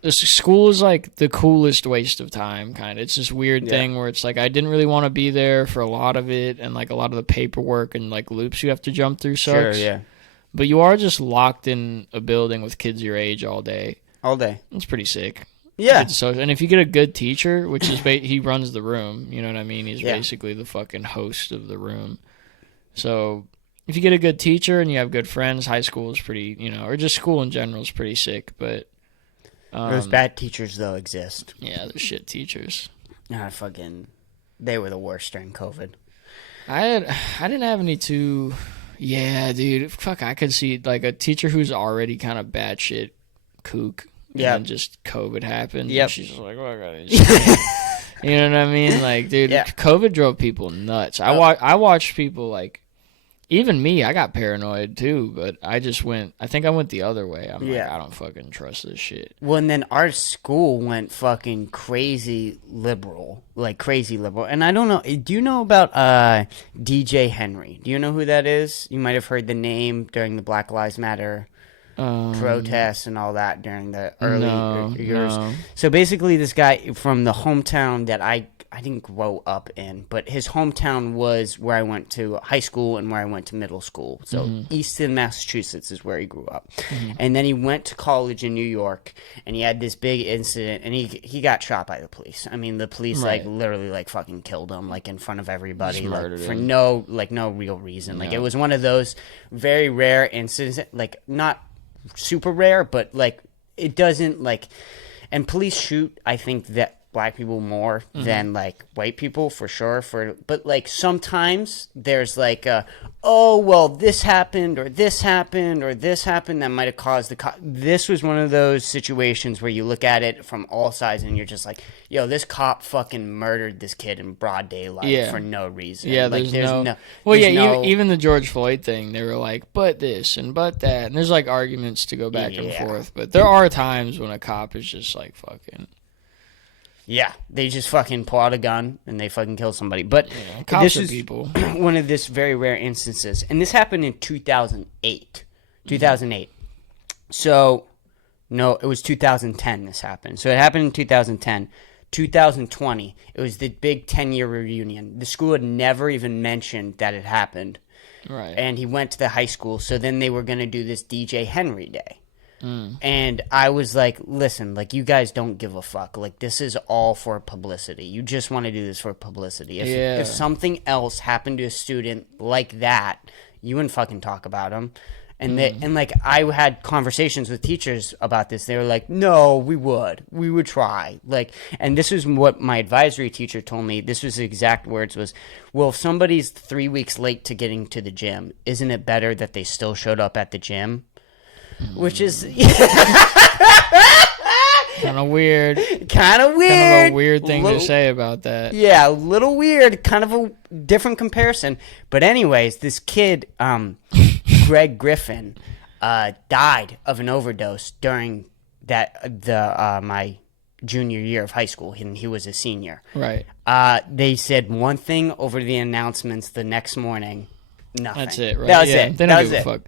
this school is like the coolest waste of time, kind of. It's this weird thing where it's like I didn't really want to be there for a lot of it, and like a lot of the paperwork and like loops you have to jump through sucks. Sure, yeah. But you are just locked in a building with kids your age all day. All day. It's pretty sick. Yeah. And if you get a good teacher, which is he runs the room, you know what I mean? He's basically the fucking host of the room. So if you get a good teacher and you have good friends, high school is pretty, or just school in general is pretty sick, but. Those bad teachers, though, exist. Yeah, those shit teachers. They were the worst during COVID. I didn't have any too. Yeah, dude. Fuck, I could see like a teacher who's already kind of bad shit kook. Yeah. And then just COVID happened. Yep. And she's just like, oh, I got shit. You know what I mean? Like, dude, COVID drove people nuts. I watched people like. Even me, I got paranoid too, but I think I went the other way. I'm like, I don't fucking trust this shit. Well, and then our school went fucking crazy liberal. And I don't know, do you know about DJ Henry? Do you know who that is? You might have heard the name during the Black Lives Matter protests and all that during the early years. No. So basically this guy from the hometown that I didn't grow up in, but his hometown was where I went to high school and where I went to middle school. So Easton, Massachusetts is where he grew up. And then he went to college in New York, and he had this big incident, and he got shot by the police. I mean, the police like literally like fucking killed him like in front of everybody like, for no real reason. Like it was one of those very rare incidents, like not super rare, but like it doesn't like, and police shoot, I think that black people more than like white people for sure, but like sometimes there's like this happened or this happened or this happened that might have caused this was one of those situations where you look at it from all sides and you're just like, yo, this cop fucking murdered this kid in broad daylight for no reason. Like, even the George Floyd thing, they were like, but this and but that, and there's like arguments to go back and forth, but there are times when a cop is just like fucking. Yeah, they just fucking pull out a gun and they fucking kill somebody. But this is people. One of this very rare instances. And this happened in 2008. 2008. So, no, it was 2010 this happened. So it happened in 2010. 2020, it was the big 10-year reunion. The school had never even mentioned that it happened. Right. And he went to the high school. So then they were going to do this DJ Henry Day. And I was like, listen, like, you guys don't give a fuck. Like, this is all for publicity. You just want to do this for publicity. If something else happened to a student like that, you wouldn't fucking talk about them. And like, I had conversations with teachers about this. They were like, no, we would try. Like, and this is what my advisory teacher told me. This was the exact words was, well, if somebody's 3 weeks late to getting to the gym, isn't it better that they still showed up at the gym? Which is kind of weird. Kind of a weird thing to say about that. Yeah, a little weird. Kind of a different comparison. But anyways, this kid, Greg Griffin, died of an overdose during my junior year of high school, and he was a senior. Right. They said one thing over the announcements the next morning. Nothing. That's it, right? That was it. They don't give a fuck.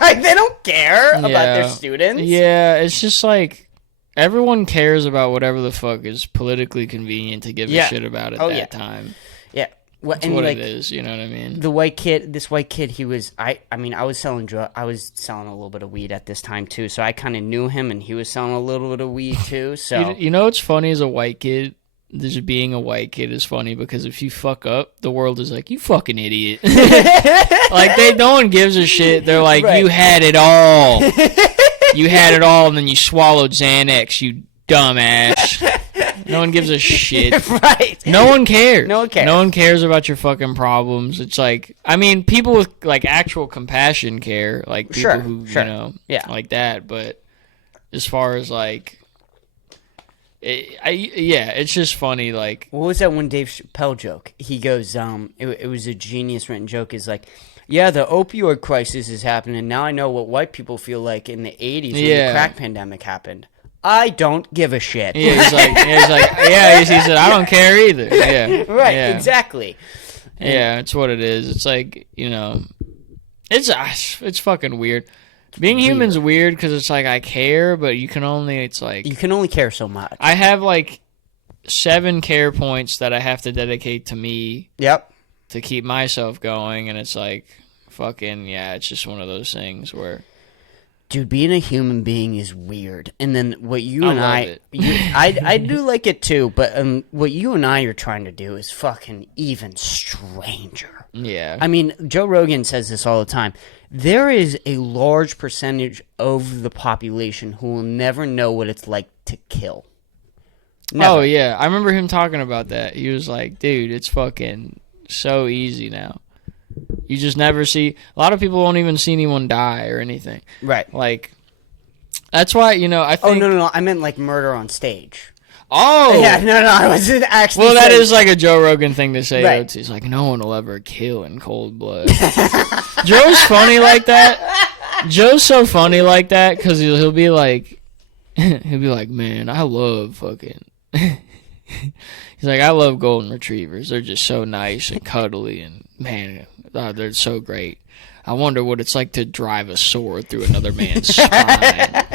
Like, they don't care about their students. Yeah, it's just like everyone cares about whatever the fuck is politically convenient to give a shit about at that time. Yeah. Well, That's what it is, you know what I mean? This white kid, he was, I was selling a little bit of weed at this time too, so I kind of knew him, and he was selling a little bit of weed too, so. You know what's funny as a white kid? Just being a white kid is funny because if you fuck up, the world is like, you fucking idiot. Like, no one gives a shit. They're like, right. You had it all. You had it all, and then you swallowed Xanax, you dumbass. No one gives a shit. Right. No one cares. No one cares about your fucking problems. It's like, I mean, people with, like, actual compassion care. Like, people who, you know, like that. But as far as, like, it's just funny. Like, what was that one Dave Chappelle joke? He goes, it was a genius written joke. Is like, yeah, the opioid crisis is happening now. I know what white people feel like in the '80s when the crack pandemic happened. I don't give a shit. Yeah, he said, I don't care either. Yeah, right, exactly. Yeah, it's what it is. It's like, you know, it's fucking weird. Being human's weird because it's like I care, but you can only care so much. I have like 7 care points that I have to dedicate to me. Yep. To keep myself going, and it's like fucking it's just one of those things where, dude, being a human being is weird. And then what you and I do like it too, but what you and I are trying to do is fucking even stranger. Yeah. I mean, Joe Rogan says this all the time. There is a large percentage of the population who will never know what it's like to kill. Never. Oh, yeah. I remember him talking about that. He was like, dude, it's fucking so easy now. You just never see... A lot of people won't even see anyone die or anything. Right. Like, that's why, you know, I think... Oh, no. I meant like murder on stage. Oh! Yeah, no, I wasn't actually Well, that is like a Joe Rogan thing to say. Right. He's like, no one will ever kill in cold blood. Joe's funny like that. Joe's so funny like that because he'll be like, man, I love fucking... He's like, I love golden retrievers. They're just so nice and cuddly, and man, they're so great. I wonder what it's like to drive a sword through another man's spine.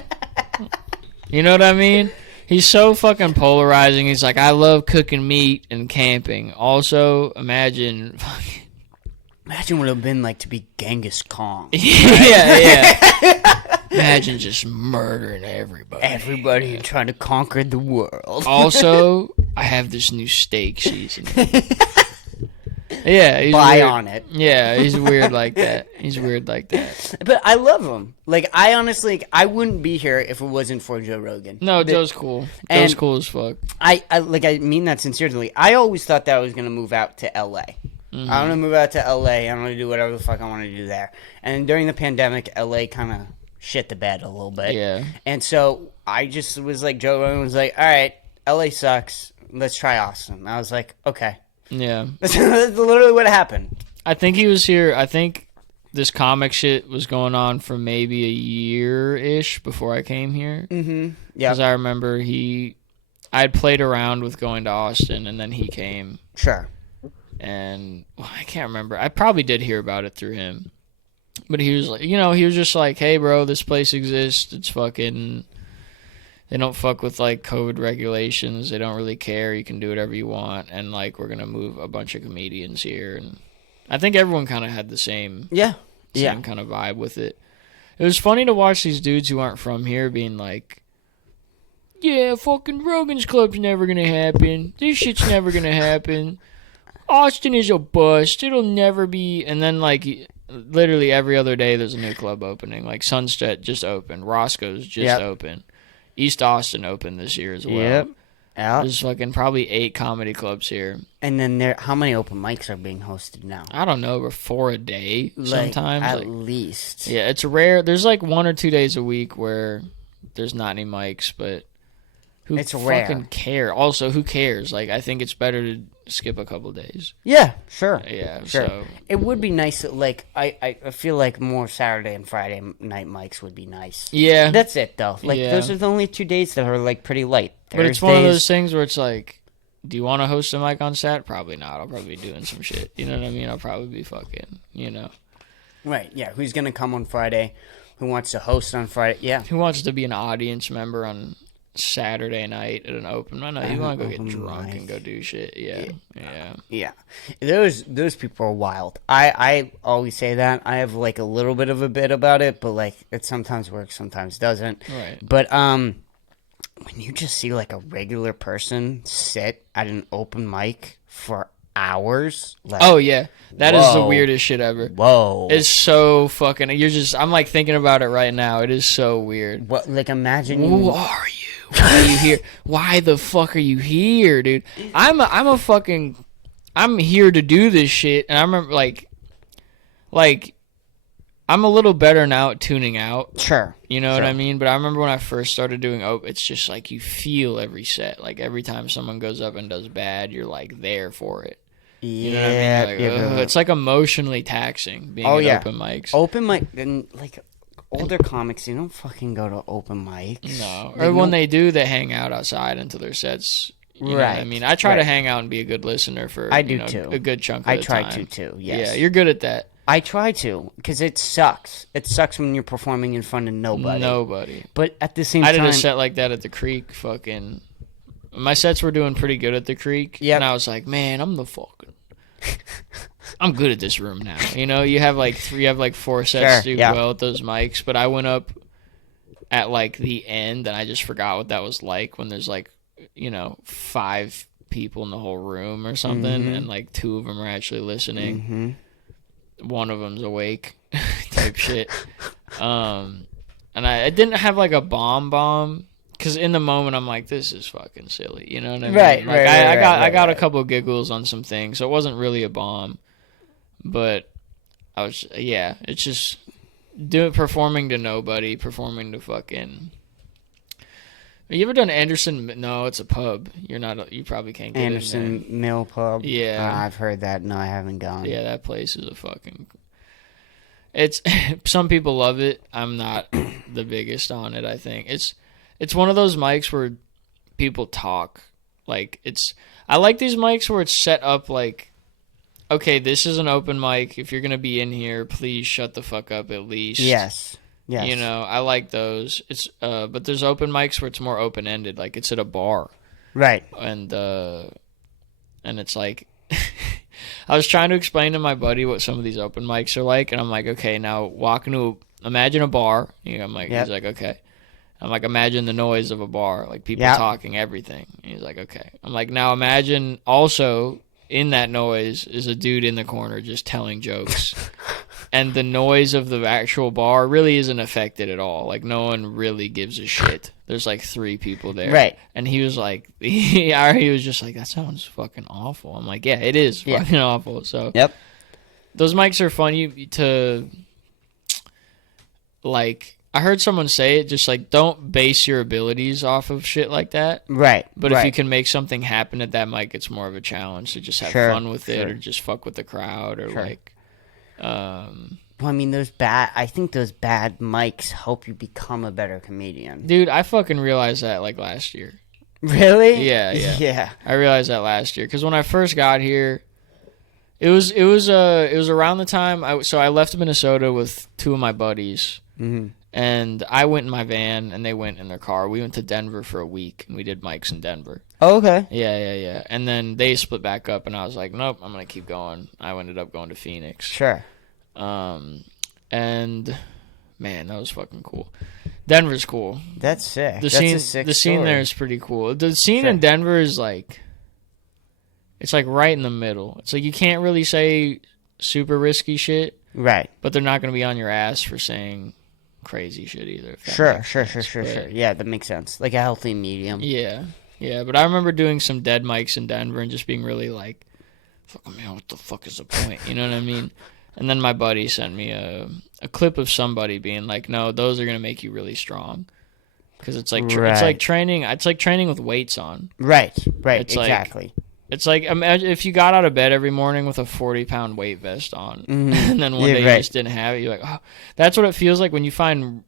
You know what I mean? He's so fucking polarizing. He's like, I love cooking meat and camping. Also, imagine what it would have been like to be Genghis Khan. Right? Yeah. Imagine just murdering everybody. Everybody trying to conquer the world. Also, I have this new steak season. Yeah, he's buy weird. on it. Yeah, he's weird like that. But I love him. Like, I honestly, I wouldn't be here if it wasn't for Joe Rogan. No, Joe's cool. Joe's cool as fuck. I mean that sincerely. I always thought that I was going to move out to LA. Mm-hmm. I want to move out to LA. I'm going to do whatever the fuck I want to do there. And during the pandemic, LA kind of shit the bed a little bit. Yeah. And so I just was like, Joe Rogan was like, all right, LA sucks. Let's try Austin. I was like, okay. Yeah. That's literally what happened. I think he was here. I think this comic shit was going on for maybe a year-ish before I came here. Mm-hmm. Yeah. Because I remember I'd played around with going to Austin, and then he came. Sure. And I can't remember. I probably did hear about it through him. But he was like, he was just like, hey, bro, this place exists. It's fucking... They don't fuck with, like, COVID regulations. They don't really care. You can do whatever you want. And, like, we're going to move a bunch of comedians here. And I think everyone kind of had the same kind of vibe with it. It was funny to watch these dudes who aren't from here being like, yeah, fucking Rogan's Club's never gonna happen. This shit's never gonna happen. Austin is a bust. It'll never be. And then, like, literally every other day there's a new club opening. Like, Sunset just opened. Roscoe's just open. East Austin opened this year as well. Yep. There's fucking probably 8 comedy clubs here. And then how many open mics are being hosted now? I don't know, but 4 a day sometimes. At least. Yeah, it's rare. There's like 1 or 2 days a week where there's not any mics, but who fucking care? Also, who cares? Like, I think it's better to skip a couple days. Yeah, sure. Yeah, sure. So it would be nice. Like, I feel like more Saturday and Friday night mics would be nice. Yeah. That's it, though. Like, those are the only 2 days that are, like, pretty light. But it's one of those things where it's like, do you want to host a mic on Sat? Probably not. I'll probably be doing some shit. You know what I mean? I'll probably be fucking, you know. Right, yeah. Who's going to come on Friday? Who wants to host on Friday? Yeah. Who wants to be an audience member on Saturday night at an open mic? No, you want to go get drunk and go do shit. Yeah. Those people are wild. I always say that. I have, like, a little bit of a bit about it, but, like, it sometimes works, sometimes doesn't. Right. But, when you just see, like, a regular person sit at an open mic for hours, like, oh yeah, that is the weirdest shit ever. Whoa, it's so fucking. I'm like thinking about it right now. It is so weird. What? Like, imagine. Who are you? Why are you here? Why the fuck are you here, dude? I'm here to do this shit, and I remember like. I'm a little better now at tuning out. Sure. You know what I mean? But I remember when I first started doing open, it's just like you feel every set. Like every time someone goes up and does bad, you're like there for it. You know what I mean? Like, it's like emotionally taxing being at open mics. Open mic, and like older comics, they don't fucking go to open mics. No. Or when they do, they hang out outside until their sets. You know what I mean? I try to hang out and be a good listener for I do too. A good chunk of the time. I try to too, yes. Yeah, you're good at that. I try to, because it sucks. It sucks when you're performing in front of nobody. But at the same time... I did a set like that at the Creek, fucking... My sets were doing pretty good at the Creek, and I was like, man, I'm good at this room now. You know, you have like 4 sets to do well at those mics, but I went up at like the end, and I just forgot what that was like when there's like, 5 people in the whole room or something, and like 2 of them are actually listening. One of them's awake type shit. And I didn't have like a bomb because in the moment I'm like, this is fucking silly. You know what I mean? Right, like, I got a couple of giggles on some things, so it wasn't really a bomb. But I was, it's just performing to nobody, performing to fucking... Have you ever done Anderson? No, it's a pub. You probably can't get Anderson in there. Mill Pub? Yeah. I've heard that. No, I haven't gone. Yeah, that place is a fucking... It's... Some people love it. I'm not the biggest on it, I think. It's one of those mics where people talk. Like, it's... I like these mics where it's set up like, okay, this is an open mic. If you're going to be in here, please shut the fuck up at least. Yes. Yes. You know, I like those. It's but there's open mics where it's more open ended, like it's at a bar, right? And it's like, I was trying to explain to my buddy what some of these open mics are like, and I'm like, okay, now imagine a bar. You know, I'm like, he's like, okay. I'm like, imagine the noise of a bar, like people talking, everything. And he's like, okay. I'm like, now imagine also in that noise is a dude in the corner just telling jokes. And the noise of the actual bar really isn't affected at all. Like, no one really gives a shit. There's like 3 people there. Right. And he was like, he was just like, that sounds fucking awful. I'm like, yeah, it is fucking awful. So, those mics are fun to, like, I heard someone say it, just like, don't base your abilities off of shit like that. Right. But if you can make something happen at that mic, it's more of a challenge to just have fun with it or just fuck with the crowd or like... Well, I mean, I think those bad mics help you become a better comedian. Dude, I fucking realized that like last year. Really? Yeah. I realized that last year because when I first got here, it was around the time I left Minnesota with 2 of my buddies, and I went in my van and they went in their car. We went to Denver for a week and we did mics in Denver. Oh, okay. Yeah. And then they split back up, and I was like, nope, I'm gonna keep going. I ended up going to Phoenix. Sure. And Man, that was fucking cool. Denver's cool. That's sick. The That's scene, a sick the scene story. there is pretty cool. The scene Sure. in Denver is like, it's like right in the middle. It's like you can't really say super risky shit, Right. but they're not going to be on your ass for saying crazy shit either. If that Sure, makes sure, sense. sure, But, sure. Yeah, that makes sense. Like a healthy medium. Yeah, yeah. But I remember doing some dead mics in Denver and just being really like, "Fuck man, what the fuck is the point?" You know what I mean? And then my buddy sent me a clip of somebody being like, "No, those are going to make you really strong." Because it's like it's Right. like training. It's like training with weights on. Right, right, It's like- exactly. It's like imagine if you got out of bed every morning with a 40-pound weight vest on, and then one Yeah, day you right. just didn't have it. You're like, oh, that's what it feels like when you find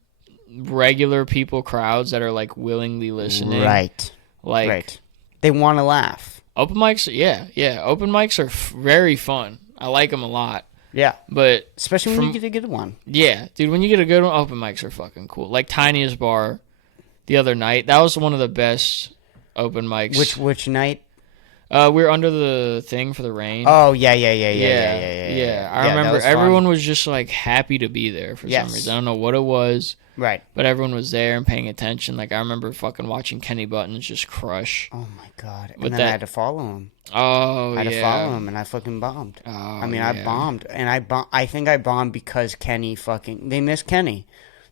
regular people crowds that are like willingly listening. Right, Like right. They want to laugh. open mics, yeah. Open mics are very fun. I like them a lot. Yeah, But especially when From- you get a good one. yeah, dude, when you get a good one, open mics are fucking cool. Like Tiniest Bar the other night, that was one of the best open mics. Which night? We were under the thing for the rain. Oh yeah. I I remember that was everyone fun. was just like happy to be there for Yes. some reason. I don't know what it was, Right. but everyone was there and paying attention. Like I remember fucking watching Kenny Buttons just crush. Oh my god. And With then that- I had to follow him. Oh I had to yeah. follow him, and I fucking bombed. Oh, I mean, yeah. I bombed, and I think I bombed because Kenny fucking. They missed Kenny.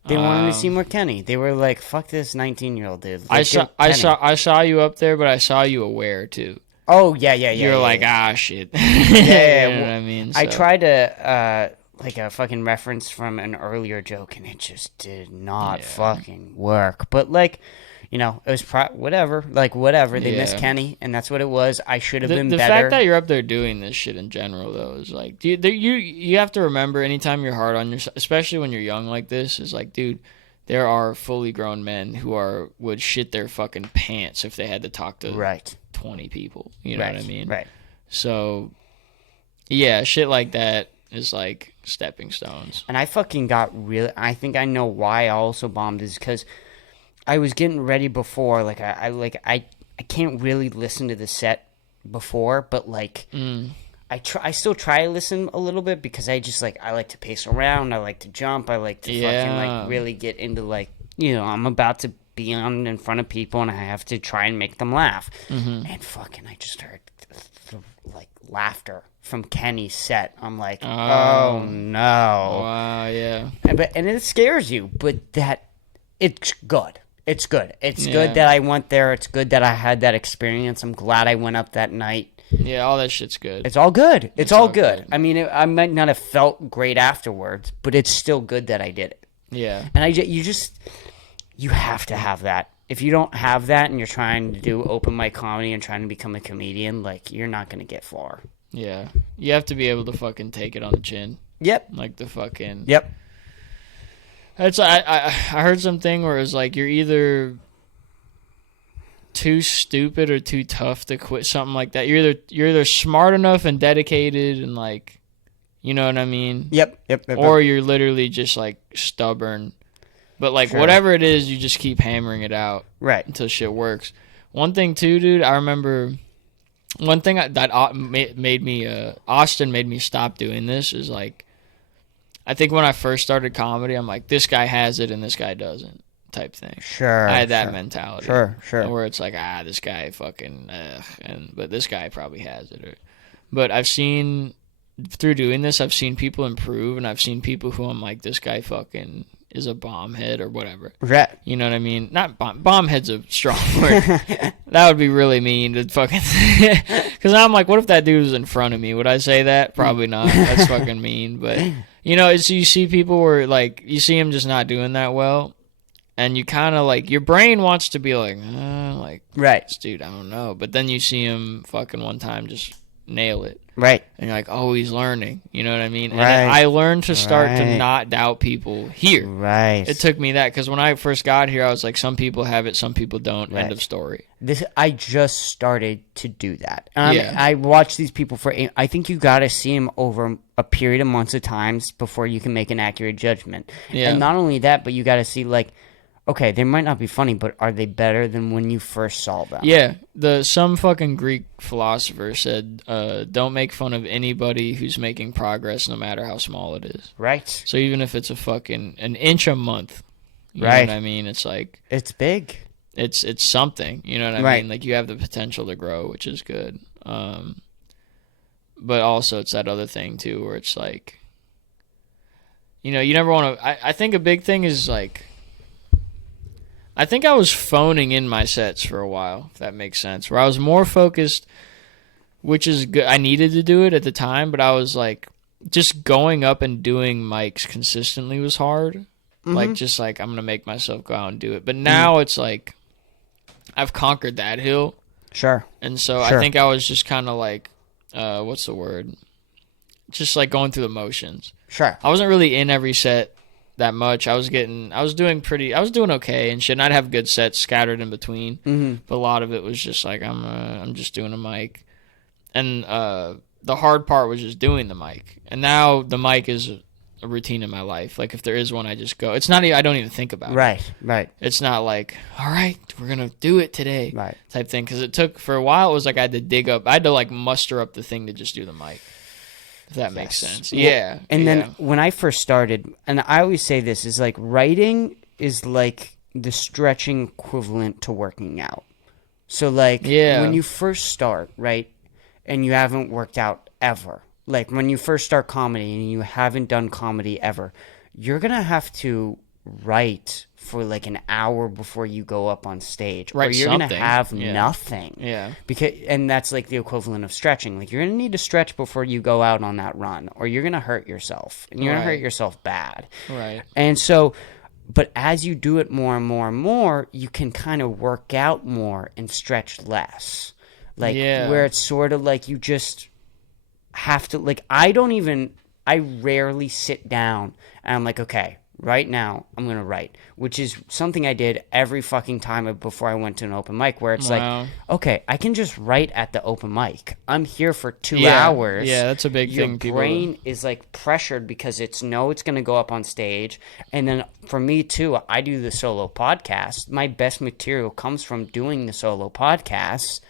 They wanted to see more Kenny. They were like, "Fuck this 19-year-old dude." I Like, saw get I Kenny. saw I saw you up there, but I saw you aware too. Oh yeah. You're like, yeah. ah shit. Yeah. You know what Well, I mean? I So- tried to like a fucking reference from an earlier joke, and it just did not Yeah. fucking work. But like, you know, it was whatever. Like whatever. They missed Yeah. Kenny, and that's what it was. I should have been The better. fact that you're up there doing this shit in general, though, is like, you have to remember anytime you're hard on yourself, especially when you're young like this, is like, dude, there are fully grown men who would shit their fucking pants if they had to talk to Right. 20 people. You know Right. what I mean? Right. So, yeah, shit like that is like stepping stones. And I fucking got really. I think I know why I also bombed is because I was getting ready before. Like I can't really listen to the set before, but like I still try to listen a little bit because I just like I like to pace around. I like to jump. I like to fucking Yeah. like really get into like I'm about to be on in front of people and I have to try and make them laugh. And fucking I just heard like laughter from Kenny's set. I'm like, oh no. Wow, yeah. And it scares you, but it's good. It's good. It's Yeah. good that I went there. It's good that I had that experience. I'm glad I went up that night. Yeah, all that shit's good. It's all good. It's all all good. good. I mean, I might not have felt great afterwards, but it's still good that I did it. Yeah. And you have to have that. If you don't have that and you're trying to do open mic comedy and trying to become a comedian, like, you're not going to get far. Yeah. You have to be able to fucking take it on the chin. Yep. Like the fucking... Yep. That's I heard something where it was like you're either too stupid or too tough to quit, something like that. You're either smart enough and dedicated and like, you know what I mean, Yep. or you're literally just like stubborn. But like Sure. whatever it is, you just keep hammering it out Right. until shit works. One thing too, dude, I remember one thing that made me Austin made me stop doing this is like, I think when I first started comedy, I'm like, this guy has it and this guy doesn't, type thing. Sure. I had that sure. mentality. Sure. Where it's like, this guy fucking, but this guy probably has it. But I've seen, through doing this, I've seen people improve, and I've seen people who I'm like, this guy fucking is a bomb head or whatever. Right. You know what I mean? Not bomb head's a strong word. That would be really mean to fucking, because I'm like, what if that dude was in front of me? Would I say that? Probably not. That's fucking mean. But you know, it's, you see people where like you see him just not doing that well, and you kind of like your brain wants to be like Right. this dude, I don't know, but then you see him fucking one time just nail it. Right. And you're like, oh, he's learning. You know what I mean? And Right. then I learned to start to Right. not doubt people here. Right. It took me that, because when I first got here, I was like, some people have it, some people don't. Right. End of story. I just started to do that. Yeah. I watch these people I think you got to see them over a period of months of times before you can make an accurate judgment. Yeah. And not only that, but you got to see like, okay, they might not be funny, but are they better than when you first saw them? Yeah, some fucking Greek philosopher said, "Don't make fun of anybody who's making progress, no matter how small it is." Right. So even if it's an inch a month, you know Right. what I mean? It's like It's big. it's something. You know what I Right. mean? Like you have the potential to grow, which is good. But also it's that other thing too, where it's like, you know, you never want to. I think a big thing is like. I think I was phoning in my sets for a while, if that makes sense. Where I was more focused, which is good. I needed to do it at the time, but I was like, just going up and doing mics consistently was hard. Mm-hmm. Like, just like, I'm going to make myself go out and do it. But now it's like, I've conquered that hill. Sure. And so Sure. I think I was just kind of like, what's the word? Just like going through the motions. Sure. I wasn't really in every set that much. I was doing okay and shit. And I'd have good sets scattered in between, but a lot of it was just like I'm just doing a mic, and the hard part was just doing the mic. And now the mic is a routine in my life. Like if there is one, I just go. It's not. I don't even think about it. Right. It's not like, all right, we're gonna do it today, Right. type thing. Because it took for a while. It was like I had to like muster up the thing to just do the mic. If that makes sense. Well, Yeah. And then when I first started, and I always say this, is like writing is like the stretching equivalent to working out. So like when you first start, right, and you haven't worked out ever, like when you first start comedy and you haven't done comedy ever, you're going to have to write for like an hour before you go up on stage, or you're going to have nothing. Yeah. And that's like the equivalent of stretching. Like you're going to need to stretch before you go out on that run, or you're going to hurt yourself, and you're going to hurt yourself bad. Right. And so, but as you do it more and more and more, you can kind of work out more and stretch less. Like where it's sort of like you just have to, like, I rarely sit down and I'm like, okay, right now I'm going to write, which is something I did every fucking time before I went to an open mic, where it's like, okay, I can just write at the open mic. I'm here for 2 hours. Yeah, that's a big thing. Your brain is like pressured because it's going to go up on stage. And then for me too, I do the solo podcast. My best material comes from doing the solo podcasts.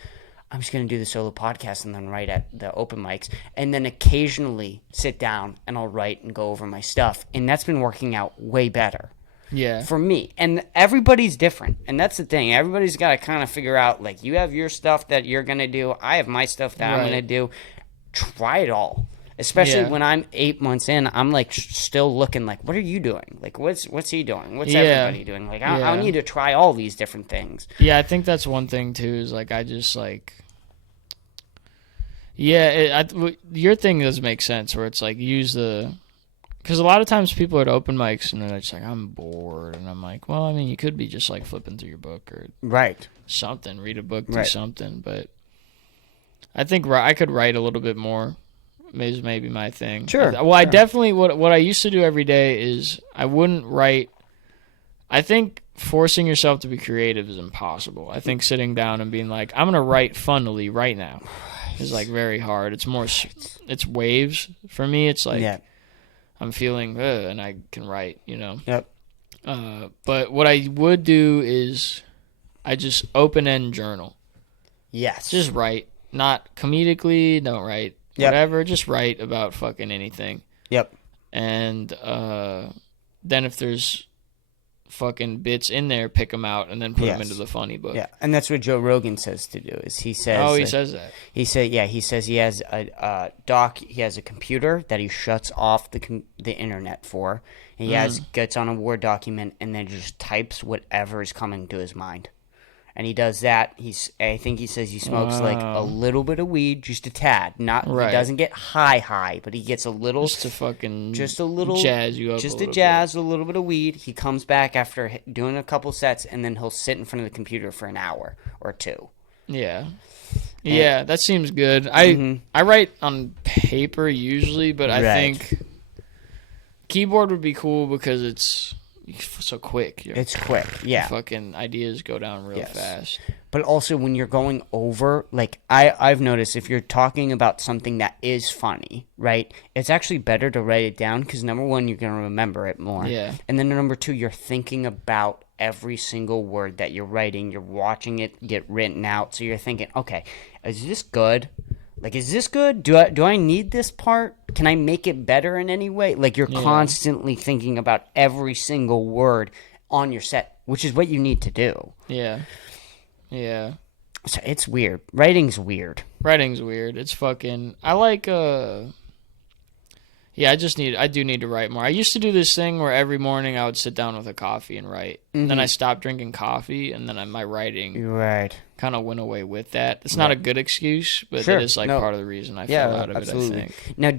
I'm just going to do the solo podcast and then write at the open mics, and then occasionally sit down and I'll write and go over my stuff. And that's been working out way better. Yeah. For me. And everybody's different. And that's the thing. Everybody's got to kind of figure out, like, you have your stuff that you're going to do. I have my stuff that I'm going to do. Try it all. Especially when I'm 8 months in, I'm like still looking like, what are you doing? Like, what's he doing? What's everybody doing? Like, I need to try all these different things. Yeah, I think that's one thing too. Is like I just like, your thing does make sense where it's like because a lot of times people are at open mics and they're just like, I'm bored, and I'm like, well, I mean, you could be just like flipping through your book or something, read a book, do something. But I think I could write a little bit more. Is maybe my thing. Sure. I definitely what I used to do every day is I wouldn't write. I think forcing yourself to be creative is impossible. I think sitting down and being like, I'm gonna write funnily right now is like very hard. It's more, it's waves for me. It's like I'm feeling and I can write, you know. Yep. But what I would do is I just open end journal. Yes. Just write, not comedically. Don't write. Whatever, just write about fucking anything. Yep. And then if there's fucking bits in there, pick them out and then put them into the funny book. Yeah, and that's what Joe Rogan says to do. Is he says? Oh, he says that. He says he has a doc. He has a computer that he shuts off the internet for. And he gets on a Word document and then just types whatever is coming to his mind. And he does that. I think he says he smokes like a little bit of weed, just a tad. He doesn't get high, but he gets a little, just a little jazz you up, just a little bit of weed. He comes back after doing a couple sets, and then he'll sit in front of the computer for an hour or two. Yeah, that seems good. I write on paper usually, but I think keyboard would be cool because it's so quick. It's quick, yeah. Fucking ideas go down real fast. But also when you're going over, like I've noticed if you're talking about something that is funny, right? It's actually better to write it down because number one, you're gonna remember it more. Yeah. And then number two, you're thinking about every single word that you're writing. You're watching it get written out. So you're thinking, okay, is this good? Like, is this good? Do I need this part? Can I make it better in any way? Like, you're constantly thinking about every single word on your set, which is what you need to do. Yeah. Yeah. So it's weird. Writing's weird. Writing's weird. It's fucking... I like, Yeah, I do need to write more. I used to do this thing where every morning I would sit down with a coffee and write. And then I stopped drinking coffee, and then my writing kind of went away with that. It's not a good excuse, but it is like part of the reason I fell out of it, I think. Now,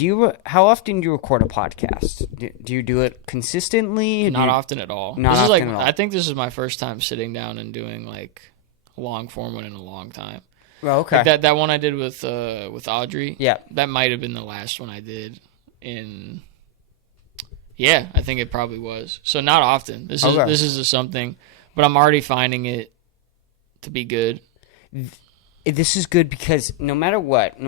how often do you record a podcast? Do you do it consistently? Not often at all. Not often at all. I think this is my first time sitting down and doing like a long form one in a long time. Well, okay. Like that one I did with Audrey. Yeah. That might have been the last one I did. I think it probably was. So not often. This is something, but I'm already finding it to be good. This is good because no matter what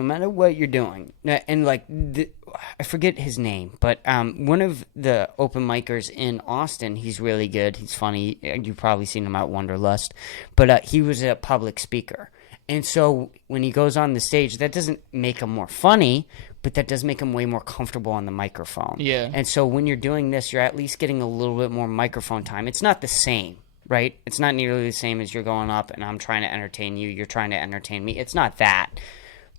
you're doing, and like I forget his name, but one of the open micers in Austin, he's really good. He's funny. You've probably seen him at Wanderlust, but he was a public speaker. And so when he goes on the stage, that doesn't make him more funny, but that does make him way more comfortable on the microphone. Yeah. And so when you're doing this, you're at least getting a little bit more microphone time. It's not the same, right? It's not nearly the same as you're going up and I'm trying to entertain you, you're trying to entertain me. It's not that.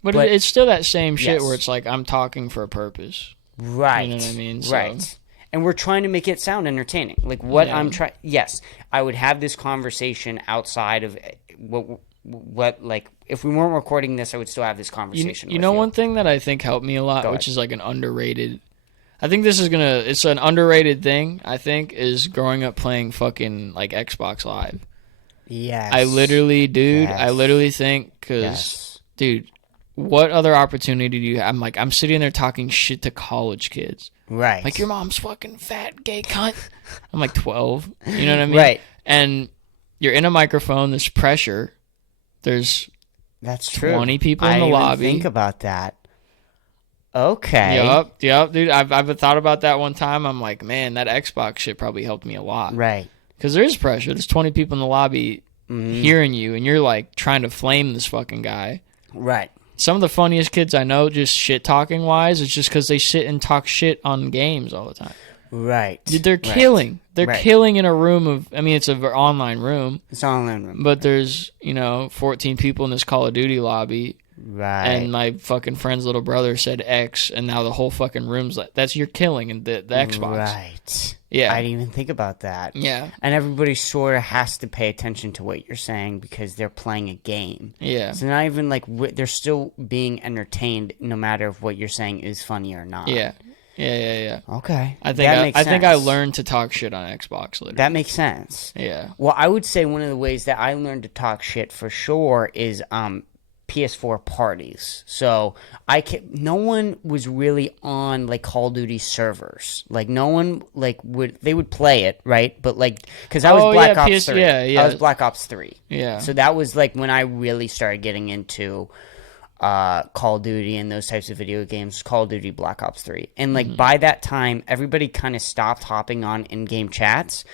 But it's still that same shit where it's like I'm talking for a purpose. Right. You know what I mean? Right. And we're trying to make it sound entertaining. Like what I'm trying... Yes, I would have this conversation outside of what like if we weren't recording this, I would still have this conversation. You know, one thing that I think helped me a lot, which is like an underrated. I think it's an underrated thing. I think is growing up playing fucking like Xbox Live. Yes. I literally think because dude, what other opportunity do you have? I'm sitting there talking shit to college kids. Right. Like your mom's fucking fat gay cunt. I'm like 12. You know what I mean? Right. And you're in a microphone. There's pressure. That's true. 20 people in the lobby. Think about that. Okay. Yep, dude. I've thought about that one time. I'm like, man, that Xbox shit probably helped me a lot. Right. Because there is pressure. There's 20 people in the lobby hearing you, and you're like trying to flame this fucking guy. Right. Some of the funniest kids I know, just shit talking wise, it's just because they sit and talk shit on games all the time. Right. Dude, they're killing. They're killing in a room of. I mean, it's an online room. It's an online room. But there's 14 people in this Call of Duty lobby. Right. And my fucking friend's little brother said X, and now the whole fucking room's like, that's your killing in the Xbox. Right. Yeah. I didn't even think about that. Yeah. And everybody sort of has to pay attention to what you're saying because they're playing a game. Yeah. So not even like they're still being entertained no matter if what you're saying is funny or not. Yeah. Yeah. Okay. I think I learned to talk shit on Xbox later. That makes sense. Yeah. Well, I would say one of the ways that I learned to talk shit for sure is PS4 parties. So no one was really on like Call of Duty servers. Like no one they would play it, right? But like because I was Black Ops 3. I was Black Ops 3. Yeah. So that was like when I really started getting into Call of Duty and those types of video games, Call of Duty Black Ops 3. And like by that time, everybody kind of stopped hopping on in-game chats,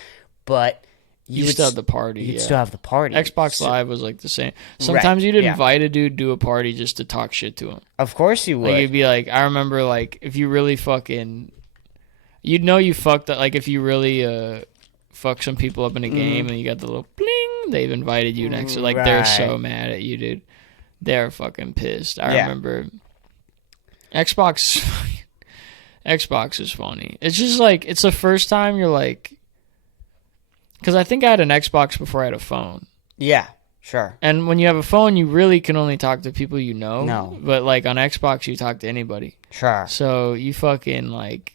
but you still have the party. You'd still have the party. Xbox Live was like the same. Sometimes you'd invite a dude to a party just to talk shit to him. Of course you would. Like, you'd be like, I remember like if you really fucking, you'd know you fucked up. Like if you really fuck some people up in a game and you got the little bling, they've invited you next to. Like they're so mad at you, dude. They're fucking pissed. I remember Xbox is funny. It's just like it's the first time you're like, because I think I had an Xbox before I had a phone. Yeah, sure. And when you have a phone, you really can only talk to people you know. No. But like on Xbox, you talk to anybody. Sure. So you fucking like,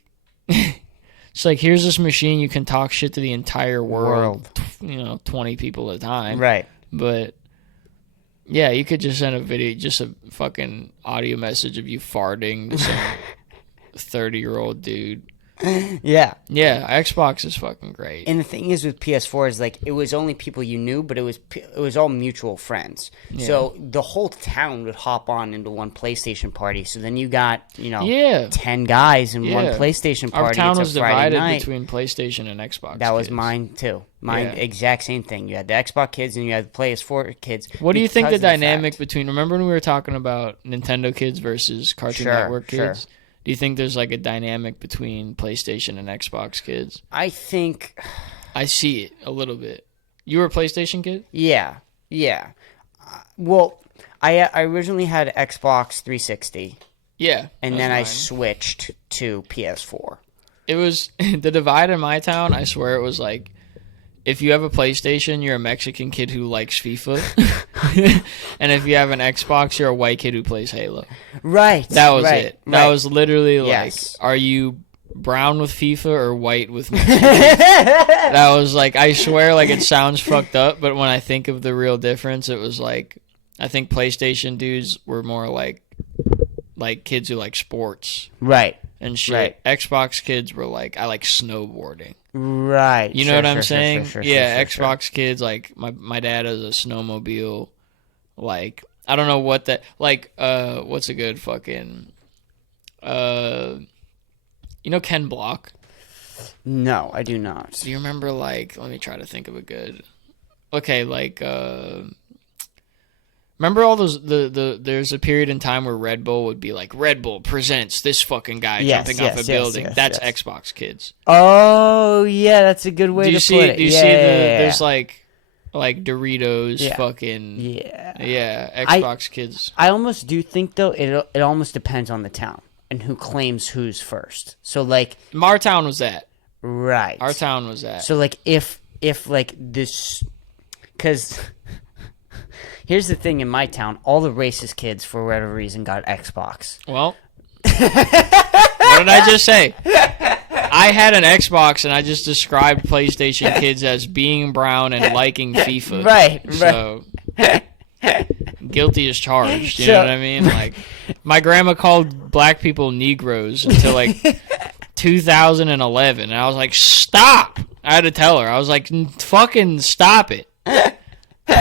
it's like here's this machine you can talk shit to the entire world. 20 people at a time. Right. But yeah, you could just send a video, just a fucking audio message of you farting to some 30-year-old dude. Yeah. Yeah, Xbox is fucking great. And the thing is with PS4 is like it was only people you knew, but it was all mutual friends. Yeah. So the whole town would hop on into one PlayStation party. So then you got 10 guys in one PlayStation party. Our town it's was a Friday divided night. between PlayStation and Xbox. That was kids. mine too. Mine exact same thing. You had the Xbox kids and you had the PS4 kids. What do you think the because of dynamic fact- between? Remember when we were talking about Nintendo kids versus Cartoon Sure, Network sure. kids? Do you think there's like a dynamic between PlayStation and Xbox kids? I think, I see it a little bit. You were a PlayStation kid? yeah. Well, I originally had Xbox 360, Yeah. and that then was I mine. switched to PS4. It was the divide in my town. I swear it was like, if you have a PlayStation, you're a Mexican kid who likes FIFA, and if you have an Xbox, you're a white kid who plays Halo. Right. That was right, it. That right. was literally Yes. like, are you brown with FIFA or white with Mexican? That was like, I swear, like it sounds fucked up, but when I think of the real difference, it was like, I think PlayStation dudes were more like kids who like sports Right. and shit. Right. Xbox kids were like, I like snowboarding. Right. You know what I'm saying? Sure, Xbox kids, like my dad has a snowmobile. Like I don't know what that like. What's a good fucking? You know Ken Block? No, I do not. Do you remember like? Let me try to think of a good. Okay, like remember all those there's a period in time where Red Bull would be like Red Bull presents this fucking guy Yes, jumping off a yes, building. yes, That's yes. Xbox kids. Oh, yeah, that's a good way Do you to see? put it. Do you yeah, see yeah, the? yeah, There's like Doritos, Yeah. fucking yeah. Xbox kids. I almost do think though it almost depends on the town and who claims who's first. So like, Our town was that. right. Our town was that. So like if like this, because here's the thing in my town, all the racist kids for whatever reason got Xbox. Well, what did I just say? I had an Xbox and I just described PlayStation kids as being brown and liking FIFA. Right. So guilty as charged. You So- know what I mean? Like my grandma called black people Negroes until like 2011, and I was like, "Stop!" I had to tell her. I was like, "Fucking stop it."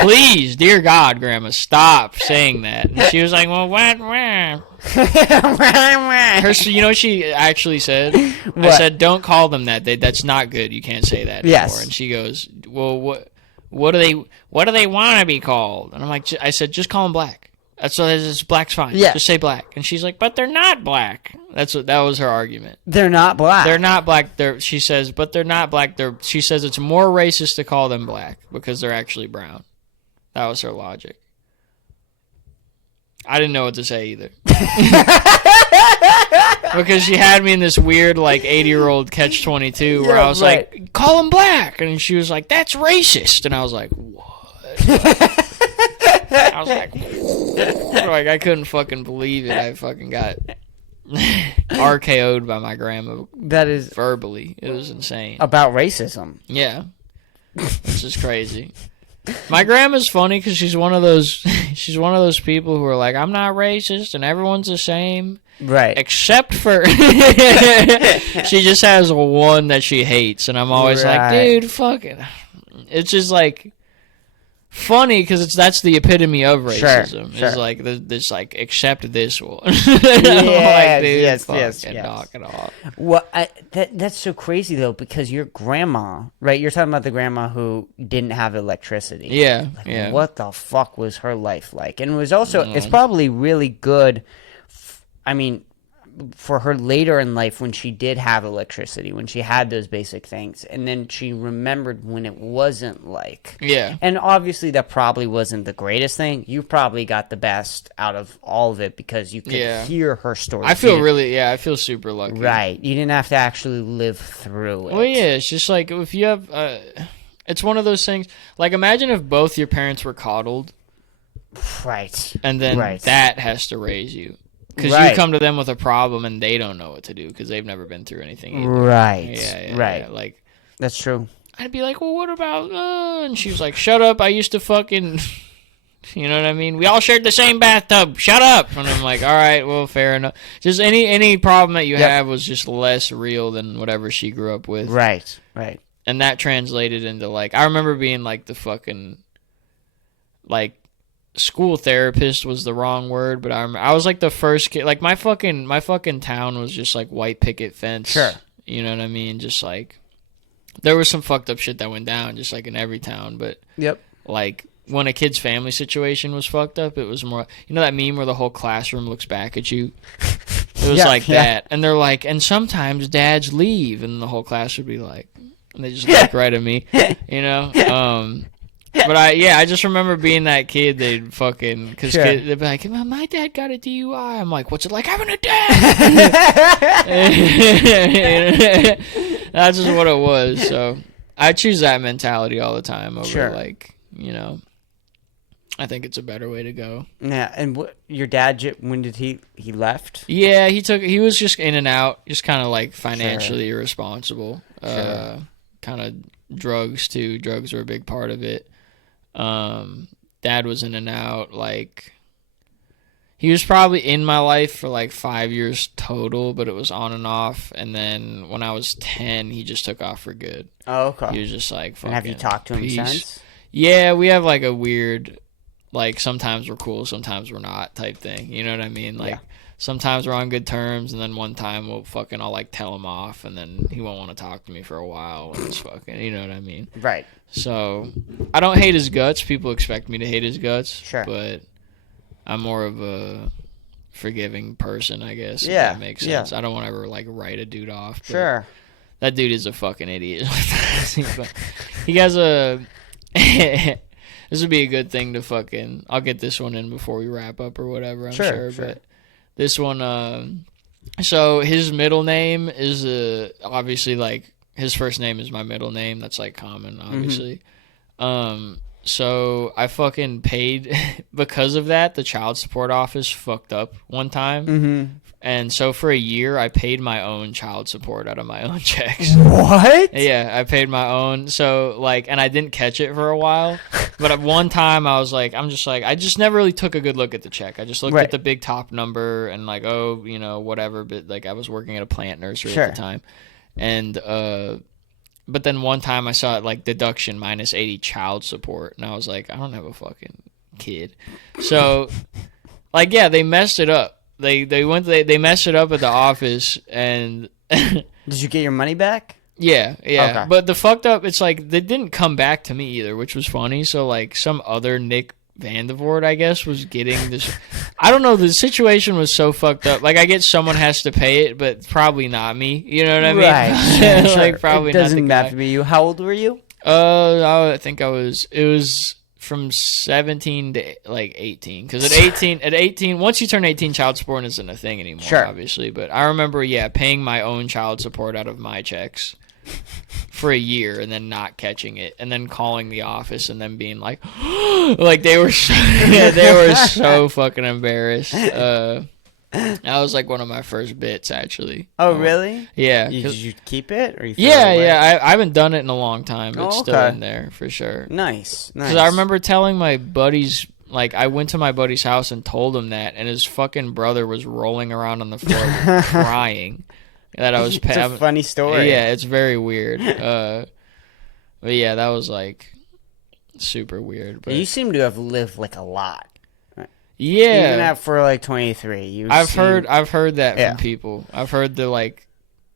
Please, dear God, Grandma, stop saying that. And she was like, well, what? You know what she actually said? I What? said, don't call them that. That's not good. You can't say that anymore. Yes. And she goes, well, what do they want to be called? And I'm like, I said, just call them black. That's what it is. Black's fine. Yeah. Just say black. And she's like, but they're not black. That was her argument. They're not black. They're not black. She says, but they're not black. She says it's more racist to call them black because they're actually brown. That was her logic. I didn't know what to say either. Because she had me in this weird, like, 80-year-old catch-22 where Yeah, I was right. like, call him black. And she was like, that's racist. And I was like, what? I was like, like, I couldn't fucking believe it. I fucking got RKO'd by my grandma That is verbally. It was insane. about racism. Yeah. Which is crazy. My grandma's funny because she's one of those people who are like, I'm not racist and everyone's the same Right. except for she just has one that she hates, and I'm always like, Right. dude, fuck it. It's just like funny because that's the epitome of racism. Sure. It's like this like accept this one. Yes, Like, dude, yes, fucking yes. knock it off. Well, that's so crazy though, because your grandma, right? You're talking about the grandma who didn't have electricity. Yeah, Like, yeah. What the fuck was her life like? And it was also, it's probably really good. I mean, for her later in life when she did have electricity, when she had those basic things, and then she remembered when it wasn't like. Yeah. And obviously that probably wasn't the greatest thing. You probably got the best out of all of it because you could hear her story. I feel I feel super lucky. Right. You didn't have to actually live through it. Well, yeah, it's just like if you have, it's one of those things. Like, imagine if both your parents were coddled, Right. and then Right. that has to raise you, because Right. you come to them with a problem and they don't know what to do because they've never been through anything. Either. Right. Yeah, right. yeah. Like, That's true. I'd be like, well, what about? And she was like, shut up. I used to fucking. You know what I mean? We all shared the same bathtub. Shut up. And I'm like, all right, well, fair enough. Just any problem that you have was just less real than whatever she grew up with. Right. And that translated into, like, I remember being, like, the fucking, like, school therapist was the wrong word, but I was, like, the first kid. Like, my fucking town was just, like, white picket fence. Sure. You know what I mean? Just, like, there was some fucked up shit that went down, just, like, in every town. But, like, when a kid's family situation was fucked up, it was more, you know that meme where the whole classroom looks back at you? It was that. And they're like, and sometimes dads leave, and the whole class would be like, and they just look right at me, you know? But I just remember being that kid. They'd fucking, because they'd be like, my dad got a DUI. I'm like, what's it like having a dad? That's just what it was. So I choose that mentality all the time over, like, you know, I think it's a better way to go. Yeah, and your dad, when did he left? Yeah, he was just in and out, just kind of like financially irresponsible. Kind of drugs too. Drugs were a big part of it. Dad was in and out. Like, he was probably in my life for like 5 years total, but it was on and off. And then when I was 10, he just took off for good. Oh, okay. He was just like, fucking, and have you talked to him since? Yeah, we have like a weird, like, sometimes we're cool, sometimes we're not type thing. You know what I mean? Like, sometimes we're on good terms, and then one time I'll like tell him off, and then he won't want to talk to me for a while. And it's fucking, you know what I mean? Right. So I don't hate his guts. People expect me to hate his guts. Sure. But I'm more of a forgiving person, I guess. Yeah. If that makes sense. I don't want to ever like write a dude off. But sure. That dude is a fucking idiot. He has a. This would be a good thing to fucking. I'll get this one in before we wrap up or whatever. I'm sure. But this one. So his middle name is obviously like his first name is my middle name. That's like common, obviously. So I fucking paid because of that. The child support office fucked up one time. And so for a year, I paid my own child support out of my own checks. What? Yeah, I paid my own. So, like, and I didn't catch it for a while. But at one time, I was like, I just never really took a good look at the check. I just looked at the big top number and, like, oh, you know, whatever. But, like, I was working at a plant nursery at the time. And, but then one time I saw it, like, deduction minus 80 child support. And I was like, I don't have a fucking kid. So, like, yeah, they messed it up. They messed it up at the office, and did you get your money back? Yeah. Okay. But the fucked up, it's like they didn't come back to me either, which was funny. So like some other Nick Vandevoort, I guess, was getting this. I don't know. The situation was so fucked up. Like I get someone has to pay it, but probably not me. You know what I mean? Right. Like probably it doesn't not have to be you. How old were you? I think it was from 17 to like 18, because at 18 once you turn 18, child support isn't a thing anymore, obviously. But I remember paying my own child support out of my checks for a year and then not catching it, and then calling the office and then being like like they were so fucking embarrassed. That was like one of my first bits, actually. Oh, really? Yeah. Did you keep it? Or you I haven't done it in a long time. It's still in there, for sure. Nice. Because I remember telling my buddies, like, I went to my buddy's house and told him that, and his fucking brother was rolling around on the floor crying that I was paying. It's a funny story. Yeah, it's very weird. But yeah, that was, like, super weird. But you seem to have lived, like, a lot. Yeah, even for like 23, I've heard that from people. I've heard the like,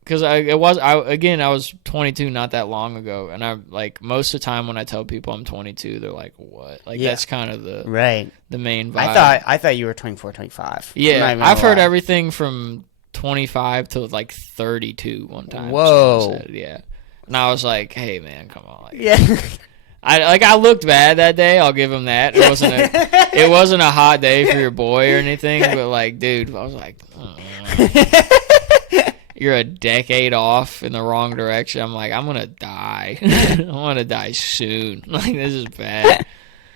because I was 22 not that long ago, and I like most of the time when I tell people I'm 22, they're like, "What?" Like that's kind of the main vibe. I thought you were 24, 25. Yeah, I've heard everything from 25 to like 32 one time. Whoa, yeah, and I was like, "Hey man, come on!" Like, yeah. I looked bad that day. I'll give him that. It wasn't a hot day for your boy or anything, but like, dude, I was like, you're a decade off in the wrong direction. I'm like, I'm gonna die. I'm gonna die soon. Like this is bad.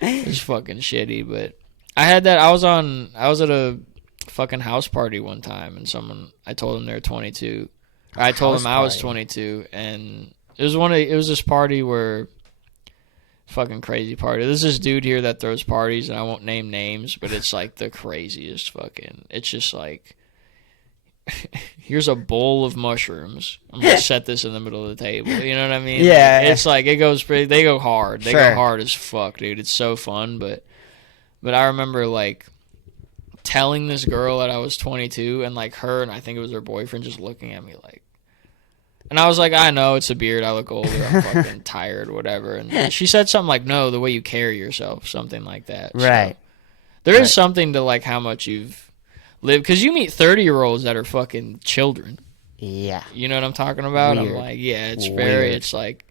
It's fucking shitty. But I had that. I was at a fucking house party one time, and I told them they were 22. I told them I was 22, and it was this party where fucking crazy party. There's this dude here that throws parties, and I won't name names, but it's like the craziest fucking. It's just like, here's a bowl of mushrooms. I'm gonna set this in the middle of the table. You know what I mean? Yeah. Like, it's like it goes pretty. They go hard. They Sure. go hard as fuck, dude. It's so fun, but I remember like telling this girl that I was 22, and like her and I think it was her boyfriend just looking at me like. And I was like, I know, it's a beard, I look older, I'm fucking tired, whatever. And she said something like, no, the way you carry yourself, something like that. Right. So, there is Right. something to, like, how much you've lived. Because you meet 30-year-olds that are fucking children. Yeah. You know what I'm talking about? Weird. I'm like, yeah, it's Weird. it's like,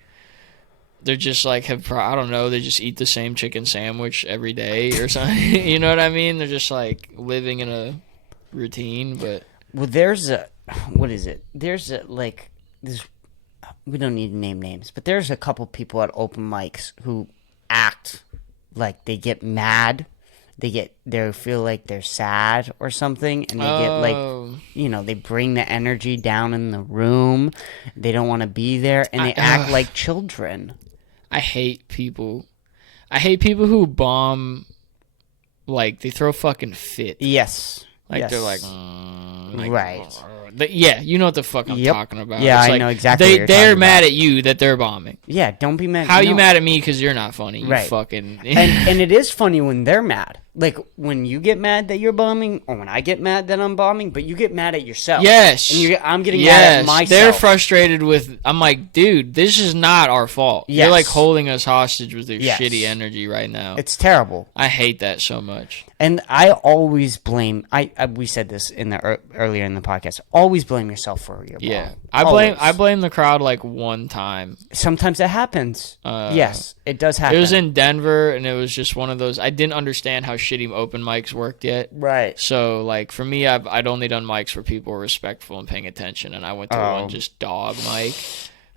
they're just like, I don't know, they just eat the same chicken sandwich every day or something. You know what I mean? They're just, like, living in a routine, but. Well, there's a, what is it? There's a, like, we don't need to name names, but there's a couple people at open mics who act like they get mad. They feel like they're sad or something, and they get like, they bring the energy down in the room. They don't want to be there, and they act like children. I hate people. I hate people who bomb, like, they throw fucking fit. Yes. Like, yes. they're like, right. Yeah, you know what the fuck I'm talking about. Yeah, it's I like, know exactly what you're talking they're mad about. at you that they're bombing. Yeah, don't be mad. How are you mad at me because you're not funny? You Right. fucking... and it is funny when they're mad. Like, when you get mad that you're bombing, or when I get mad that I'm bombing, but you get mad at yourself. Yes. And I'm getting mad at myself. They're frustrated with... I'm like, dude, this is not our fault. Yes. You're, like, holding us hostage with your Yes. shitty energy right now. It's terrible. I hate that so much. And I always blame... we said this in the earlier in the podcast. Always blame yourself for your bomb. Yeah. Always. I blame the crowd, like, one time. Sometimes that happens. Yes, it does happen. It was in Denver, and it was just one of those... I didn't understand how shitty open mics worked yet. Right. So, like, for me, I'd only done mics where people were respectful and paying attention, and I went to one just dog mic.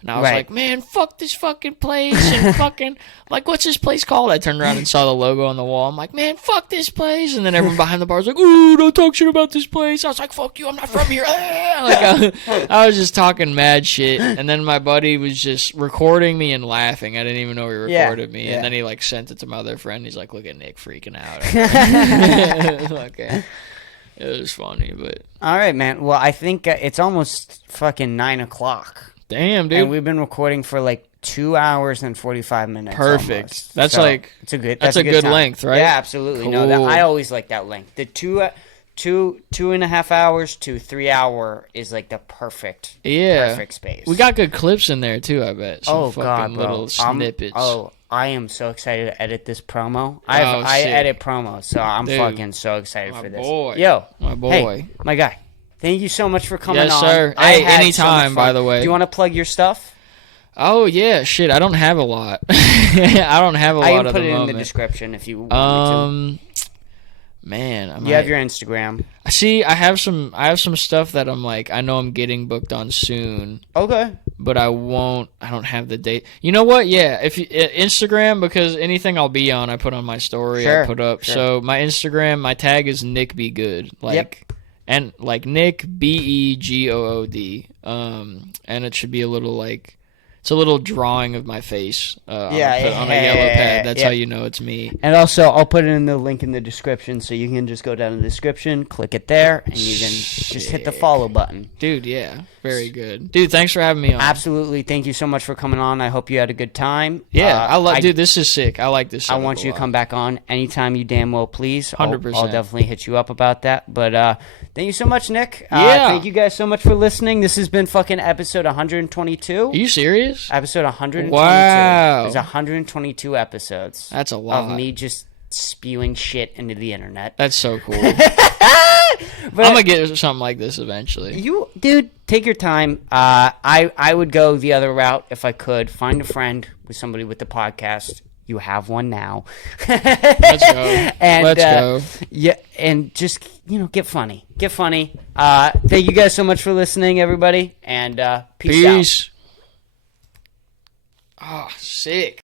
And I was Right. like, man, fuck this fucking place, and fucking, like, what's this place called? I turned around and saw the logo on the wall. I'm like, man, fuck this place. And then everyone behind the bar was like, ooh, don't talk shit about this place. I was like, fuck you, I'm not from here. Like, I was just talking mad shit. And then my buddy was just recording me and laughing. I didn't even know he recorded me. yeah. And then he, like, sent it to my other friend. He's like, look at Nick freaking out. Okay. It was funny, but... All right, man. Well, I think it's almost fucking 9 o'clock. Damn, dude. And we've been recording for like 2 hours and 45 minutes. Perfect. Almost. That's So, like it's a good. that's a good time. length, right? Yeah, absolutely. No, Cool. I always like that length. The 2.5 hours to 3 hour is like the perfect space. We got good clips in there too, I bet. Some oh fucking god, bro. little snippets. I am so excited to edit this promo. I sick. edit promos, so I'm Dude, fucking so excited for this. boy. Yo, My boy. hey, my guy. Thank you so much for coming Yes, on. sir. I Hey, had anytime, so much by fun. the way. Do you want to plug your stuff? Oh yeah, shit. I don't have a lot. I don't have a I lot can at put the it moment. in the description if you want me Man, to. You have your Instagram. See, I have some stuff that I'm like, I know I'm getting booked on soon, Okay. but I don't have the date. You know what? Yeah, if you, Instagram, because anything I'll be on, I put on my story. Sure, I put up. sure. So my Instagram, my tag is Nick Be Good. Like, and like Nick BEGOOD. And it should be a little like. It's a little drawing of my face on a yellow pad. That's how you know it's me. And also, I'll put it in the link in the description, so you can just go down in the description, click it there, and you can just hit the follow button. Dude, yeah. Very good. Dude, thanks for having me on. Absolutely. Thank you so much for coming on. I hope you had a good time. Yeah, dude, this is sick. I like this. I want you to come back on anytime you damn well please. 100%. I'll definitely hit you up about that. But thank you so much, Nick. Yeah. Thank you guys so much for listening. This has been fucking episode 122. Are you serious? Episode 122. Wow. There's 122 episodes. That's a lot. Of me just spewing shit into the internet. That's so cool. But I'm gonna get something like this eventually. Dude, take your time. I would go the other route if I could. Find a friend with somebody with the podcast. You have one now. Let's go. And, Let's go. Yeah, and just get funny. Get funny. Thank you guys so much for listening, everybody. And peace out. Peace. Oh, sick.